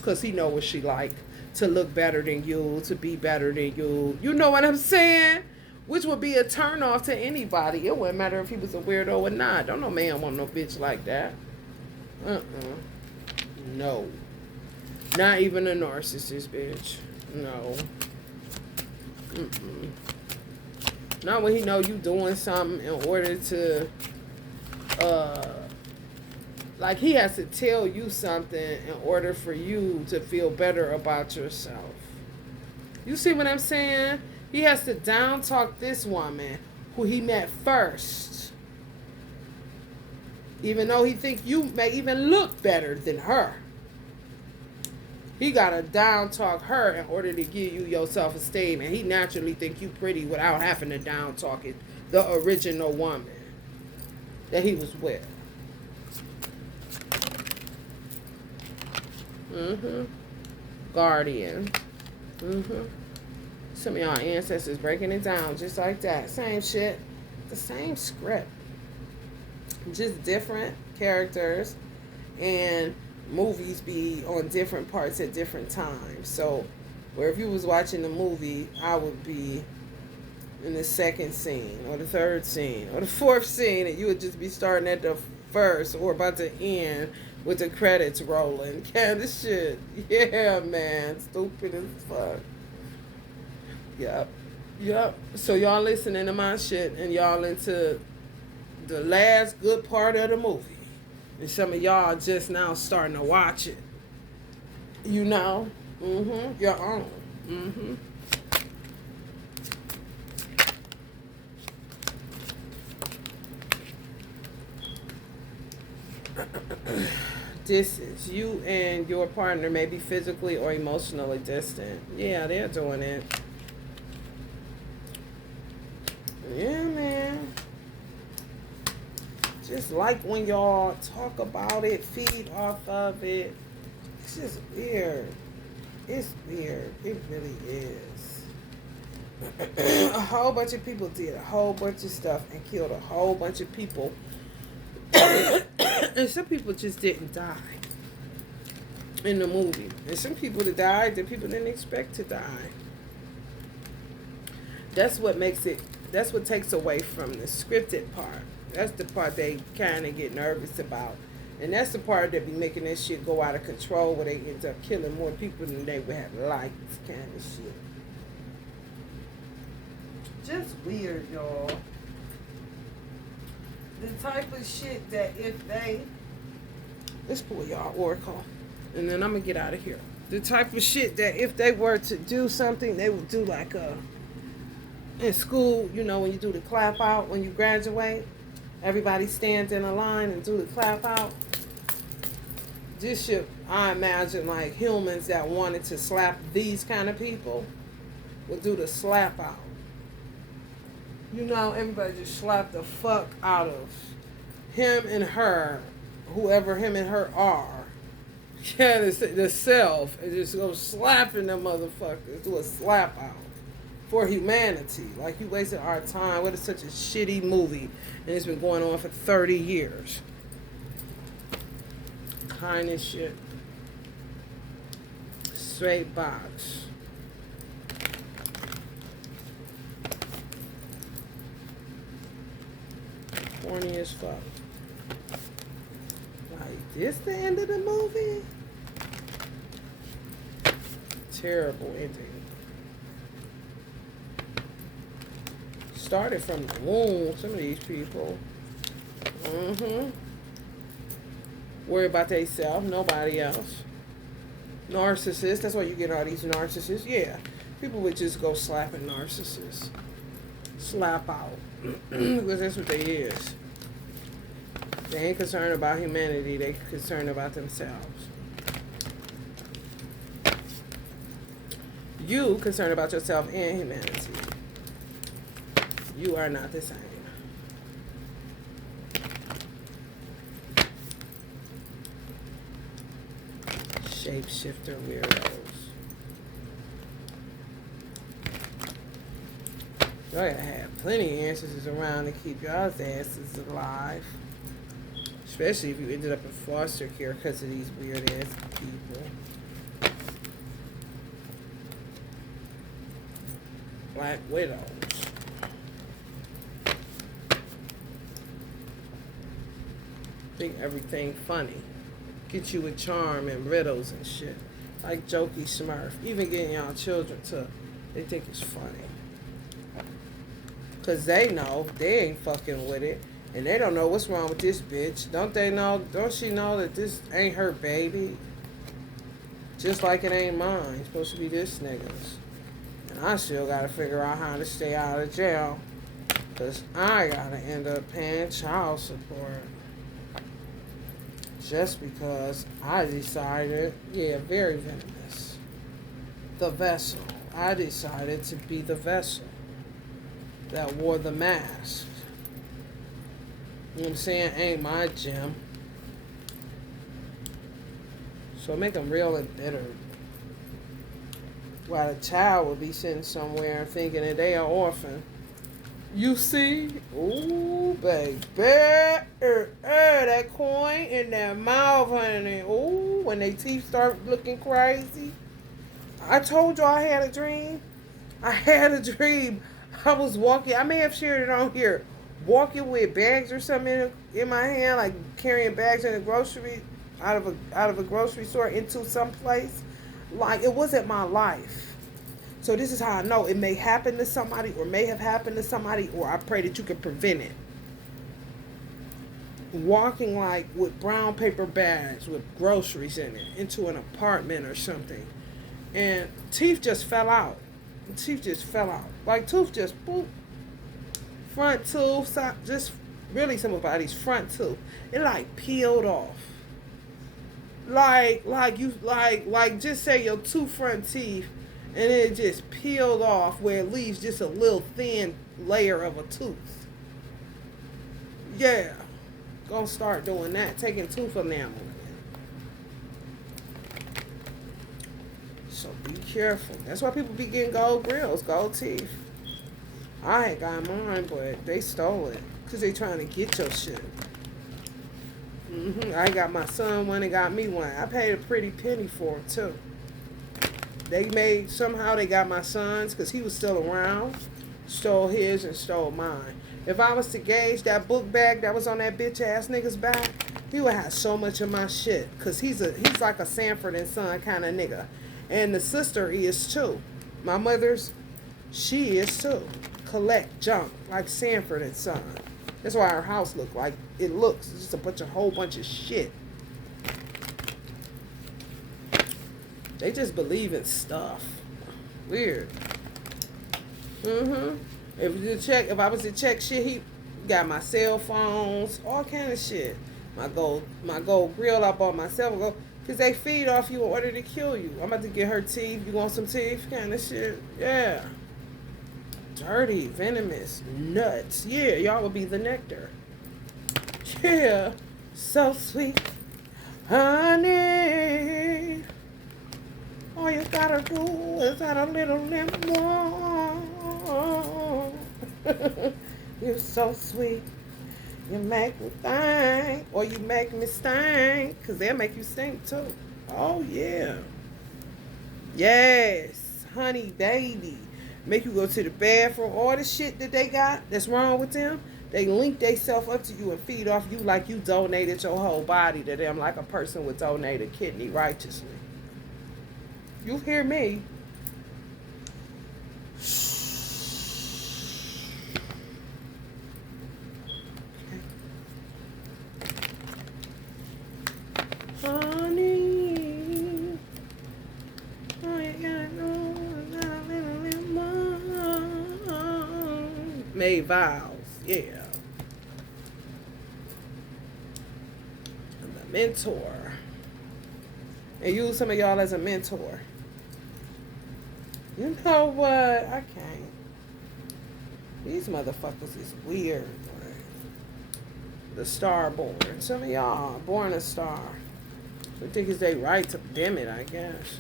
cause he know what she like. To look better than you, to be better than you. You know what I'm saying? Which would be a turn off to anybody. It wouldn't matter if he was a weirdo or not. Don't no man want no bitch like that. No. Not even a narcissist, bitch. No. Not when he know you doing something in order to, like he has to tell you something in order for you to feel better about yourself. You see what I'm saying? He has to down talk this woman who he met first. Even though he think you may even look better than her. He gotta down talk her in order to give you your self-esteem. And he naturally think you pretty without having to down talk it. The original woman that he was with. Guardian. Some of y'all ancestors breaking it down just like that. Same shit. The same script. Just different characters. And movies be on different parts at different times. So, where if you was watching the movie, I would be in the second scene, or the third scene, or the fourth scene, and you would just be starting at the first, or about to end with the credits rolling. Kind of shit. Yeah, man. Stupid as fuck. Yep. So y'all listening to my shit, and y'all into the last good part of the movie. And some of y'all just now starting to watch it. You know? Your own. Distance. You and your partner may be physically or emotionally distant. Yeah, they're doing it. Yeah, man. Just like when y'all talk about it, feed off of it. It's just weird. It's weird. It really is. A whole bunch of people did a whole bunch of stuff and killed a whole bunch of people. And some people just didn't die in the movie. And some people that died that people didn't expect to die. That's what makes it, that's what takes away from the scripted part. That's the part they kind of get nervous about. And that's the part that be making this shit go out of control, where they end up killing more people than they would have liked, kind of shit. Just weird, y'all. The type of shit that if they... Let's pull y'all oracle. And then I'm going to get out of here. The type of shit that if they were to do something, they would do like in school, you know, when you do the clap out, when you graduate, everybody stands in a line and do the clap out. This shit, I imagine, like humans that wanted to slap these kind of people would do the slap out. You know, everybody just slap the fuck out of him and her, whoever him and her are. Yeah, the self. And just go slapping them motherfuckers. Do a slap out. For humanity. Like, you wasted our time. What is such a shitty movie? And it's been going on for 30 years. Kind of shit. Straight box. Corny as fuck. Like, this the end of the movie? Terrible ending. Started from the womb, some of these people. Worry about themselves, nobody else. Narcissists, that's why you get all these narcissists. Yeah, people would just go slapping narcissists. Slap out. Because that's what they is. They ain't concerned about humanity, they concerned about themselves. You concerned about yourself and humanity. You are not the same. Shapeshifter weirdos. Y'all gotta have plenty of ancestors around to keep y'all's asses alive. Especially if you ended up in foster care because of these weird ass people. Black widows. Think everything funny. Get you with charm and riddles and shit. Like Jokey Smurf. Even getting y'all children to, they think it's funny. Because they know they ain't fucking with it. And they don't know what's wrong with this bitch. Don't they know? Don't she know that this ain't her baby? Just like it ain't mine. It's supposed to be this nigga's. And I still gotta figure out how to stay out of jail. Because I gotta end up paying child support. Just because I decided, yeah, very venomous. The vessel. I decided to be the vessel that wore the mask. You know what I'm saying? Ain't my gym. So make them real and bitter. While a child will be sitting somewhere thinking that they are orphan. You see? Ooh, baby. That coin in their mouth, honey. Ooh, when their teeth start looking crazy. I told you I had a dream. I had a dream. I was walking. I may have shared it on here. Walking with bags or something in my hand, like carrying bags in a grocery, out of a grocery store into some place. Like, it wasn't my life. So this is how I know it may happen to somebody or may have happened to somebody, or I pray that you can prevent it. Walking like with brown paper bags with groceries in it into an apartment or something. And teeth just fell out. Teeth just fell out. Like, tooth just boop. Front tooth, just really simple body's front tooth. It like peeled off. Like just say your two front teeth, and it just peeled off where it leaves just a little thin layer of a tooth. Yeah. Gonna start doing that. Taking tooth enamel. So be careful. That's why people be getting gold grills, gold teeth. I ain't got mine, but they stole it. Because they trying to get your shit. I got my son one and got me one. I paid a pretty penny for it, too. Somehow they got my son's because he was still around. Stole his and stole mine. If I was to gauge that book bag that was on that bitch ass nigga's back, he would have so much of my shit. Because he's like a Sanford and Son kind of nigga. And the sister is too. My mother's, she is too. Collect junk like Sanford and Son. That's why our house look like it looks. It's just a whole bunch of shit. They just believe in stuff. Weird. If I was to check shit, he got my cell phones, all kind of shit. My gold grill I bought myself. Because they feed off you in order to kill you. I'm about to get her teeth. You want some teeth? Kind of shit. Yeah. Dirty, venomous, nuts. Yeah, y'all will be the nectar. Yeah. So sweet. Honey, all you gotta do is add a little lemon. You're so sweet. You make me think, or you make me stink, because they'll make you stink too. Oh, yeah. Yes, honey, baby. Make you go to the bathroom. All the shit that they got that's wrong with them, they link themselves up to you and feed off you like you donated your whole body to them, like a person would donate a kidney righteously. You hear me? Honey, oh, you gotta know, made vows, yeah. I'm a mentor. And use some of y'all as a mentor. You know what? I can't. These motherfuckers is weird. Right? The star born. Some of y'all born a star. I think it's their right to dim it, I guess.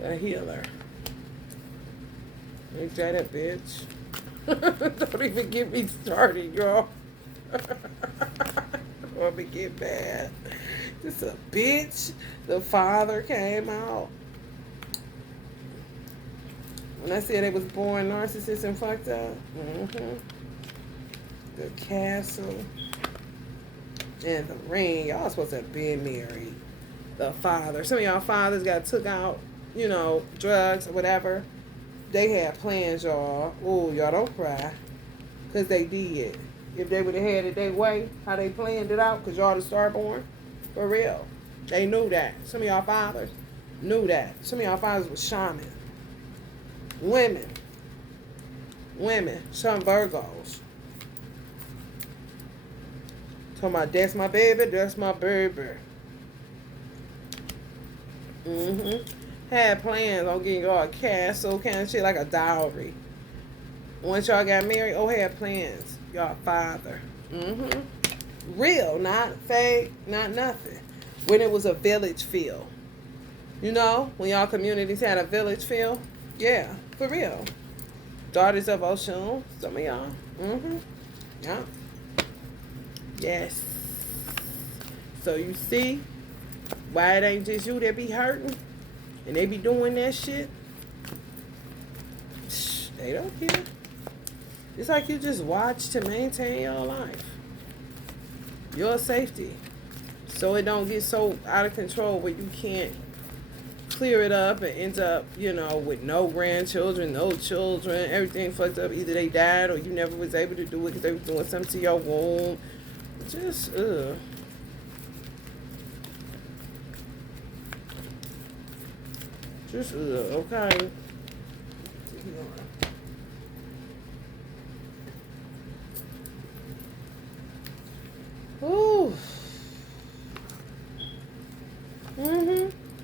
A healer. Ain't that a bitch? Don't even get me started, y'all. Or me get mad. Just a bitch. The father came out. When I said they was born narcissists and fucked up. The castle. And the ring. Y'all supposed to have been married. The father. Some of y'all fathers got took out, you know, drugs or whatever. They had plans, y'all. Oh, y'all don't cry. Because they did. If they would have had it their way, how they planned it out, because y'all the starborn, for real. They knew that. Some of y'all fathers knew that. Some of y'all fathers was shaman. Women. Some Virgos. Talking about, that's my baby, that's my baby. Had plans on getting y'all a castle kind of shit, like a dowry. Once y'all got married, had plans. Y'all father. Real, not fake, not nothing. When it was a village feel. You know, when y'all communities had a village feel. Yeah, for real. Daughters of Oshun, some of y'all. Yeah. Yes. So you see why it ain't just you that be hurting? And they be doing that shit. They don't care. It's like you just watch to maintain your life. Your safety. So it don't get so out of control where you can't clear it up and ends up, you know, with no grandchildren, no children, everything fucked up. Either they died or you never was able to do it because they were doing something to your womb. Just, Just, okay. Ooh.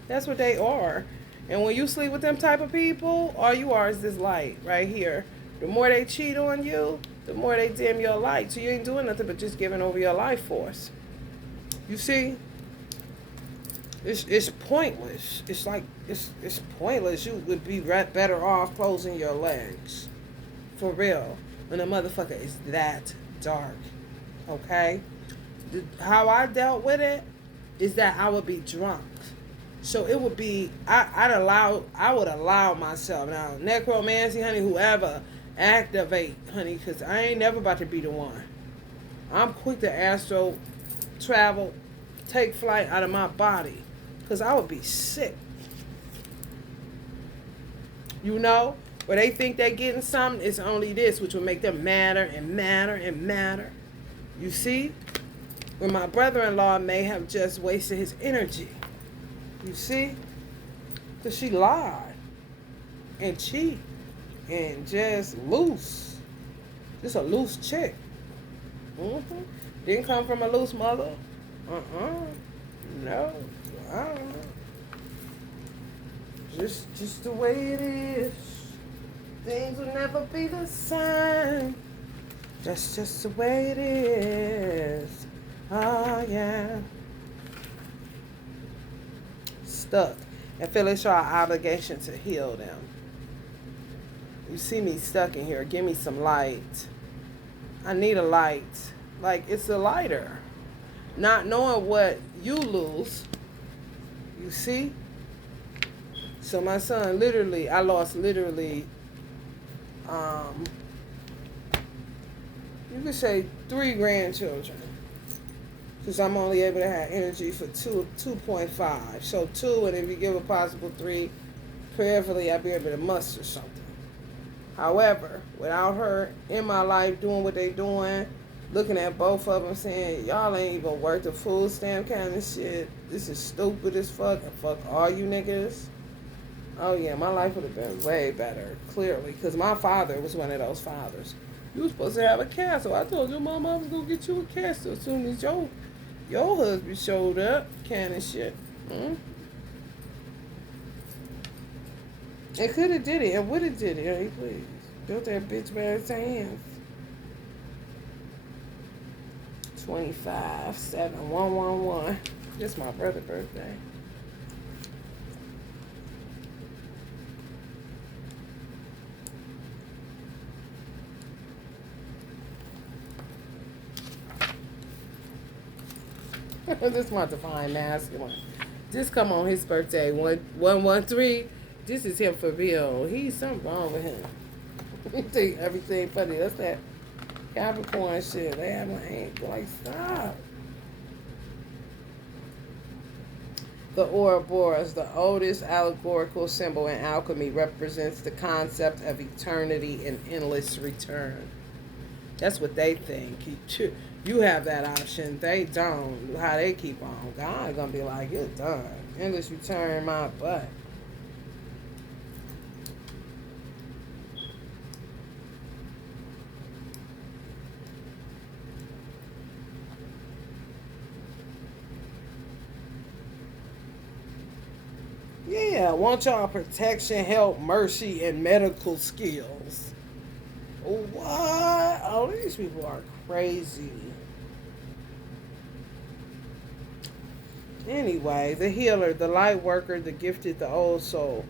That's what they are. And when you sleep with them type of people, all you are is this light right here. The more they cheat on you, the more they dim your light. So you ain't doing nothing but just giving over your life force. You see? It's pointless. It's like, it's pointless. You would be better off closing your legs. For real. When a motherfucker is that dark. Okay? How I dealt with it is that I would be drunk. So it would be, I would allow myself. Now, necromancy, honey, whoever, activate, honey, because I ain't never about to be the one. I'm quick to astro travel, take flight out of my body. Because I would be sick. You know? Where they think they're getting something, it's only this, which will make them madder and madder and madder. You see? When my brother-in-law may have just wasted his energy. You see? Because she lied. And cheat. And just loose. Just a loose chick. Didn't come from a loose mother. No. I don't know. Just the way it is. Things will never be the same. That's just the way it is. Oh, yeah. Stuck. And feel it's our obligation to heal them. You see me stuck in here. Give me some light. I need a light. Like, it's a lighter. Not knowing what you lose. You see? So my son I lost literally, you could say 3 grandchildren. Because I'm only able to have energy for 2.5. So 2, and if you give a possible 3, prayerfully I'll be able to muster something. However, without her in my life doing what they doing, looking at both of them saying, y'all ain't even worth the food stamp kind of shit. This is stupid as fuck. And fuck all you niggas. Oh yeah, my life would have been way better, clearly. Because my father was one of those fathers. You were supposed to have a castle. I told your mama I was going to get you a castle as soon as your husband showed up. Kind of shit. It could have did it. It would have did it. Hey, please. Built that bitch by his hands. 25-7-1-1-1. This my brother's birthday. This is my divine masculine. Just come on his birthday. 113. This is him for real. He's something wrong with him. He think everything funny. That's that Capricorn shit. They have my ain't like stop. The Ouroboros, the oldest allegorical symbol in alchemy, represents the concept of eternity and endless return. That's what they think. You have that option. They don't. How they keep on. God gonna be like, you're done. Endless return my butt. Yeah, want y'all protection, help, mercy, and medical skills. What? Oh, these people are crazy. Anyway, the healer, the light worker, the gifted, the old soul.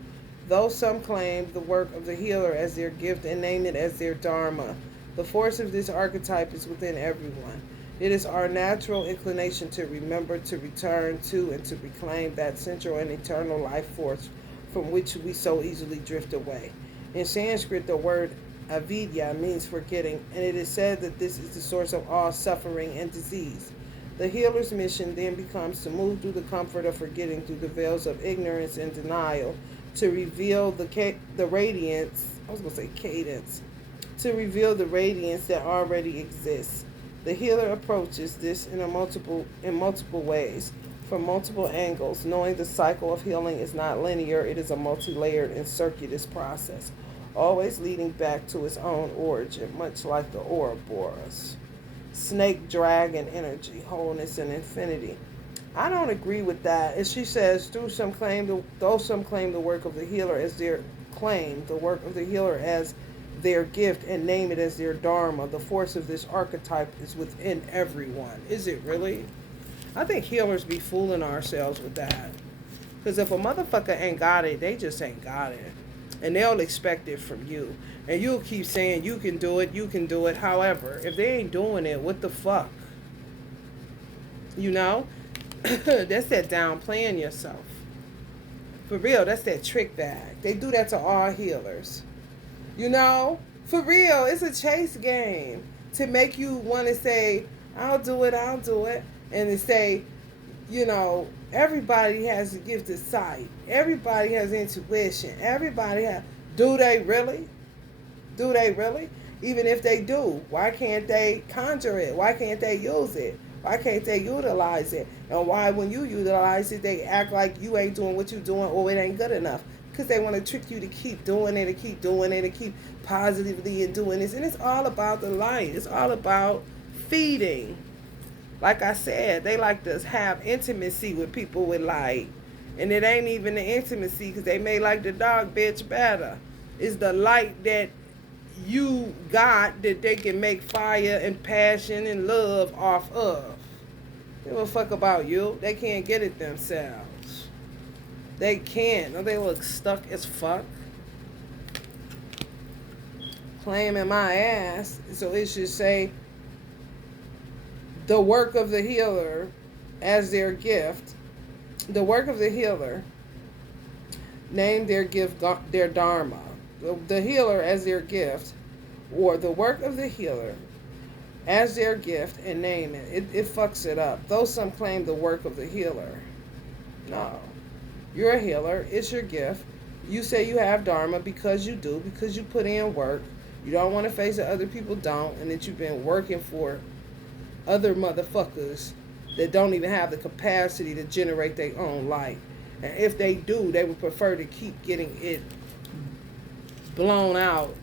Though some claim the work of the healer as their gift and name it as their dharma, the force of this archetype is within everyone. It is our natural inclination to remember, to return to, and to reclaim that central and eternal life force from which we so easily drift away. In Sanskrit, the word avidya means forgetting, and it is said that this is the source of all suffering and disease. The healer's mission then becomes to move through the comfort of forgetting through the veils of ignorance and denial, to reveal the radiance, cadence, to reveal the radiance that already exists. The healer approaches this in multiple ways, from multiple angles, knowing the cycle of healing is not linear, it is a multi-layered and circuitous process, always leading back to its own origin, much like the Ouroboros. Snake dragon energy, wholeness and infinity. I don't agree with that. As she says, though some claim the work of the healer as their their gift and name it as their dharma, the force of this archetype is within everyone. Is it really? I think healers be fooling ourselves with that. Because if a motherfucker ain't got it, they just ain't got it. And they'll expect it from you. And you'll keep saying, you can do it, you can do it. However, if they ain't doing it, what the fuck? You know? That's that downplaying yourself. For real, that's that trick bag. They do that to all healers. You know? For real, it's a chase game. To make you want to say, I'll do it. And to say, you know, everybody has a gift of sight. Everybody has intuition. Do they really? Even if they do, why can't they conjure it? Why can't they use it? Why can't they utilize it? And why, when you utilize it, they act like you ain't doing what you're doing or it ain't good enough? Because they want to trick you to keep doing it and keep positively and doing this. And it's all about the light. It's all about feeding. Like I said, they like to have intimacy with people with light. And it ain't even the intimacy, because they may like the dog bitch better. It's the light that you got that they can make fire and passion and love off of. They don't fuck about you. They can't get it themselves. They can't. Don't they look stuck as fuck? Claiming my ass. So it should say the work of the healer as their gift. The work of the healer. Name their gift, their dharma. The healer as their gift, or the work of the healer as their gift, and name it. It fucks it up. Though some claim the work of the healer. No. You're a healer. It's your gift. You say you have dharma because you do, because you put in work. You don't want to face that other people don't, and that you've been working for other motherfuckers that don't even have the capacity to generate their own light. And if they do, they would prefer to keep getting it blown out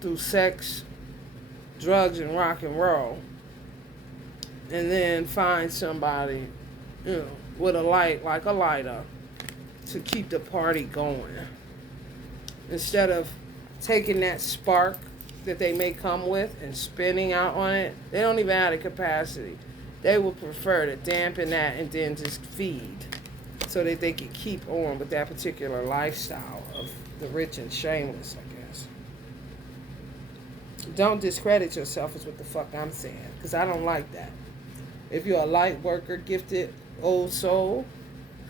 through sex, drugs, and rock and roll, and then find somebody, with a light, like a lighter, to keep the party going, instead of taking that spark that they may come with and spinning out on it. They don't even have the capacity. They would prefer to dampen that and then just feed, so that they can keep on with that particular lifestyle of the rich and shameless, I guess. Don't discredit yourself is what the fuck I'm saying, because I don't like that. If you're a light worker, gifted, old soul,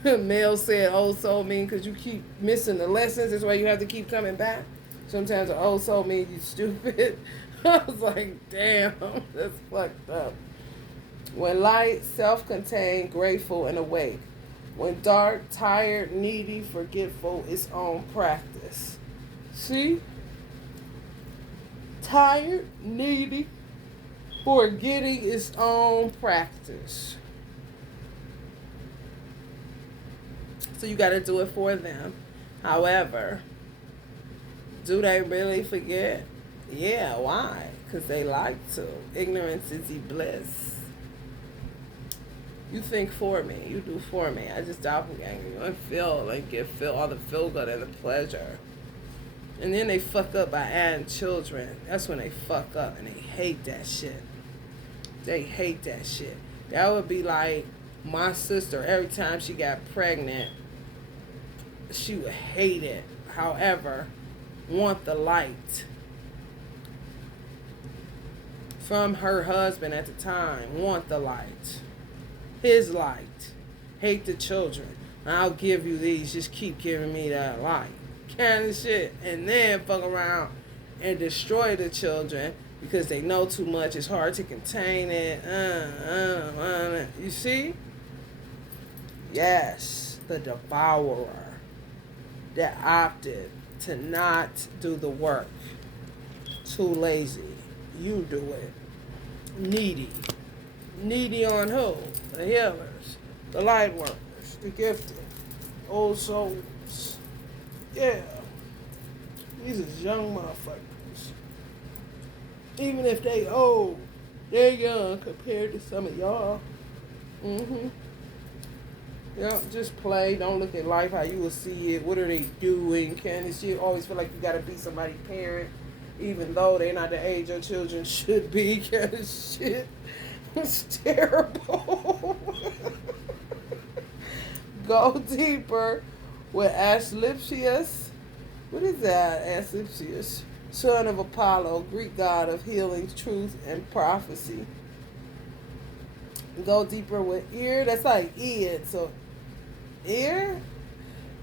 Mel said old soul mean because you keep missing the lessons. That's why you have to keep coming back. Sometimes an old soul means you stupid. I was like, damn, that's fucked up. When light, self-contained, grateful, and awake. When dark, tired, needy, forgetful, its own practice. See? Tired, needy, forgetting its own practice. So you got to do it for them. However, do they really forget? Yeah, why? Because they like to. Ignorance is bliss. You think for me. You do for me. I just doppelganger you and feel and feel all the feel good and the pleasure. And then they fuck up by adding children. That's when they fuck up, and they hate that shit. They hate that shit. That would be like my sister. Every time she got pregnant, she would hate it. However, want the light from her husband at the time. Want the light. His light. Hate the children. I'll give you these. Just keep giving me that light. Kind of shit. And then fuck around and destroy the children because they know too much. It's hard to contain it. You see? Yes. The devourer that opted to not do the work. Too lazy. You do it. Needy. Needy on who? The healers. The light workers. The gifted. Old souls. Yeah. These is young motherfuckers. Even if they old, they're young compared to some of y'all. Yeah, just play. Don't look at life how you will see it. What are they doing? Can this shit always feel like you gotta be somebody's parent, even though they're not the age your children should be. Kind of shit. It's terrible. Go deeper with Asclepius. What is that? Asclepius, son of Apollo, Greek god of healing, truth, and prophecy. Go deeper with ear. That's like Eid. So ear,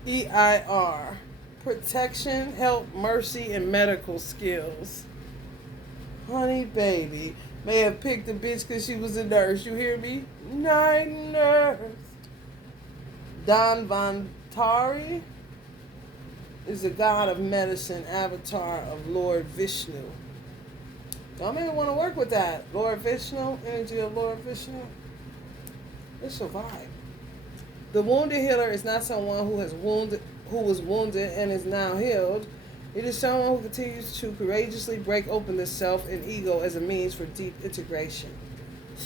EIR. Protection, help, mercy, and medical skills. Honey baby may have picked a bitch because she was a nurse. You hear me? Night nurse. Don Vantari is the god of medicine, avatar of Lord Vishnu. Don't even want to work with that. Lord Vishnu, energy of Lord Vishnu. It's a vibe. The wounded healer is not someone who was wounded and is now healed. It is someone who continues to courageously break open the self and ego as a means for deep integration.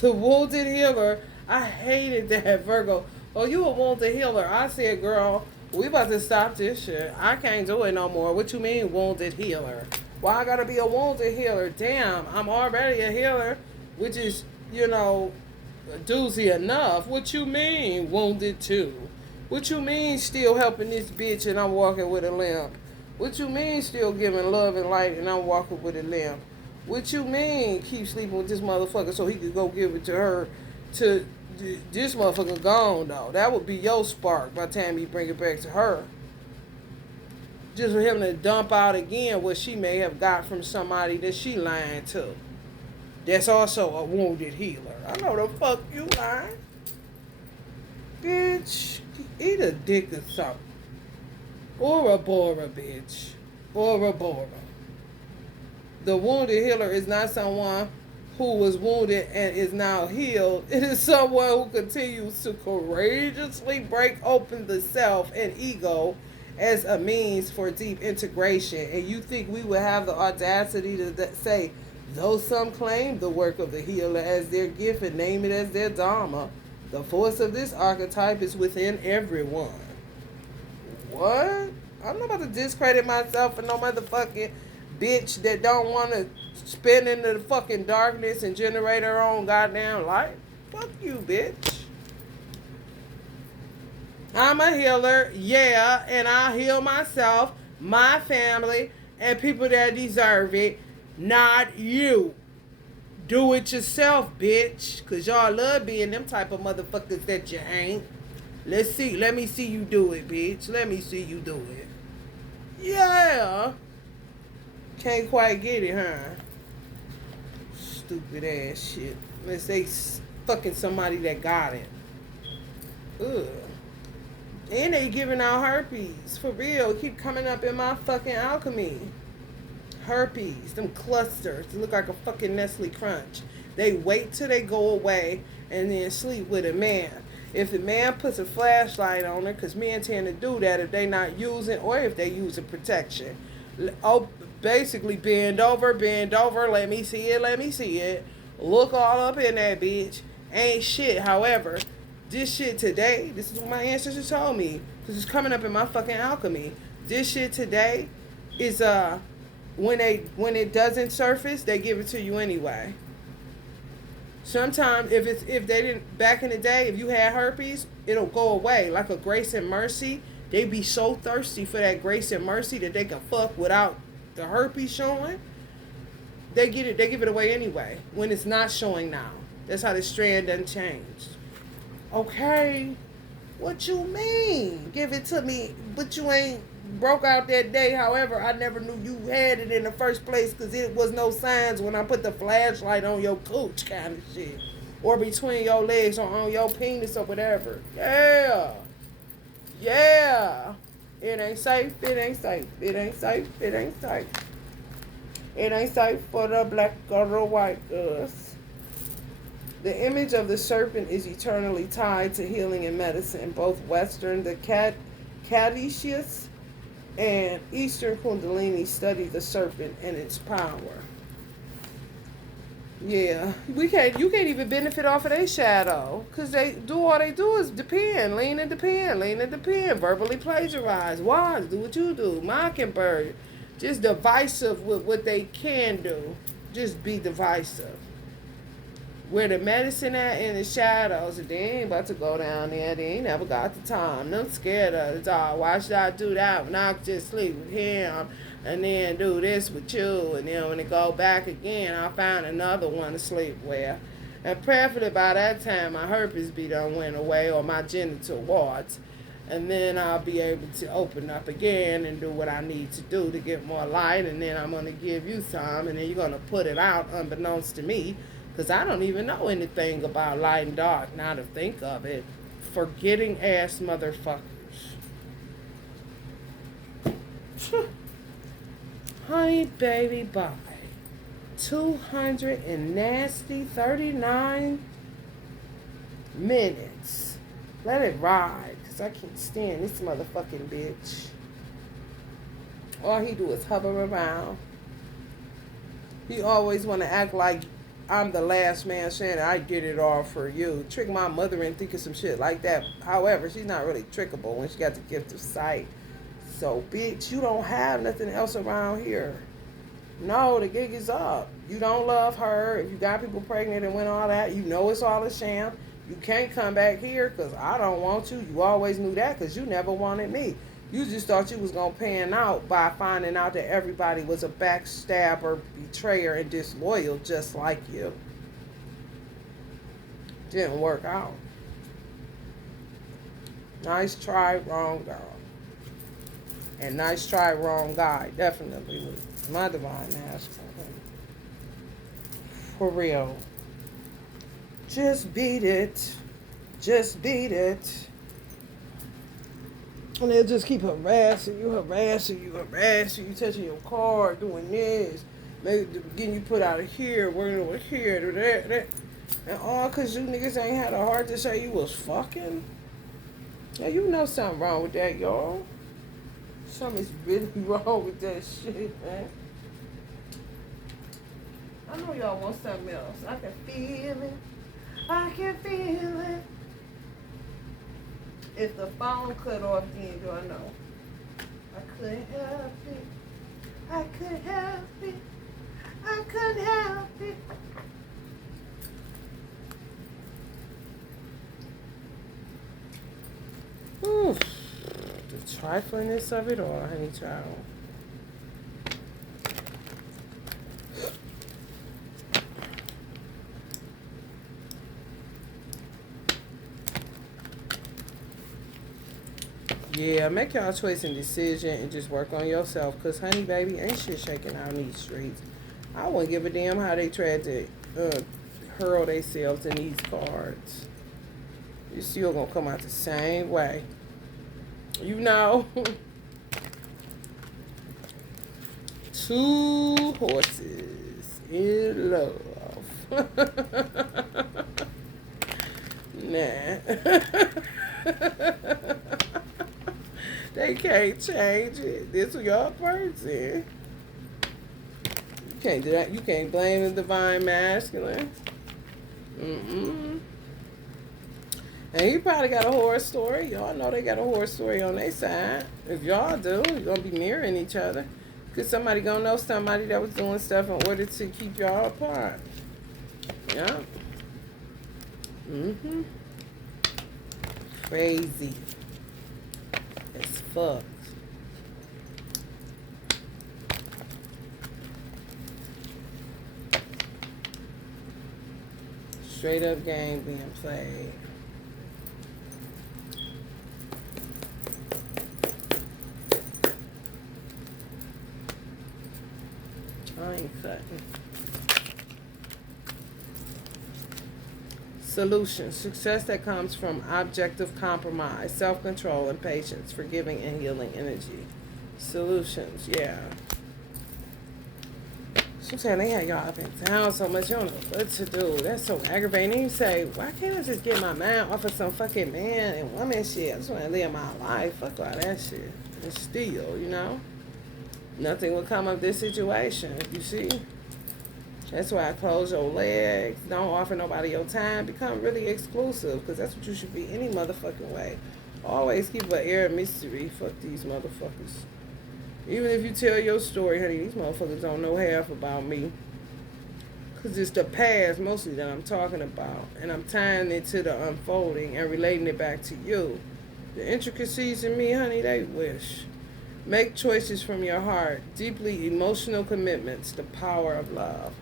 The wounded healer, I hated that, Virgo. Oh, you a wounded healer. I said, girl, we about to stop this shit. I can't do it no more. What you mean, wounded healer? Why I gotta be a wounded healer? Damn, I'm already a healer, which is, doozy enough. What you mean, wounded too? What you mean, still helping this bitch and I'm walking with a limp? What you mean, still giving love and light and I'm walking with a limp? What you mean, keep sleeping with this motherfucker so he could go give it to her to this motherfucker gone though. That would be your spark by the time you bring it back to her. Just for him to dump out again what she may have got from somebody that she lying to. That's also a wounded healer. I know the fuck you lying. Bitch, eat a dick or something. Bora Bora, bitch. Bora Bora. The wounded healer is not someone who was wounded and is now healed. It is someone who continues to courageously break open the self and ego as a means for deep integration. And you think we would have the audacity to say, though some claim the work of the healer as their gift and name it as their dharma, the force of this archetype is within everyone. What? I'm not about to discredit myself for no motherfucking bitch that don't want to spin into the fucking darkness and generate her own goddamn life. Fuck you, bitch. I'm a healer, yeah, and I heal myself, my family, and people that deserve it, not you. Do it yourself, bitch, because y'all love being them type of motherfuckers that you ain't. Let me see you do it, bitch. Let me see you do it. Yeah. Can't quite get it, huh? Stupid ass shit. Let's say fucking somebody that got it. Ugh. And they giving out herpes. For real. Keep coming up in my fucking alchemy. Herpes. Them clusters. They look like a fucking Nestle Crunch. They wait till they go away and then sleep with a man. If the man puts a flashlight on her, because men tend to do that if they not using or if they using protection. Oh, basically bend over, let me see it. Look all up in that bitch. Ain't shit. However, this shit today, this is what my ancestors told me, because it's coming up in my fucking alchemy. This shit today is when it doesn't surface, they give it to you anyway. Sometimes if they didn't back in the day, if you had herpes, it'll go away. Like a grace and mercy, they be so thirsty for that grace and mercy that they can fuck without the herpes showing. They give it away anyway when it's not showing now. That's how the strand done changed. Okay, what you mean? Give it to me, but you ain't broke out that day. However, I never knew you had it in the first place because it was no signs when I put the flashlight on your cooch kind of shit. Or between your legs or on your penis or whatever. Yeah. Yeah. It ain't safe. It ain't safe. It ain't safe. It ain't safe. It ain't safe for the black or the white girls. The image of the serpent is eternally tied to healing and medicine. Both Western, the Caduceus, and Eastern Kundalini study the serpent and its power. Yeah, you can't even benefit off of their shadow, because all they do is depend, lean and depend, verbally plagiarize. Wise, do what you do. Mockingbird, just divisive with what they can do. Just be divisive. Where the medicine at in the shadows, they ain't about to go down there. They ain't never got the time. I'm scared of the dog. Why should I do that when I could just sleep with him and then do this with you? And then when it go back again, I'll find another one to sleep with. And preferably by that time, my herpes be done went away or my genital warts. And then I'll be able to open up again and do what I need to do to get more light. And then I'm going to give you some. And then you're going to put it out unbeknownst to me. Because I don't even know anything about light and dark, now to think of it. Forgetting ass motherfuckers. Honey, baby, bye. 200 and nasty 39 minutes. Let it ride, because I can't stand this motherfucking bitch. All he do is hover around. He always want to act like I'm the last man saying I did it all for you. Trick my mother into thinking some shit like that. However, she's not really trickable when she got the gift of sight. So, bitch, you don't have nothing else around here. No, the gig is up. You don't love her. If you got people pregnant and went all that, you know it's all a sham. You can't come back here because I don't want you. You always knew that because you never wanted me. You just thought you was going to pan out by finding out that everybody was a backstabber, betrayer, and disloyal just like you. Didn't work out. Nice try, wrong girl. And nice try, wrong guy. Definitely was my divine masculine. For real. Just beat it. Just beat it. And they'll just keep harassing you, touching your car, doing this, maybe getting you put out of here, working over here, do that. And all because you niggas ain't had a heart to say you was fucking. Yeah, you know something wrong with that, y'all. Something's really wrong with that shit, man. I know y'all want something else. I can feel it. I can feel it. If the phone cut off, then do I know? I couldn't help it. I couldn't help it. I couldn't help it. Oof. The triflingness of it all, honey child. Yeah, make y'all choice and decision and just work on yourself. Because, honey, baby, ain't shit shaking out in these streets. I wouldn't give a damn how they tried to hurl themselves in these cards. You still gonna come out the same way. You know. 2 horses in love. Nah. They can't change it. This is your person. You can't do that. You can't blame the divine masculine. Mm-mm. And he probably got a horror story. Y'all know they got a horror story on their side. If y'all do, you're going to be mirroring each other. Because somebody going to know somebody that was doing stuff in order to keep y'all apart. Yeah. Mm-hmm. Crazy. As fuck. Straight up game being played. I ain't cutting. Solutions. Success that comes from objective compromise, self-control, and patience, forgiving and healing energy. Solutions, yeah. Sometimes they have y'all up and down so much, you don't know what to do. That's so aggravating. You say, why can't I just get my mind off of some fucking man and woman shit? I just want to live my life. Fuck all that shit. And still, you know? Nothing will come of this situation, you see? That's why I close your legs. Don't offer nobody your time. Become really exclusive, because that's what you should be any motherfucking way. Always keep an air of mystery. Fuck these motherfuckers. Even if you tell your story, honey, these motherfuckers don't know half about me. Because it's the past mostly that I'm talking about. And I'm tying it to the unfolding and relating it back to you. The intricacies in me, honey, they wish. Make choices from your heart. Deeply emotional commitments. The power of love.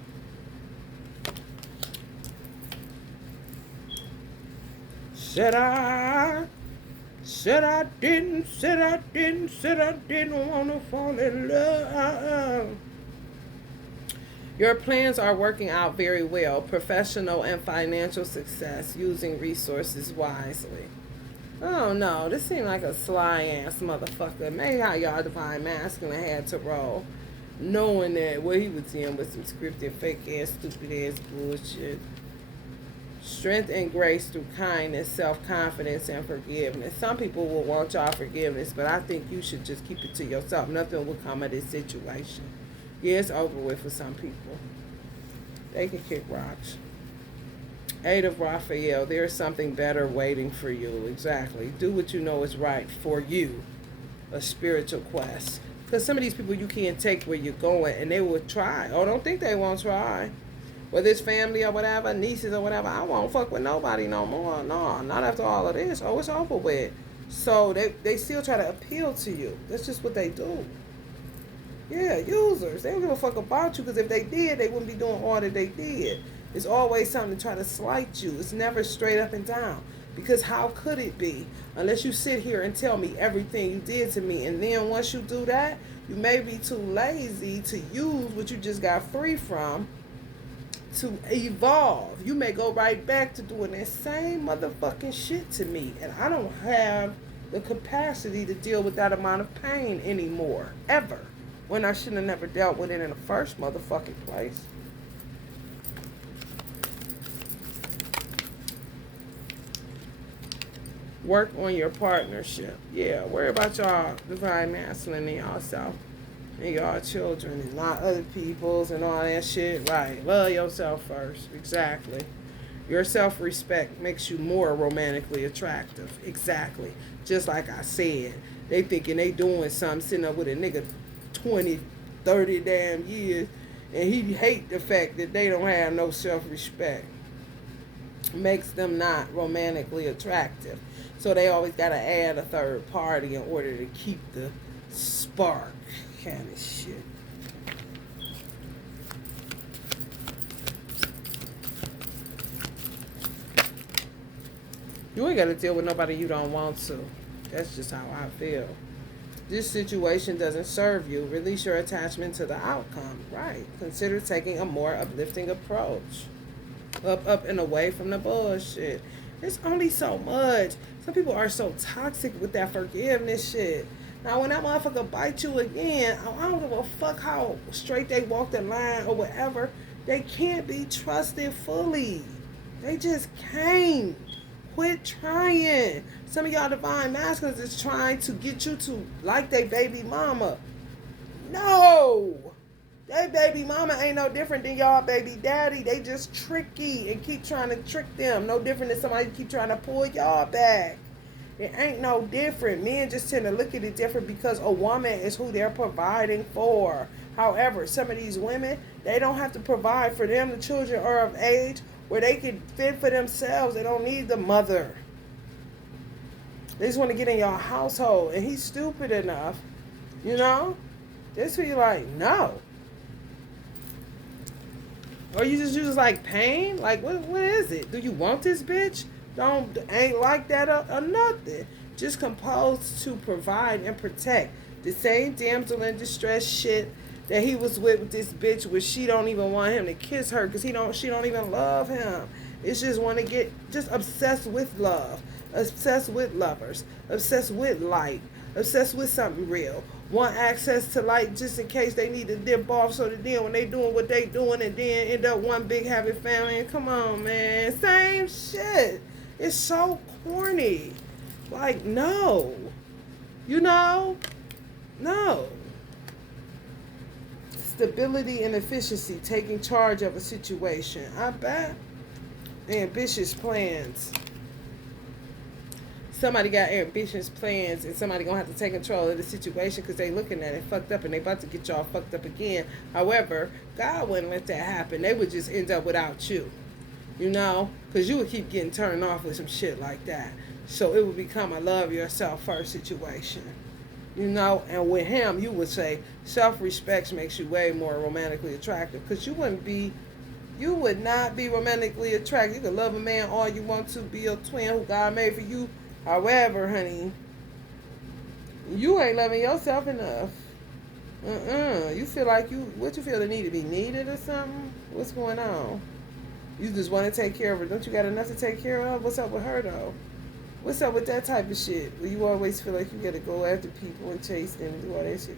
Said I didn't want to fall in love. Your plans are working out very well. Professional and financial success, using resources wisely. Oh no, this seemed like a sly ass motherfucker. Maybe how y'all divine masculine had to roll. Knowing that what he was in was some scripted, fake ass, stupid ass bullshit. Strength and grace through kindness, self-confidence, and forgiveness. Some people will want y'all forgiveness, but I think you should just keep it to yourself. Nothing will come of this situation. Yeah, it's over with for some people. They can kick rocks. Eight of Raphael, there is something better waiting for you. Exactly. Do what you know is right for you. A spiritual quest. Because some of these people you can't take where you're going, and they will try. Oh, don't think they won't try. Whether it's family or whatever, nieces or whatever, I won't fuck with nobody no more. No, not after all of this. Oh, it's over with. So they still try to appeal to you. That's just what they do. Yeah, users. They don't give a fuck about you, because if they did, they wouldn't be doing all that they did. It's always something to try to slight you. It's never straight up and down. Because how could it be? Unless you sit here and tell me everything you did to me. And then once you do that, you may be too lazy to use what you just got free from to evolve. You may go right back to doing that same motherfucking shit to me. And I don't have the capacity to deal with that amount of pain anymore. Ever. When I should have never dealt with it in the first motherfucking place. Work on your partnership. Yeah, worry about y'all divine masculine and y'all self and y'all children and not other people's and all that shit. Right. Love yourself first. Exactly. Your self-respect makes you more romantically attractive. Exactly. Just like I said. They thinking they doing something, sitting up with a nigga 20, 30 damn years, and he hate the fact that they don't have no self-respect. Makes them not romantically attractive. So they always got to add a third party in order to keep the spark kind of shit. You ain't got to deal with nobody you don't want to. That's just how I feel. This situation doesn't serve you. Release your attachment to the outcome. Right. Consider taking a more uplifting approach. Up and away from the bullshit. It's only so much. Some people are so toxic with that forgiveness shit. Now, when that motherfucker bite you again, I don't give a fuck how straight they walk the line or whatever. They can't be trusted fully. They just can't. Quit trying. Some of y'all divine masculines is trying to get you to like they baby mama. No. They baby mama ain't no different than y'all baby daddy. They just tricky and keep trying to trick them. No different than somebody keep trying to pull y'all back. It ain't no different. Men just tend to look at it different because a woman is who they're providing for. However, some of these women, they don't have to provide for them. The children are of age where they can fend for themselves. They don't need the mother. They just want to get in your household. And he's stupid enough, you know? This who you like, no. Or you just like pain? Like, what is it? Do you want this bitch? Ain't like that or nothing. Just composed to provide and protect. The same damsel in distress shit that he was with this bitch where she don't even want him to kiss her because she don't even love him. It's just want to get just obsessed with love, obsessed with lovers, obsessed with light, obsessed with something real. Want access to light just in case they need to dip off so that then when they doing what they doing and then end up one big happy family. And come on, man. Same shit. It's so corny. Like, no. You know? No. Stability and efficiency. Taking charge of a situation. I bet. Ambitious plans. Somebody got ambitious plans and somebody gonna have to take control of the situation because they looking at it fucked up and they about to get y'all fucked up again. However, God wouldn't let that happen. They would just end up without you, you know, because you would keep getting turned off with some shit like that. So it would become a love yourself first situation, you know. And with him, you would say self-respect makes you way more romantically attractive because you would not be romantically attractive. You could love a man all you want to, be a twin who God made for you. However, honey, you ain't loving yourself enough. You feel like what you feel the need to be needed or something? What's going on? You just want to take care of her. Don't you got enough to take care of? What's up with her, though? What's up with that type of shit? Where you always feel like you got to go after people and chase them and do all that shit.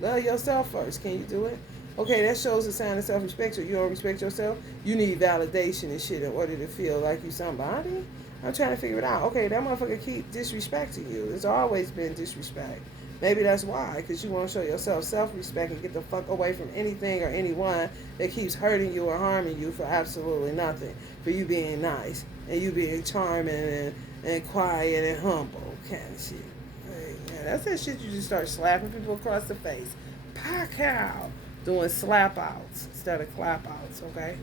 Love yourself first. Can you do it? Okay, that shows a sign of self-respect. So you don't respect yourself? You need validation and shit in order to feel like you somebody? I'm trying to figure it out. Okay, that motherfucker keep disrespecting you. There's always been disrespect. Maybe that's why, because you want to show yourself self-respect and get the fuck away from anything or anyone that keeps hurting you or harming you for absolutely nothing. For you being nice and you being charming and quiet and humble kind of shit. Hey, yeah, that's that shit you just start slapping people across the face. Pack out. Doing slap outs instead of clap outs, okay?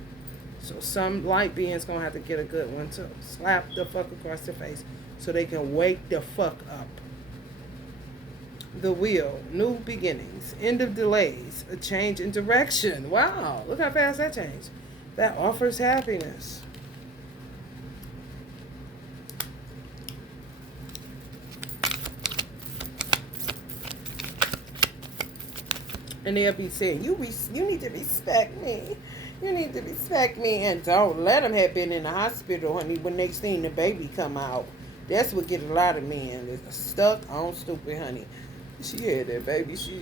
So some light beings gonna have to get a good one too. Slap the fuck across the face so they can wake the fuck up. The wheel, new beginnings, end of delays, a change in direction. Wow, look how fast that changed. That offers happiness. And they'll be saying, you need to respect me. You need to respect me. And don't let them have been in the hospital, honey, when they seen the baby come out. That's what get a lot of men. They're stuck on stupid, honey. She had that baby. She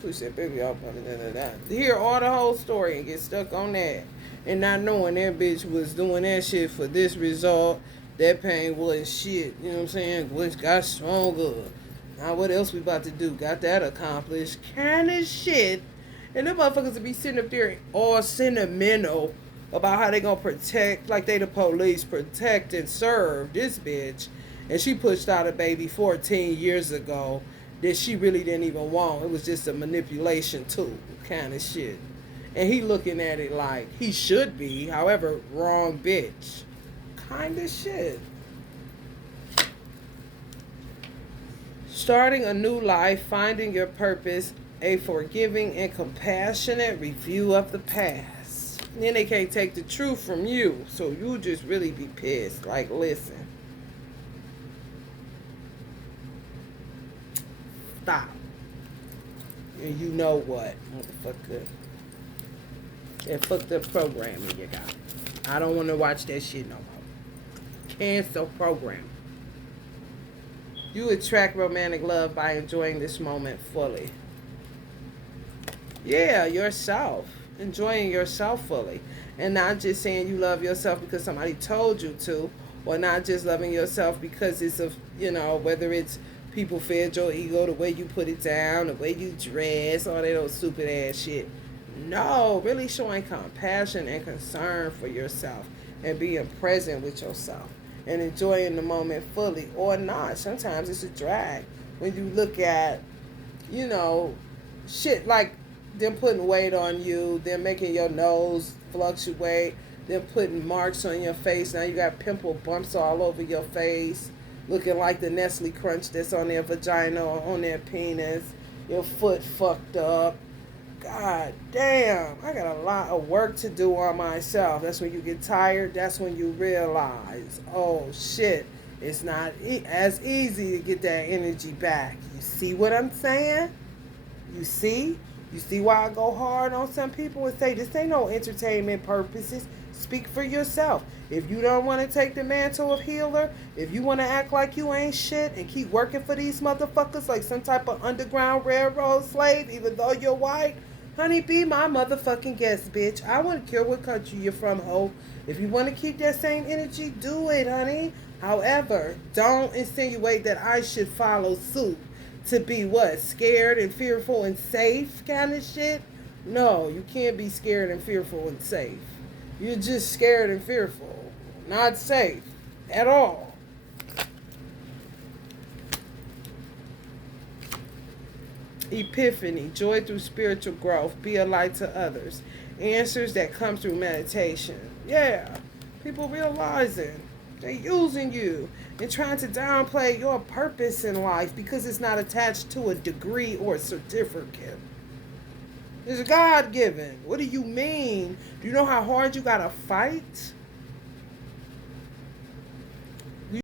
pushed that baby off. To hear all the whole story and get stuck on that. And not knowing that bitch was doing that shit for this result. That pain wasn't shit. You know what I'm saying? Glitch got stronger. Now what else we about to do? Got that accomplished. Kind of shit. And them motherfuckers will be sitting up there all sentimental about how they gonna protect, like they the police, protect and serve this bitch. And she pushed out a baby 14 years ago that she really didn't even want. It was just a manipulation tool kind of shit. And he looking at it like he should be, however, wrong bitch. Kind of shit. Starting a new life, finding your purpose, a forgiving and compassionate review of the past. And then they can't take the truth from you, so you just really be pissed. Like, listen. Stop. And you know what, motherfucker. That fucked up programming you got. I don't want to watch that shit no more. Cancel program. You attract romantic love by enjoying this moment fully. Yeah, yourself. Enjoying yourself fully. And not just saying you love yourself because somebody told you to. Or not just loving yourself because it's of, whether it's people fed your ego, the way you put it down, the way you dress, all that old stupid ass shit. No, really showing compassion and concern for yourself and being present with yourself. And enjoying the moment fully or not. Sometimes it's a drag when you look at, shit like them putting weight on you, them making your nose fluctuate, them putting marks on your face. Now you got pimple bumps all over your face, looking like the Nestle Crunch that's on their vagina or on their penis. Your foot fucked up. God damn, I got a lot of work to do on myself. That's when you get tired. That's when you realize, oh shit, it's not as easy to get that energy back. You see what I'm saying? You see? You see why I go hard on some people and say this ain't no entertainment purposes. Speak for yourself. If you don't want to take the mantle of healer, if you want to act like you ain't shit and keep working for these motherfuckers like some type of underground railroad slave, even though you're white, honey, be my motherfucking guest, bitch. I wouldn't care what country you're from, ho. If you want to keep that same energy, do it, honey. However, don't insinuate that I should follow suit to be what? Scared and fearful and safe kind of shit? No, you can't be scared and fearful and safe. You're just scared and fearful. Not safe at all. Epiphany, joy through spiritual growth, be a light to others. Answers that come through meditation. Yeah, people realizing they're using you and trying to downplay your purpose in life because it's not attached to a degree or a certificate. It's God-given. What do you mean? Do you know how hard you gotta fight?